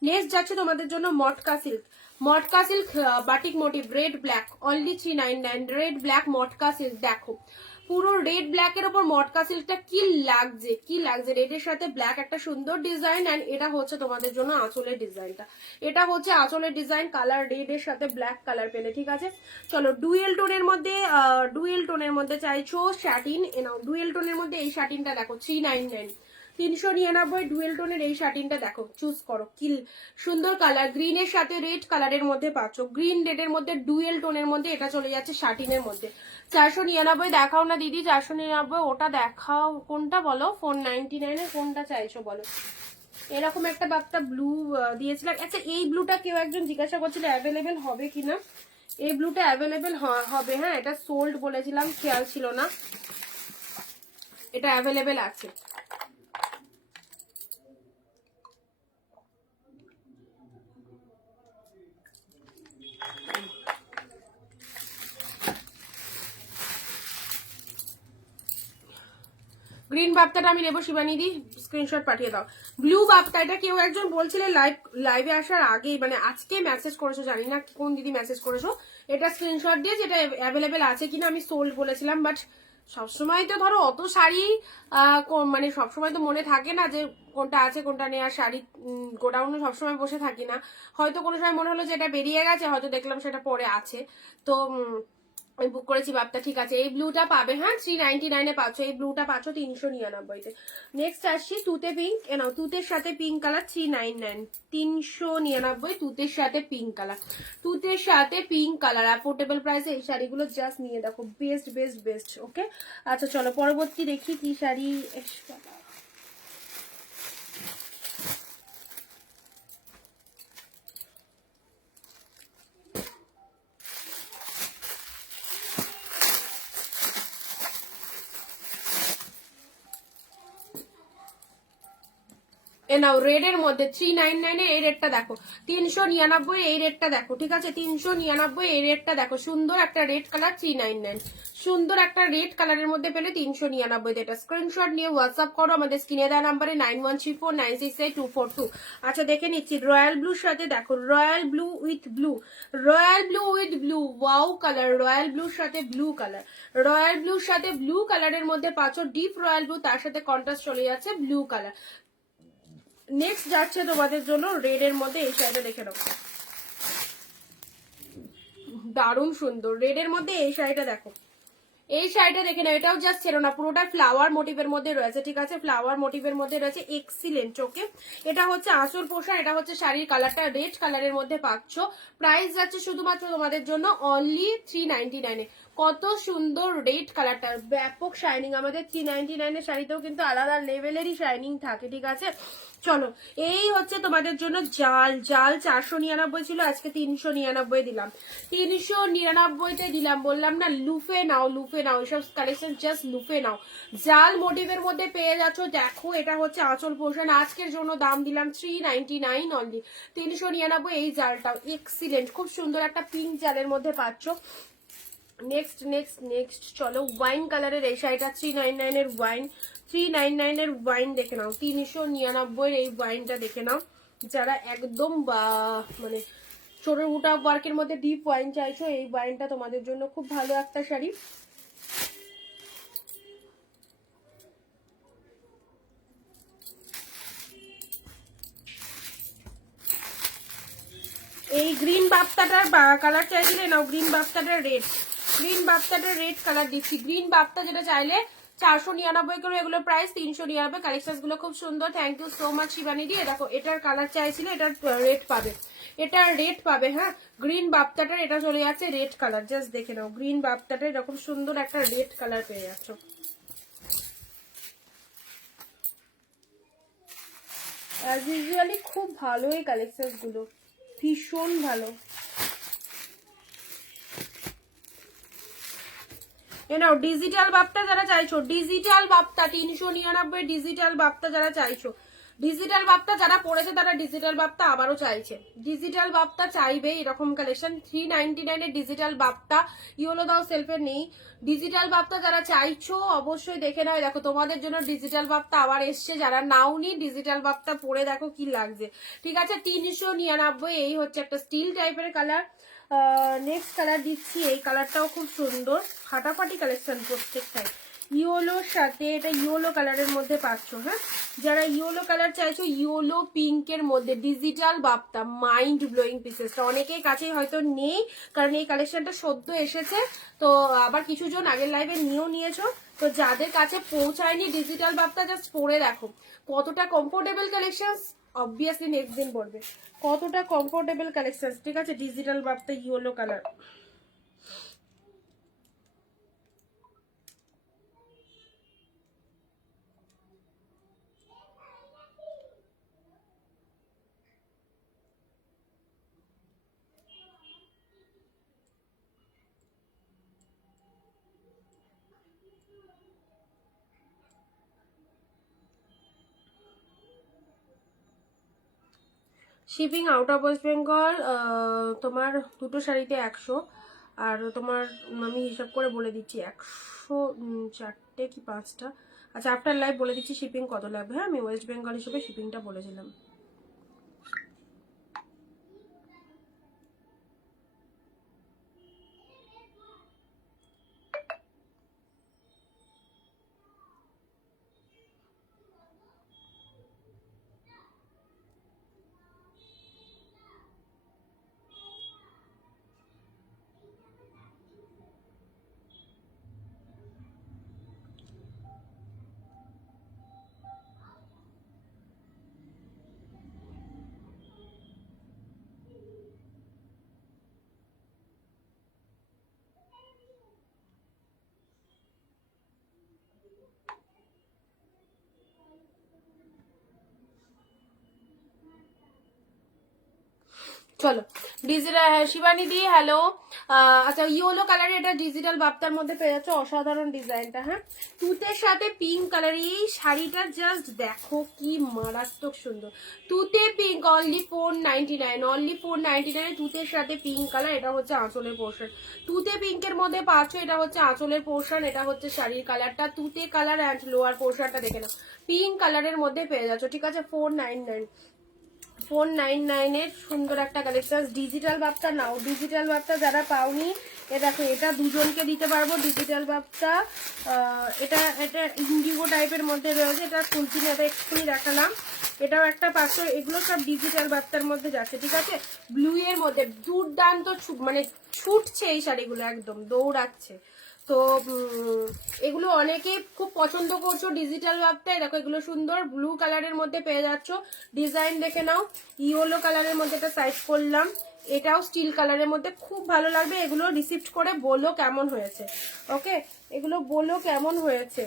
নেক্সট যাচ্ছে তোমাদের জন্য মটকা সিল্ক, মটকা silk batik motif red black only 399, red black মটকা সিল্ক, দেখো পুরো রেড ব্ল্যাক এর উপর মটকা সিল্কটা কি লাগছে, কি লাগছে, রেডের সাথে ব্ল্যাক একটা সুন্দর ডিজাইন, এন্ড এটা হচ্ছে তোমাদের জন্য আঁচলের ডিজাইনটা, এটা হচ্ছে আঁচলের ডিজাইন, কালার রেড এর সাথে ব্ল্যাক কালার পেলে, ঠিক আছে। চলো ডুয়েল টোনের মধ্যে চাইছো স্যাটিন, এনাও ডুয়েল টোনের মধ্যে এই স্যাটিনটা দেখো 399, 399 ডুয়েল টোনের এই শাটিনটা দেখো, চুজ করো, কি সুন্দর কালার, গ্রিনের সাথে রেড কালারের মধ্যে পাচ্ছ, গ্রিন রেডের মধ্যে ডুয়েল টোনের মধ্যে এটা চলে যাচ্ছে শাটিনের মধ্যে। 499 দেখাও না দিদি, 499 ওটা দেখাও, কোনটা বলো, 499 কোনটা চাইছো বলো। এরকম একটা বাপ্তা ব্লু দিয়েছিলাম। আচ্ছা এই ব্লুটা কেউ একজন জিজ্ঞাসা করছিল অ্যাভেলেবেল হবে কিনা, এই ব্লুটা অ্যাভেলেবেল হবে, হ্যাঁ এটা সোল্ড বলেছিলাম, খেয়াল ছিল না, এটা অ্যাভেলেবেল আছে। গ্রিন বাপ্তাটা আমি নেবো, শিবানীদি স্ক্রিনশট পাঠিয়ে দাও। ব্লু বাপ্তা, এটা কেউ একজন বলছিলে লাইভে আসার আগেই, মানে আজকে মেসেজ করেছো, জানি না কোন দিদি মেসেজ করেছো, এটা স্ক্রিনশট দিয়ে যেটা অ্যাভেলেবেল আছে কিনা, আমি সোল্ড বলেছিলাম, বাট সবসময় তো ধরো অত শাড়ি মানে সবসময় তো মনে থাকে না যে কোনটা আছে কোনটা নেই, আর শাড়ি গোডাউনে সবসময় বসে থাকি না, হয়তো কোনো সময় মনে হলো যে এটা বেরিয়ে গেছে, হয়তো দেখলাম সেটা পরে আছে, তো আমি বুক করেছি বাপ্তা, ঠিক আছে। এই ব্লুটা পাবে, হ্যাঁ 399 পাচ্ছ, এই ব্লুটা পাচ্ছ 399 নেক্সট আসছি তুতে পিঙ্ক, নাও তুতের সাথে পিঙ্ক কালার 399, 399 তুতের সাথে পিঙ্ক কালার, তুতের সাথে পিঙ্ক কালার, অ্যাফোর্ডেবল প্রাইসে এই শাড়িগুলো জাস্ট নিয়ে দেখো, বেস্ট বেস্ট বেস্ট। ওকে আচ্ছা চলো পরবর্তী দেখি কি শাড়ি। নাও রেড এর মধ্যে 399 এই রেটটা দেখো, 399 এই রেটটা দেখো, ঠিক আছে 399 এই রেটটা দেখো, সুন্দর একটা রেড কালার 399, সুন্দর একটা রেড কালারের মধ্যে পেলে 399 এটা স্ক্রিনশট নিয়ে হোয়াটসঅ্যাপ করো আমাদের স্ক্রিনে দেওয়া নাম্বারে 9134968242। আচ্ছা দেখে নিচ্ছি, রয়্যাল ব্লুর সাথে দেখো, royal blue with blue, royal blue with blue, wow colour, royal ব্লুর সাথে ব্লু কালার, রয়্যাল ব্লুর সাথে ব্লু কালারের মধ্যে পাচ্ছ ডিপ রয়্যাল ব্লু, তার সাথে কন্ট্রাস্ট চলে যাচ্ছে ব্লু কালার। নেক্সট যাচ্ছে তোমাদের জন্য রেড এর মধ্যে এই শাড়িটা, দেখে নাও দারুণ সুন্দর, রেড এর মধ্যে এই শাড়িটা দেখো, এই শাড়িটা দেখে নাও, এটাও জাস্ট ছিল না, পুরোটা ফ্লাওয়ার মোটিভের মধ্যে রয়েছে, ঠিক আছে ফ্লাওয়ার মোটিভের মধ্যে রয়েছে, এক্সিলেন্ট। ওকে এটা হচ্ছে আঁচল পোষা, এটা হচ্ছে শাড়ির কালারটা রেড কালারের মধ্যে পাচ্ছ, প্রাইস যাচ্ছে শুধুমাত্র তোমাদের জন্য অনলি 399। কত সুন্দর রেড কালারটা, ব্যাপক শাইনিং, আমাদের 399 এর শাড়িতেও কিন্তু আলাদা লেভেলেরই শাইনিং থাকে, ঠিক আছে। চলো এই হচ্ছে তোমাদের জন্য জাল, জাল 499 ছিল, আজকে 399 দিলাম, 399 দিলাম, বললাম না লুফে নাও, লুফে নাও, এসব কালেকশন জাস্ট লুফে নাও। জাল মোটিভের মধ্যে পেয়ে যাচ্ছ, দেখো এটা হচ্ছে আঁচল পোষণ, আজকের জন্য দাম দিলাম 399 অনলি, 399 এই জালটাও এক্সিলেন্ট, খুব সুন্দর একটা পিঙ্ক জালের মধ্যে পাচ্ছ। নেক্সট নেক্সট নেক্সট চলো ওয়াইন কালারের এই শাড়িটা 399 এর ওয়াইন, 399 এর ওয়াইন দেখে নাও, 399 এই ওয়াইনটা দেখে নাও, যারা একদম মানে ছোট উটা ওয়ার্কের মধ্যে ডিপ ওয়াইন চাইছো, এই ওয়াইনটা তোমাদের জন্য খুব ভালো একটা শাড়ি। এই গ্রিন বাপ্তাটার কালার চাইছিলে নাও, গ্রিন বাপ্তাটার রেড, গ্রিন বাপ্তাটার রেড কালার দিচ্ছি, গ্রিন বাপ্তা যেটা চাইলে 499 করে, এগুলো প্রাইস 399, কালেকশন গুলো খুব সুন্দর, thank you so much Shivani di. দেখো এটার কালার চাইছিল, এটার রেড পাবে, এটার রেড পাবে, হ্যাঁ গ্রিন বাপ্তাটার এটা চলে যাচ্ছে রেড কালার, জাস্ট দেখে নাও গ্রিন বাপ্তাটা এরকম সুন্দর একটা রেড কালার পেয়ে যাচ্ছ। অ্যাজ ইউজুয়ালি খুব ভালো এই কালেকশন গুলো, ভীষণ ভালো। নাও ডিজিটাল বাপ্তা যারা চাইছো, ডিজিটাল বাপ্তা 399, ডিজিটাল বাপ্তা যারা চাইছো, ডিজিটাল বাপ্তা যারা পড়েছে তারা ডিজিটাল বাপ্তা আবারও চাইছে, ডিজিটাল বাপ্তা চাইবে এরকম কালেকশন, 399 এর ডিজিটাল বাপ্তা, ইয়েলো দাও সেলফে নেই, ডিজিটাল বাপ্তা যারা চাইছো অবশ্যই দেখে নাও, দেখো তোমাদের জন্য ডিজিটাল বাপ্তা আবার এসছে, যারা নাওনি ডিজিটাল বাপ্তা পরে দেখো কি লাগছে, ঠিক আছে 399, এই হচ্ছে একটা স্টিল টাইপের কালার। নেক্সট কালার দিচ্ছি, এই কালারটাও খুব সুন্দর, ফাটাফাটি কালেকশন প্রত্যেকটাই, ইয়েলোর সাথে এটা ইয়েলো কালারের মধ্যে পাচ্ছ, হ্যাঁ যারা ইয়েলো কালার চাইছো, ইয়েলো পিঙ্কের মধ্যে ডিজিটাল বাপ্তা মাইন্ড ব্লোয়িং পিসেসটা অনেকের কাছেই হয়তো নেই, কারণ এই কালেকশনটা সদ্য এসেছে। তো আবার কিছু জন আগের লাইভে নিয়েছো, তো যাদের কাছে পৌঁছায়নি ডিজিটাল বাপ্তা জাস্ট পরে দেখো কতটা কমফোর্টেবল কালেকশন। অবভিয়াসলি নেক্সট দিন বলবে কতটা কমফোর্টেবল কালেকশন। ঠিক আছে, ডিজিটাল বাপ্তা yellow colour. Shipping out of West Bengal তোমার দুটো শাড়িতে 100, আর তোমার আমি হিসাব করে বলে দিচ্ছি 104টে কি 5টা। আচ্ছা আফটার লাইভ বলে দিচ্ছি শিপিং কত লাগবে। হ্যাঁ, আমি ওয়েস্ট বেঙ্গল হিসেবে শিপিংটা বলেছিলাম। চলো ডিজিটাল শিবানী দি হ্যালো। আচ্ছা ইয়েলো কালারের এটা ডিজিটাল বাপ্তার মধ্যে পেয়ে যাচ্ছে, অসাধারণ ডিজাইনটা। হ্যাঁ, তুতের সাথে পিঙ্ক কালার, এই শাড়িটা জাস্ট দেখো কি মারাত্মক সুন্দর। তুতে পিঙ্ক অনলি 499, অনলি 499 তুতের সাথে পিঙ্ক কালার। এটা হচ্ছে আঁচলের পোর্শন, তুতে পিঙ্কের মধ্যে পাচ্ছ, এটা হচ্ছে আঁচলের পোর্শন, এটা হচ্ছে শাড়ির কালারটা তুতে কালার অ্যান্ড লোয়ার পোর্শনটা দেখে নাও পিঙ্ক কালারের মধ্যে পেয়ে যাচ্ছ। ঠিক আছে, 499 এর সুন্দর একটা কালেকশন। ডিজিটাল বাপ্তা নাও, ডিজিটাল বাপ্তা যারা পাওনি এ দেখো, এটা দুজনকে দিতে পারবো ডিজিটাল বাপ্তা। এটা ইন্ডিগো টাইপের মধ্যে রয়েছে, এটা ফুলচিনি এটা এক্ষুনি দেখালাম, এটাও একটা 500। এগুলো সব ডিজিটাল বাপ্তার মধ্যে যাচ্ছে। ঠিক আছে, ব্লু এর মধ্যে দুর্দান্ত মানে ছুটছে এই শাড়িগুলো, একদম দৌড়াচ্ছে। তো এগুলো অনেকে খুব পছন্দ করছো ডিজিটাল বাপ্তায়। দেখো এগুলো সুন্দর ব্লু কালারের মধ্যে পেয়ে যাচ্ছ, ডিজাইন দেখে নাও। ইয়েলো কালারের মধ্যে একটা সাইজ করলাম, এটাও স্টিল কালারের মধ্যে, খুব ভালো লাগবে। এগুলো রিসিপ্ট করে বলো কেমন হয়েছে। ওকে, এগুলো বলো কেমন হয়েছে।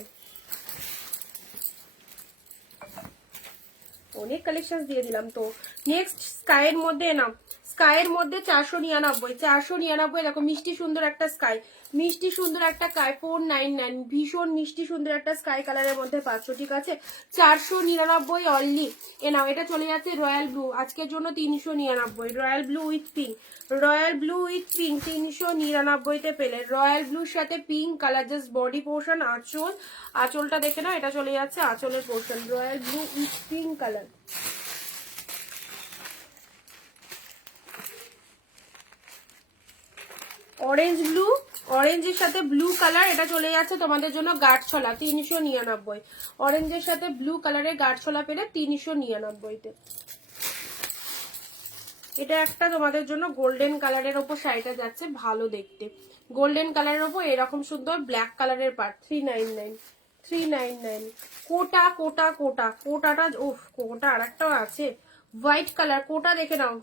অনেক কালেকশন দিয়ে দিলাম। তো নেক্সট স্কাইয়ের মধ্যে নাও, স্কাইয়ের মধ্যে 499 দেখো মিষ্টি সুন্দর একটা স্কাই, মিষ্টি সুন্দর একটা স্কাই 499, ভীষণ মিষ্টি সুন্দর একটা স্কাই কালারের মধ্যে পাচ্ছ। ঠিক আছে, 499 অনলি। এ নাও, এটা চলে যাচ্ছে রয়্যাল ব্লু, আজকের জন্য 399, royal blue with pink, royal blue with pink 399-তে পেলে। রয়্যাল ব্লুর সাথে pink colour, just body portion, আঁচল, আঁচলটা দেখে নাও, এটা চলে যাচ্ছে আঁচলের portion, royal blue with pink colour. Orange blue, অরেঞ্জের সাথে ব্লু কালার, এটা চলে যাচ্ছে তোমাদের জন্য গাঢ়ছলা 399, অরেঞ্জের সাথে ব্লু কালারের গাঢ়ছলা পেলে 399-তে। এটা একটা তোমাদের জন্য গোল্ডেন কালারের ওপর শাড়িটা যাচ্ছে, ভালো দেখতে, গোল্ডেন কালারের ওপর এরকম সুন্দর ব্ল্যাক কালারের পার্ট 399। কোটা কোটা কোটা, কোটাটা ওফ, কোটা আর একটাও আছে হোয়াইট কালার, কোটা দেখে নাও,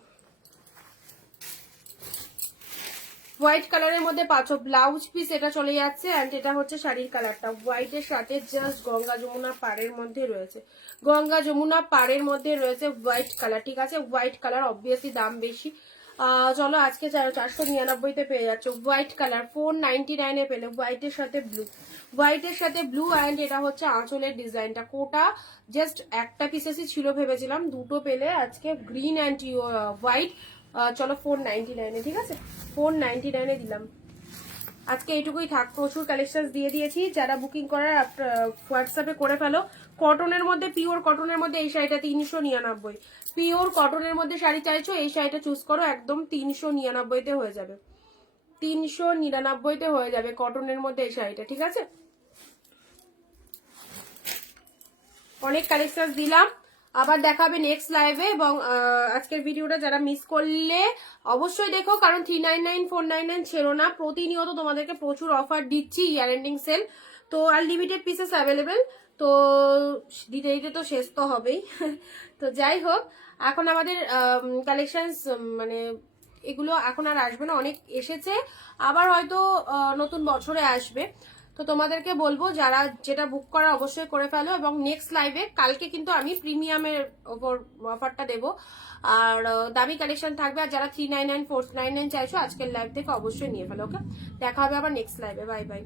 হোয়াইট কালারের মধ্যে পাচ্ছ ব্লাউজ পিস, এটা চলে যাচ্ছে। অ্যান্ড এটা হচ্ছে শাড়ির কালারটা হোয়াইটের সাথে জাস্ট গঙ্গা যমুনা পাড়ের মধ্যে রয়েছে, গঙ্গা যমুনা পাড়ের মধ্যে রয়েছে হোয়াইট কালার। ঠিক আছে, হোয়াইট কালার অবভিয়াসলি দাম বেশি। চলো আজকে 499-তে পেয়ে যাচ্ছ হোয়াইট কালার, 499-এ পেলে হোয়াইটের সাথে ব্লু, হোয়াইটের সাথে ব্লু। অ্যান্ড এটা হচ্ছে আঁচলের ডিজাইনটা, কোটা জাস্ট একটা পিসেসই ছিল ভেবেছিলাম, দুটো পেলে আজকে গ্রিন অ্যান্ড হোয়াইট। চলো 499-এ, ঠিক আছে 499-এ দিলাম। আজকে এইটুকুই থাক, প্রচুর কালেকশন দিয়ে দিয়েছি। যারা বুকিং করার হোয়াটসঅ্যাপে করে ফেলো। কটনের মধ্যে, পিওর কটনের মধ্যে এই শাড়িটা 399, পিওর কটনের মধ্যে শাড়ি চাইছো এই শাড়িটা চুজ করো, একদম 399-তে হয়ে যাবে, 399-তে হয়ে যাবে কটনের মধ্যে এই শাড়িটা। ঠিক আছে, অনেক কালেকশন দিলাম, আবার দেখা হবে নেক্সট লাইভে। এবং আজকের ভিডিওটা যারা মিস করলে অবশ্যই দেখো, কারণ 399 499 ছিল না, প্রতিনিয়ত তোমাদেরকে প্রচুর অফার দিচ্ছি, ইয়ার এন্ডিং সেল। তো আর লিমিটেড পিসেস অ্যাভেলেবেল, তো দিতে দিতে তো শেষ তো হবেই। তো যাই হোক, এখন আমাদের কালেকশনস মানে এগুলো এখন আর আসবে না, অনেক এসেছে, আবার হয়তো নতুন বছরে আসবে। তো তোমাদেরকে বলবো যারা যেটা বুক করা অবশ্যই করে ফেলো। এবং নেক্সট লাইভে কালকে কিন্তু আমি প্রিমিয়ামের ওপর অফারটা দেবো, আর দামি কালেকশন থাকবে। আর যারা 399 499 চাইছো আজকের লাইভ থেকে অবশ্যই নিয়ে ফেলো। ওকে, দেখা হবে আবার নেক্সট লাইভে। Bye bye.